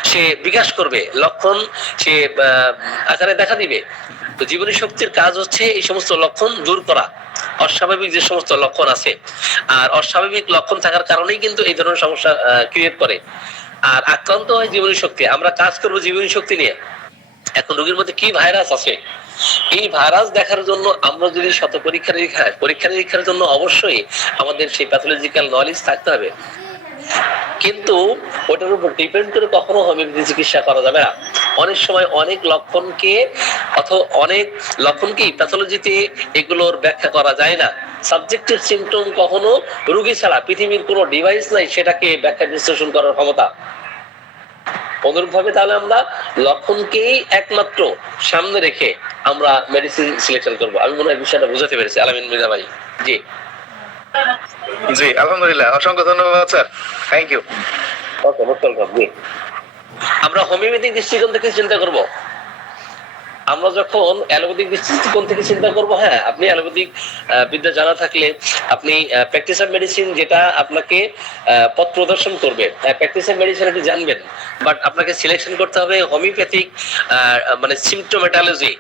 সে বিকাশ করবে, লক্ষণ সে আকারে দেখা দিবে। তো জীবনী শক্তির কাজ হচ্ছে এই সমস্ত লক্ষণ দূর করা, অস্বাভাবিক যে সমস্ত লক্ষণ আছে। আর অস্বাভাবিক লক্ষণ থাকার কারণেই কিন্তু এই ধরনের সমস্যা ক্রিয়েট করে। আর আক্রান্ত হয় জীবনী শক্তি, আমরা কাজ করবো জীবনী শক্তি নিয়ে। এখন রোগীর মধ্যে কি ভাইরাস আছে, এই ভাইরাস দেখার জন্য আমরা যদি শত পরীক্ষা নিরীক্ষার জন্য অবশ্যই আমাদের সেই প্যাথোলজিক্যাল নলেজ থাকতে হবে। কিন্তু ওটার উপর ডিপেন্ড করে কখনো হোমিওপ্যাথি চিকিৎসা করা যাবে না। অনেক সময় অনেক লক্ষণকেই প্যাথোলজিতে এগুলোর ব্যাখ্যা করা যায় না। সাবজেক্টিভ সিম্পটম কখনো রোগী ছাড়া পৃথিবীর কোনো ডিভাইস নাই সেটাকে ব্যাখ্যা বিশ্লেষণ করার ক্ষমতা। অনুরূপভাবে তাহলে আমরা লক্ষণকেই একমাত্র সামনে রেখে আমরা মেডিসিন সিলেকশন করব। আমি মনে হয় বিষয়টা বুঝাতে পেরেছি আলামিন মির্জা ভাই। জি জি, আলহামদুলিল্লাহ, অসংখ্য ধন্যবাদ sir, thank you. Okay, welcome. জি, আমরা হোমিওপ্যাথিক দৃষ্টিকোণ থেকে চিন্তা করব। আমরা যখন অ্যালোপ্যাথিক দৃষ্টিকোণ থেকে চিন্তা করব, হ্যাঁ, আপনি অ্যালোপ্যাথিক বিদ্যা জানা থাকলে আপনি প্র্যাকটিস অফ মেডিসিন যেটা আপনাকে পথ প্রদর্শন করবে, প্র্যাকটিস অফ মেডিসিন আপনি জানবেন, বাট আপনাকে সিলেকশন করতে হবে হোমিওপ্যাথিক মানে সিমটোমেটোলজি,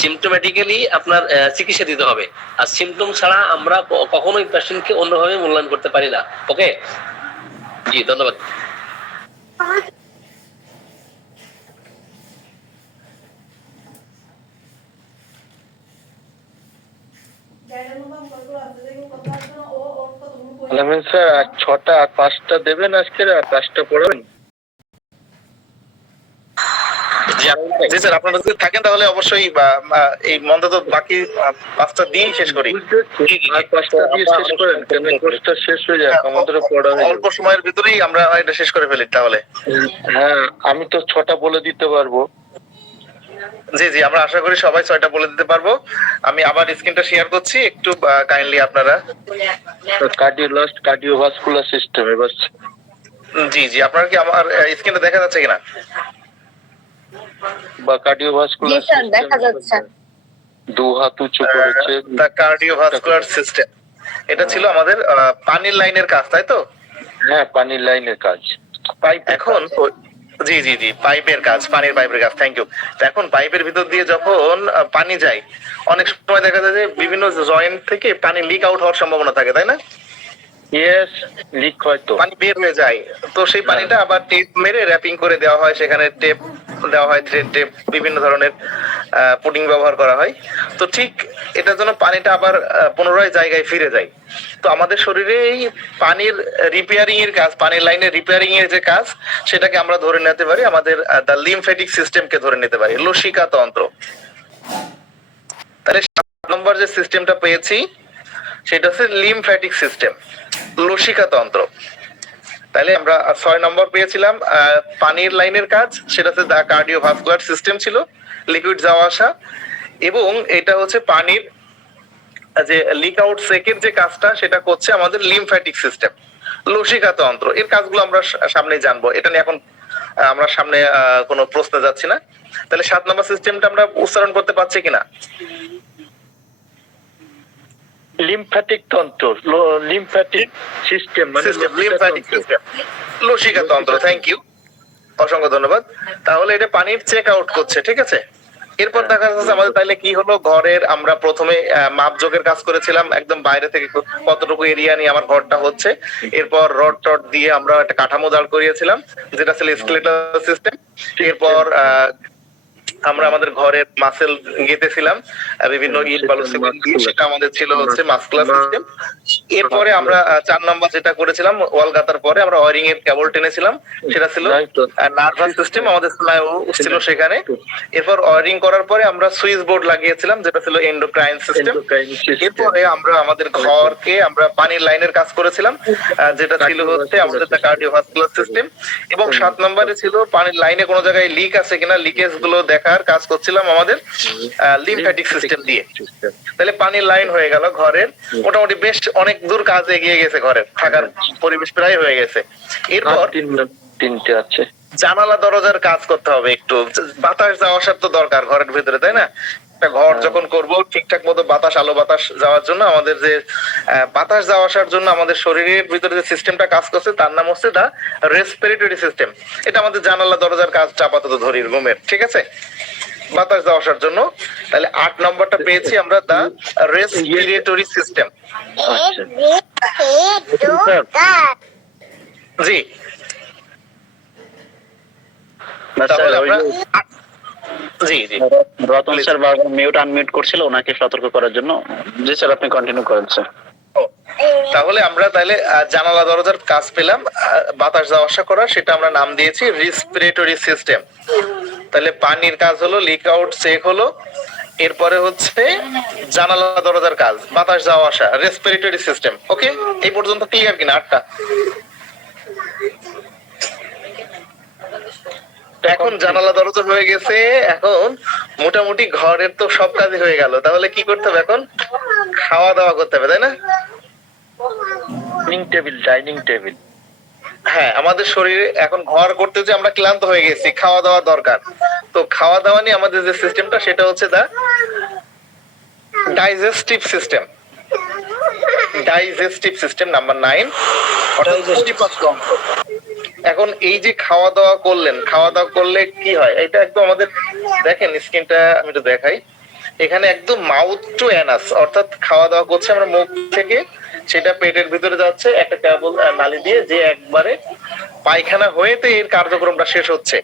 সিমটোমেটিক্যালি আপনার চিকিৎসা দিতে হবে। আর সিমটম ছাড়া আমরা কখনোই পেশেন্টকে অন্যভাবে মূল্যায়ন করতে পারি না। ওকে, জি, ধন্যবাদ। আলামিন স্যার, আর 6টা আর 5টা দেবেন আজকে, আর 5টা পড়াবেন? জি স্যার, আপনারা যদি থাকেন তাহলে অবশ্যই এই অন্তত বাকি 5টা দিয়েই শেষ করি। আর 5টা দিয়ে শেষ করেন, কেন কোর্সটা শেষ হয়ে যায়, আমাদেরও পড়া হয়ে অল্প সময়ের ভিতরেই আমরা এটা শেষ করে ফেলি তাহলে। হ্যাঁ, আমি তো 6টা বলে দিতে পারবো। জি জি, আমরা আশা করি সবাই 6টা বলে দিতে পারবো। আমি আবার স্ক্রিনটা শেয়ার করছি, একটু কাইন্ডলি আপনারা। কার্ডিওভাস্কুলার সিস্টেম এবার। জি জি, আপনারা কি আমার স্ক্রিনটা দেখা যাচ্ছে কিনা? বা কার্ডিওভাস্কুলার সিস্টেম দেখা যাচ্ছে, দু হাত উঁচু করেছে, দা কার্ডিওভাস্কুলার সিস্টেম, এটা ছিল আমাদের পানির লাইনের কাজ, তাই তো? হ্যাঁ, পানির লাইনের কাজ। এখন জি জি জি, পাইপের কাজ, পানির পাইপের কাজ, থ্যাংক ইউ। এখন পাইপের ভিতর দিয়ে যখন পানি যায়, অনেক সময় দেখা যায় যে বিভিন্ন জয়েন্ট থেকে পানি লিক আউট হওয়ার সম্ভাবনা থাকে, তাই না? ইয়েস, লিক হয়, তো পানি বের হয়ে যায়। তো সেই পানিটা আবার টেপ মেরে র্যাপিং করে দেওয়া হয়, সেখানে টেপ দেওয়া হয়, থ্রেড টেপ, বিভিন্ন ধরনের পুডিং ব্যবহার করা হয়। তো ঠিক এটার জন্য পানিটা আবার পুনরায় জায়গায় ফিরে যায়। তো আমাদের শরীরে এই পানির রিপেয়ারিং এর কাজ, পানির লাইনের রিপেয়ারিং এর যে কাজ, সেটাকে আমরা ধরে নিতে পারি আমাদের দ্য লিমফ্যাটিক সিস্টেমকে ধরে নিতে পারি, লসিকা তন্ত্র। তাহলে 7 নম্বর যে সিস্টেমটা পেয়েছি সেটা হচ্ছে লিমফ্যাটিক সিস্টেম, লসিকা তন্ত্র। তাহলে আমরা 6 নম্বর পেয়েছিলাম পানির লাইনের কাজ, সেটা হচ্ছে দা কার্ডিওভাস্কুলার সিস্টেম ছিল, লিকুইড যাওয়া আসা, এবং এটা হচ্ছে পানির যে লিক আউট সেকের যে কাজটা সেটা করছে আমাদের লিমফ্যাটিক সিস্টেম, লসিকা তন্ত্র। এর কাজগুলো আমরা সামনে জানবো, এটা নিয়ে এখন আমরা সামনে কোনো প্রশ্নে যাচ্ছি না। তাহলে 7 নম্বর সিস্টেমটা আমরা উচ্চারণ করতে পারছি কিনা? লিমফ্যাটিক তন্ত্র, লিমফ্যাটিক সিস্টেম, মানে লিমফ্যাটিক সিস্টেম, লসিকা তন্ত্র, থ্যাংক ইউ, অসংখ্য ধন্যবাদ। তাহলে এটা পানির চেক আউট করছে, ঠিক আছে। এরপর দেখা যাচ্ছে আমাদের তাহলে কি হলো, ঘরের আমরা প্রথমে মাপযোগের কাজ করেছিলাম, একদম বাইরে থেকে কতটুকু এরিয়া নিয়ে আমার ঘরটা হচ্ছে। এরপর রড টড দিয়ে আমরা একটা কাঠামো দাঁড় করিয়েছিলাম, যেটা ছিল স্কেলেটাল সিস্টেম। এরপর আমরা আমাদের ঘরের মাসেল গেঁথেছিলাম বিভিন্ন ইট বালু সিমেন্ট দিয়ে, সেটা আমাদের ছিল হচ্ছে মাস্কুলার সিস্টেম। এরপরে আমরা 4 নম্বর যেটা করেছিলাম ওয়াল গাঁথার পরে আমরা ওয়ারিং এর কেবল টেনেছিলাম, সেটা ছিল নার্ভাস সিস্টেম, আমাদের স্নায়ু ছিল সেখানে। এরপর ওয়ারিং করার পরে আমরা সুইচ বোর্ড লাগিয়েছিলাম যেটা ছিল এন্ডোক্রাইন সিস্টেম। এরপরে আমরা আমাদের ঘরকে আমরা পানির লাইনের কাজ করেছিলাম যেটা ছিল হচ্ছে আমাদের কার্ডিওভাস্কুলার সিস্টেম। এবং 7 নম্বরে ছিল পানির লাইনে কোনো জায়গায় লিক আছে কিনা, লিকেজ গুলো দেখার কাজ করছিলাম আমাদের লিম্ফ্যাটিক সিস্টেম দিয়ে। তাহলে পানির লাইন হয়ে গেল ঘরের, মোটামুটি বেশ অনেক দূর কাজ এগিয়ে গেছে, ঘরের থাকার পরিবেশ প্রায় হয়ে গেছে। এরপর 3টে আছে, জানালা দরজার কাজ করতে হবে, একটু বাতাস যাওয়া আসার তো দরকার ঘরের ভিতরে, তাই না? একটা ঘর যখন করব ঠিকঠাক মতো বাতাস আলো বাতাস যাওয়ার জন্য আমাদের যে বাতাস যাওয়া আসার জন্য আমাদের শরীরের ভিতরে যে সিস্টেমটা কাজ করছে তার নাম হচ্ছে দা রেসপিরেটরি সিস্টেম। এটা আমাদের জানালা দরজার কাজটা আপাতত ধরি রুমের, ঠিক আছে, বাতাস যাওয়া আসার জন্য। তাহলে 8 নম্বরটা পেয়েছি আমরা দা রেসপিরেটরি সিস্টেম। জি তাহলে আমরা জি জি রতন স্যার বারবার মিউট আনমিউট করছিল ওনাকে সতর্ক করার জন্য। জি স্যার আপনি কন্টিনিউ করেন স্যার। তাহলে আমরা জানালা দরজার কাজ পেলাম, বাতাস যাওয়া আসা করা, সেটা আমরা নাম দিয়েছি রেসপিরেটরি সিস্টেম। তাহলে পানির কাজ হলো, লিক আউট চেক হলো, এরপরে হচ্ছে জানালা দরজার কাজ, বাতাস যাওয়া আসা, রেসপিরেটরি সিস্টেম। ওকে, এই পর্যন্ত ক্লিয়ার কিনা? 8টা। এখন জানালা দরজা হয়ে গেছে, এখন মোটামুটি ঘরের তো সব কাজই হয়ে গেল। তাহলে কি করতে হবে এখন? খাওয়া দাওয়া করতে হবে, তাই না? Dining table. হ্যাঁ, আমাদের শরীরে এখন ঘর করতে যে আমরা ক্লান্ত হয়ে গেছি, খাওয়া দাওয়া দরকার। তো খাওয়া দাওয়া নিয়ে আমাদের যে সিস্টেমটা সেটা হচ্ছে the digestive system. Digestive system number 9। এখন এই যে খাওয়া দাওয়া করলেন, খাওয়া দাওয়া করলে কি হয় এটা একদম আমাদের দেখেন, স্ক্রিনটা আমি একটু দেখাই। এখানে একদম মাউথ টু অ্যানাস, অর্থাৎ খাওয়া দাওয়া করছে আমরা মুখ থেকে, সেটা পেটের ভিতরে যাচ্ছে একটা কেবল নালী দিয়ে, যে একবারে পায়খানা হয়েতে এর কার্যক্রমটা শেষ হচ্ছে।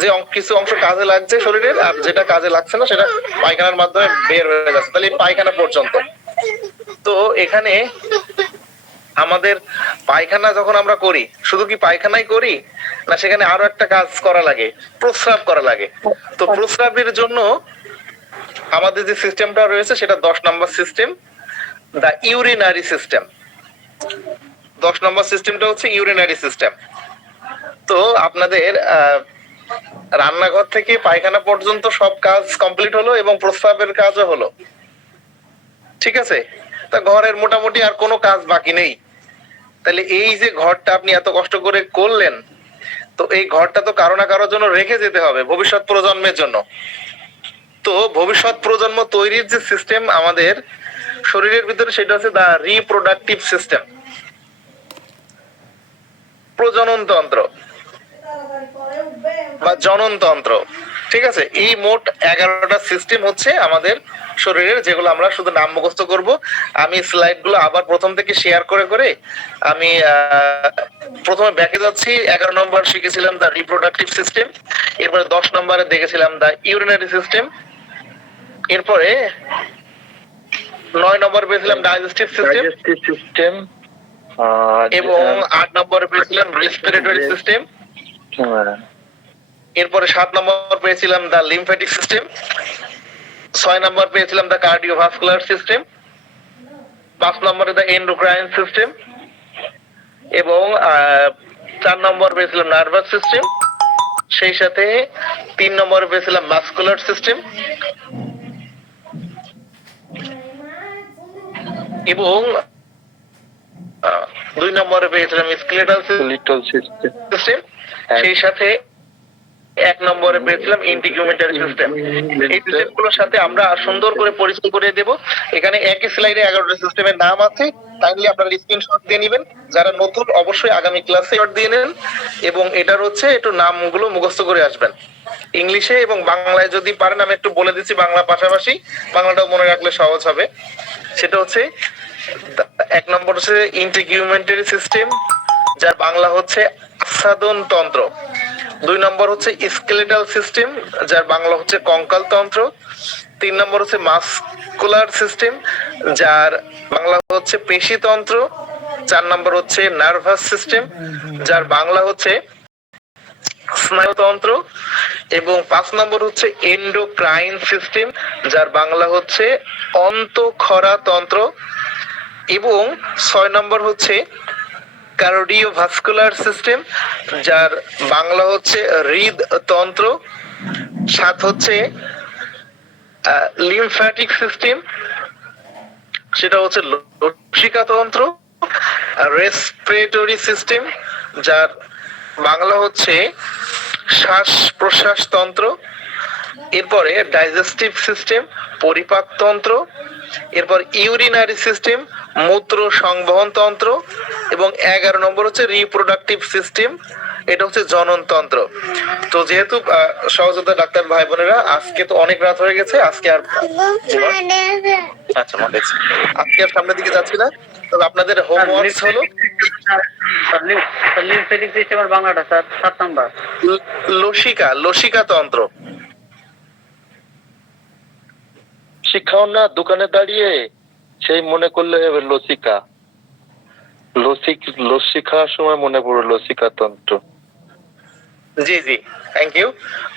যে কিছু অংশ কাজে লাগছে শরীরের, আর যেটা কাজে লাগছে না সেটা পায়খানার মাধ্যমে বের হয়ে যাচ্ছে। তাহলে পায়খানা পর্যন্ত। তো এখানে আমাদের পায়খানা যখন আমরা করি, শুধু কি পায়খানাই করি না, সেখানে আরো একটা কাজ করা লাগে, প্রস্রাব করা লাগে। তো প্রস্রাবের জন্য আমাদের যে সিস্টেমটা রয়েছে সেটা 10 নম্বর সিস্টেম, দা ইউরিনারি সিস্টেম। 10 নম্বর সিস্টেমটা হচ্ছে ইউরিনারি সিস্টেম। তো আপনাদের রান্নাঘর থেকে পায়খানা পর্যন্ত সব কাজ কমপ্লিট হলো এবং প্রস্রাবের কাজও হলো, ঠিক আছে? তা ঘরের মোটামুটি আর কোনো কাজ বাকি নেই। তাহলে এই যে ঘরটা আপনি এত কষ্ট করে করলেন, তো এই ঘরটা তো কারো না কারোর জন্য রেখে যেতে হবে ভবিষ্যৎ প্রজন্মের জন্য। তো ভবিষ্যৎ প্রজন্ম তৈরির যে সিস্টেম আমাদের শরীরের ভিতরে, সেটা হচ্ছে দা রিপ্রোডাক্টিভ সিস্টেম, প্রজনন তন্ত্র বা জনন তন্ত্র, ঠিক আছে? এই মোট 11টা সিস্টেম হচ্ছে আমাদের শরীরের, যেগুলো আমরা শুধু নাম মুখস্থ করব। আমি স্লাইড গুলো আবার প্রথম থেকে শেয়ার করে করে আমি প্রথমে ব্যাকে যাচ্ছি। 11 নম্বর শিখেছিলাম দা রিপ্রোডাক্টিভ সিস্টেম, এরপরে 10 নম্বরে দেখেছিলাম দা ইউরিনারি সিস্টেম, এরপরে 9 নম্বর পেয়েছিলাম ডাইজেস্টিভ সিস্টেম, এবং 8 নম্বরে পেয়েছিলাম রেসপিরেটরি সিস্টেম, এরপরে 7 নম্বর পেয়েছিলাম দা লিম্ফ্যাটিক সিস্টেম, 6 নম্বর পেয়েছিলাম দা কার্ডিওভাস্কুলার সিস্টেম, 5 নম্বরে দা এন্ডোক্রাইন সিস্টেম, এবং 4 নম্বর পেয়েছিলাম নার্ভাস সিস্টেম, সেই সাথে 3 নম্বরে পেয়েছিলাম মাস্কুলার সিস্টেম, এবং 2 নম্বরে পেয়েছিলাম স্কেলেটাল সিস্টেম, সেই সাথে 1 নম্বরে পেয়েছিলাম ইন্টিগুমেন্টারি সিস্টেম। এই সিস্টেমগুলোর সাথে আমরা সুন্দর করে পরিচয় করে দেব। এখানে একই স্লাইডে 11টা সিস্টেমের নাম আছে, কাইন্ডলি আপনারা স্ক্রিনশট দিয়ে নেবেন। যারা নতুন অবশ্যই আগামী ক্লাসে শট দিয়ে নেন, এবং এটার হচ্ছে একটু নামগুলো মুখস্থ করে আসবেন ইংলিশে এবং বাংলায় যদি পারেন। আমি একটু বলে দিচ্ছি বাংলা পাশাপাশি, বাংলাটাও মনে রাখলে সহজ হবে। সেটা হচ্ছে 1 নম্বর হচ্ছে ইন্টিগুমেন্টারি সিস্টেম, যার বাংলা হচ্ছে আস্বাদন তন্ত্র। 2 নম্বর হচ্ছে স্কেলেটাল সিস্টেম, যার বাংলা হচ্ছে কঙ্কাল তন্ত্র। 3 নম্বর হচ্ছে মাসকুলার সিস্টেম, যার বাংলা হচ্ছে পেশিতন্ত্র। 4 নম্বর হচ্ছে নার্ভাস সিস্টেম, যার বাংলা হচ্ছে স্নায়ুতন্ত্র। এবং 5 নম্বর হচ্ছে এন্ডোক্রাইন সিস্টেম, যার বাংলা হচ্ছে অন্তঃক্ষরা তন্ত্র। এবং 6 নম্বর হচ্ছে কার্ডিওভাস্কুলার সিস্টেম, যার বাংলা হচ্ছে হৃদতন্ত্র। 7 হচ্ছে লিম্ফ্যাটিক সিস্টেম, সেটা হচ্ছে লসিকাতন্ত্র। রেসপিরেটরি সিস্টেম, যার বাংলা হচ্ছে শ্বাস প্রশ্বাস তন্ত্র। এরপরে ডাইজেস্টিভ সিস্টেম, পরিপাকতন্ত্র। এরপর ইউরিনারি সিস্টেম, মূত্র সংবহন তন্ত্র। এবং 11 নম্বর হচ্ছে রিপ্রোডাক্টিভ সিস্টেম, এটা হচ্ছে জননতন্ত্র। তো যেহেতু সহযোদ্ধা ডাক্তার ভাই বোনেরা, আজকে তো অনেক রাত হয়ে গেছে, আজকে আর আচ্ছা মনে আছে, আজকে আর সামনের দিকে যাচ্ছি না। তবে আপনাদের হোমওয়ার্ক হলো লিম্ফেটিক সিস্টেমের বাংলাটা স্যার 7 নাম্বার। লসিকা তন্ত্র। শিখাও না দোকানে দাঁড়িয়ে, সেই মনে করলে হবে লসিকা। লস্যি খাওয়ার সময় মনে পড়লো লসিকা তন্ত্র। জি জি, থ্যাংক ইউ।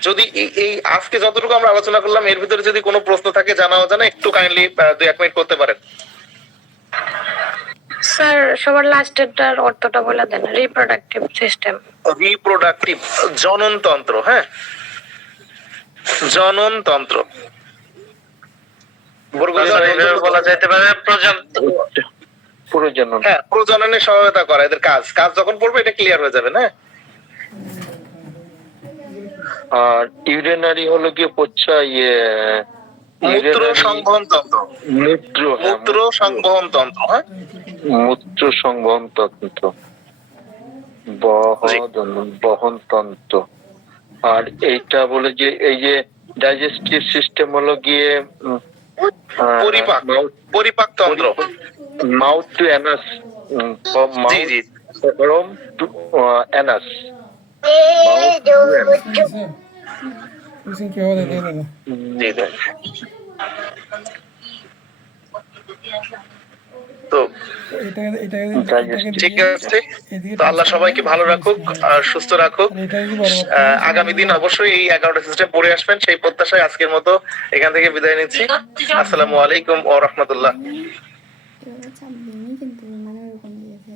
যদি এই আজকে যতটুকু আমরা আলোচনা করলাম এর ভিতরে যদি কোনো প্রশ্ন থাকে জানা অজানা, একটু কাইন্ডলি 2-1 মিনিট করতে পারেন। স্যার সবার লাস্টেরটার অর্থটা বলে দেন। রিপ্রোডাক্টিভ সিস্টেম, রিপ্রোডাক্টিভ জননতন্ত্র। হ্যাঁ, জননতন্ত্র বলা যেতে পারে প্রজনন। হ্যাঁ, প্রজননে সহায়তা করা, এদের কাজ যখন পড়বে এটা ক্লিয়ার হয়ে যাবে না। আর ইউরিনারি হলো গিয়ে মূত্র সংবহন তন্ত্র। মূত্র সংবহন তন্ত্র। হ্যাঁ, মূত্র সংবহন তন্ত্র, বহন তন্ত্র। আর এইটা বলে যে এই যে ডাইজেস্টিভ সিস্টেম হলো গিয়ে পরিপাক তন্ত্র, মাউথ টু অ্যানাস, জি জি, ফ্রম টু অ্যানাস। তো ঠিক আছে, তো আল্লাহ সবাইকে ভালো রাখুক আর সুস্থ রাখুক। আগামী দিন অবশ্যই এই 11টা সিস্টেম পড়ে আসবেন, সেই প্রত্যাশায় আজকের মতো এখান থেকে বিদায় নিচ্ছি। আসসালামু আলাইকুম ওয়া রাহমাতুল্লাহ। কিন্তু মানে ওরকম দিয়েছে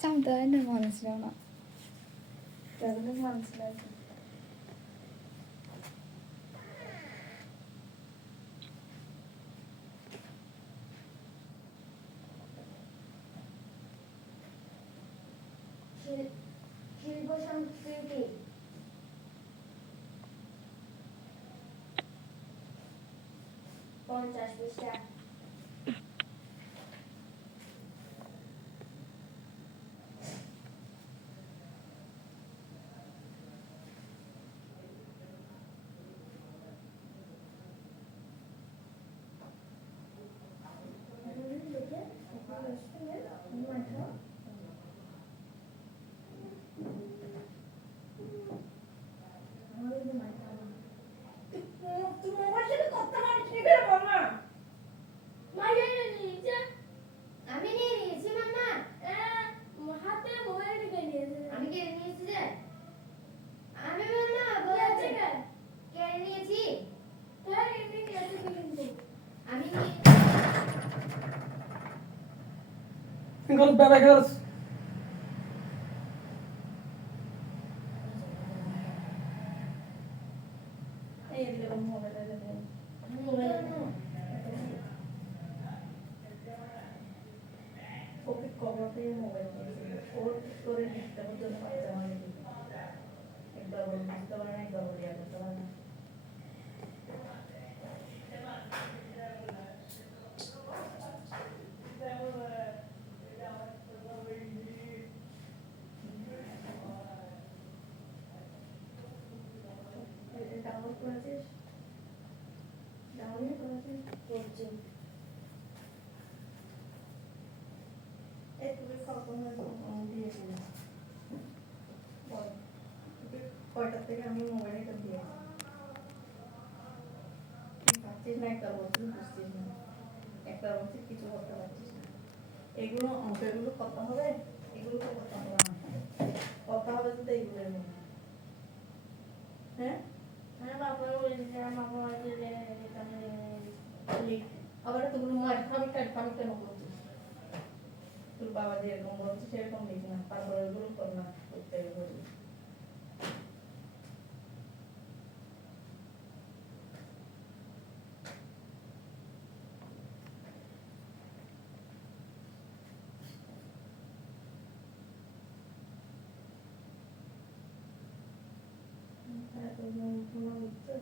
চামটা মনে ছিল না, মনে ছিল। শিল্প সংস্কৃতি পঞ্চাশ পৃষ্ঠা। কয়টা থেকে আমি মোবাইলটা দিয়ে পাচ্ছিস না, একটা বলছিস বুঝছিস না, একটা বলছিস কিছু করতে পারছিস না। এগুলো অঙ্কগুলো কথা হবে, এগুলো তো কথা হবে না, কথা হবে তো এইগুলোর মধ্যে। হ্যাঁ আবার তুমি আমি কেন বলছিস, তোর বাবা যেরকম বলছে সেরকম লিখ না, তারপরে ওইগুলো কর না, করতে হবে। কোনো উত্তর